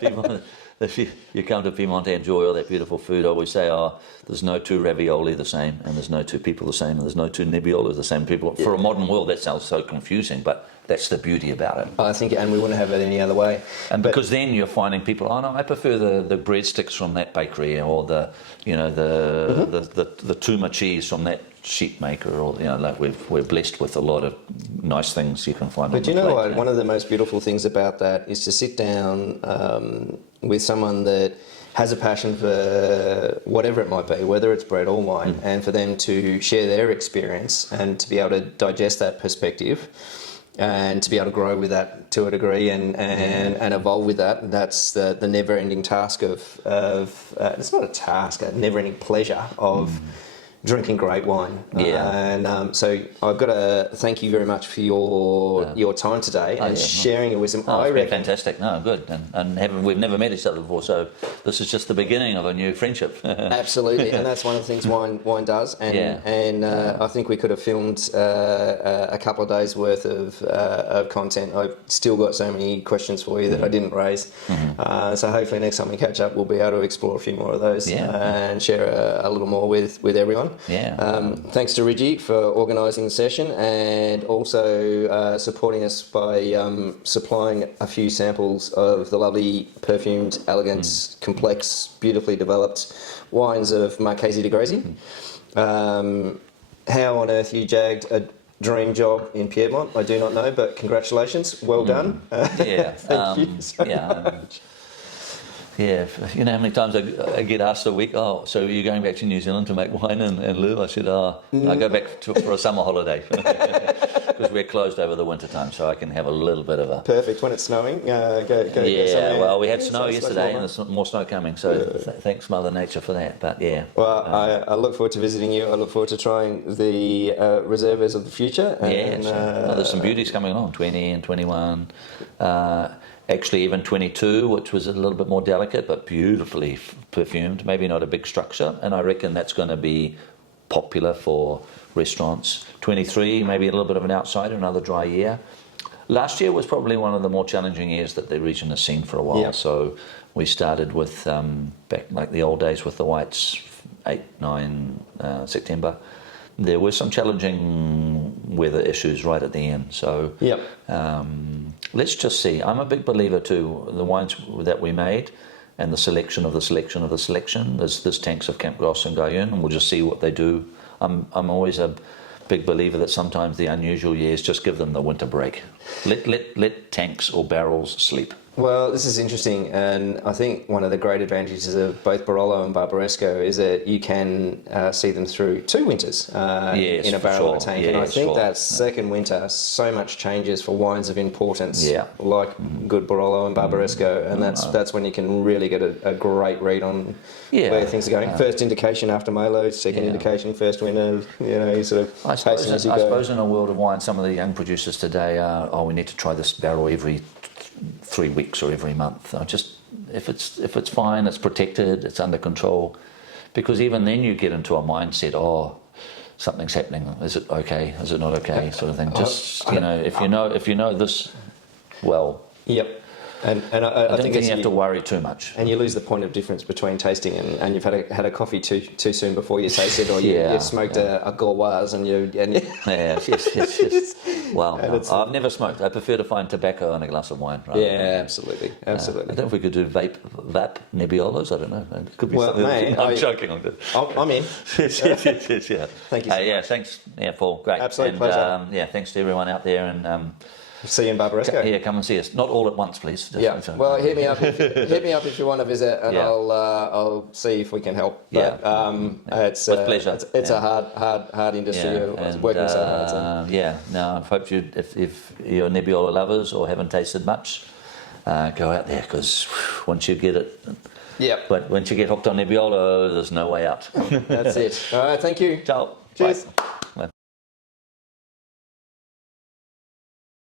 People, if you come to Piedmont and enjoy all that beautiful food, I always say, there's no two ravioli the same, and there's no two people the same, and there's no two Nebbiolo the same people. For a modern world, that sounds so confusing, but that's the beauty about it. I think, and we wouldn't have it any other way. And because then you're finding people, I prefer the breadsticks from that bakery, or the tuma cheese from that sheep maker, or like we're blessed with a lot of nice things you can find. But what? One of the most beautiful things about that is to sit down with someone that has a passion for whatever it might be, whether it's bread or wine, and for them to share their experience and to be able to digest that perspective and to be able to grow with that to a degree and evolve with that. That's the never-ending task of it's not a task, a never-ending pleasure of drinking great wine. So I've got to thank you very much for your time today and sharing it with them. It's been fantastic. No, good. And we've never met each other before, so this is just the beginning of a new friendship. Absolutely, and that's one of the things wine does. And I think we could have filmed a couple of days worth of content. I've still got so many questions for you that I didn't raise. So hopefully next time we catch up, we'll be able to explore a few more of those and share a little more with everyone. Thanks to Reggie for organising the session and also supporting us by supplying a few samples of the lovely perfumed, elegant, complex, beautifully developed wines of Marchesi di Gresy. How on earth you jagged a dream job in Piedmont, I do not know, but congratulations, well done. Thank you so much. Yeah, you know how many times I get asked a week, so are you going back to New Zealand to make wine and live? I said, I go back for a summer holiday. Because because we're closed over the winter time, so I can have a little bit of a... Perfect. When it's snowing, go Yeah, somewhere. well, we had snow It's yesterday, like and there's more snow coming, so thanks Mother Nature for that, but yeah. Well, I look forward to visiting you. I look forward to trying the reservoirs of the future. And, Well, there's some beauties coming along, 20 and 21. Actually, even 22, which was a little bit more delicate, but beautifully perfumed. Maybe not a big structure, and I reckon that's going to be popular for restaurants. 23, maybe a little bit of an outsider, another dry year. Last year was probably one of the more challenging years that the region has seen for a while. Yep. So we started with, back like the old days with the whites, 8, 9 September. There were some challenging weather issues right at the end. So Yep. let's just see. I'm a big believer too. The wines that we made and the selection of the selection of the selection. There's tanks of Camp Gross and Guyun, and we'll just see what they do. I'm always a big believer that sometimes the unusual years, just give them the winter break. Let tanks or barrels sleep. Well, this is interesting, and I think one of the great advantages of both Barolo and Barbaresco is that you can see them through 2 winters Yes, in a for barrel or a sure. tank. Yeah, and I think sure. that second winter, so much changes for wines of importance, Yeah. like good Barolo and Barbaresco, and that's when you can really get a great read on where things are going. First indication after Malo, second indication, first winter, you sort of I tasting as you go. suppose in a world of wine, some of the young producers today are, we need to try this barrel every 3 weeks or every month. If it's fine, it's protected, it's under control, because even then you get into a mindset, something's happening. Is it okay? Is it not okay? Sort of thing. Just if you know this well. Yep. And I don't think it's you have to worry too much. And you lose the point of difference between tasting and you've had a coffee too soon before you taste it, or you smoked a Gauloise and you Yes. Well, I've never smoked. I prefer to find tobacco and a glass of wine. absolutely. I don't know if we could do vape Nebbiolos. I don't know. It could be something. Mate, I'm joking. I'm in. yes. Yeah. Thank you so much. Thanks. Yeah, Paul. Great. Absolute pleasure. Thanks to everyone out there, and See you in Barbaresco. yeah, come and see us. Not all at once, please. Well, hit me up if you want to visit, and I'll see if we can help. But, it's with pleasure. It's a hard industry. It's working so hard. So. No, I hope if you're Nebbiolo lovers or haven't tasted much, go out there, because once you get it. Yep. But once you get hooked on Nebbiolo, there's no way out. That's it. All right. Thank you. Ciao. Cheers. Bye.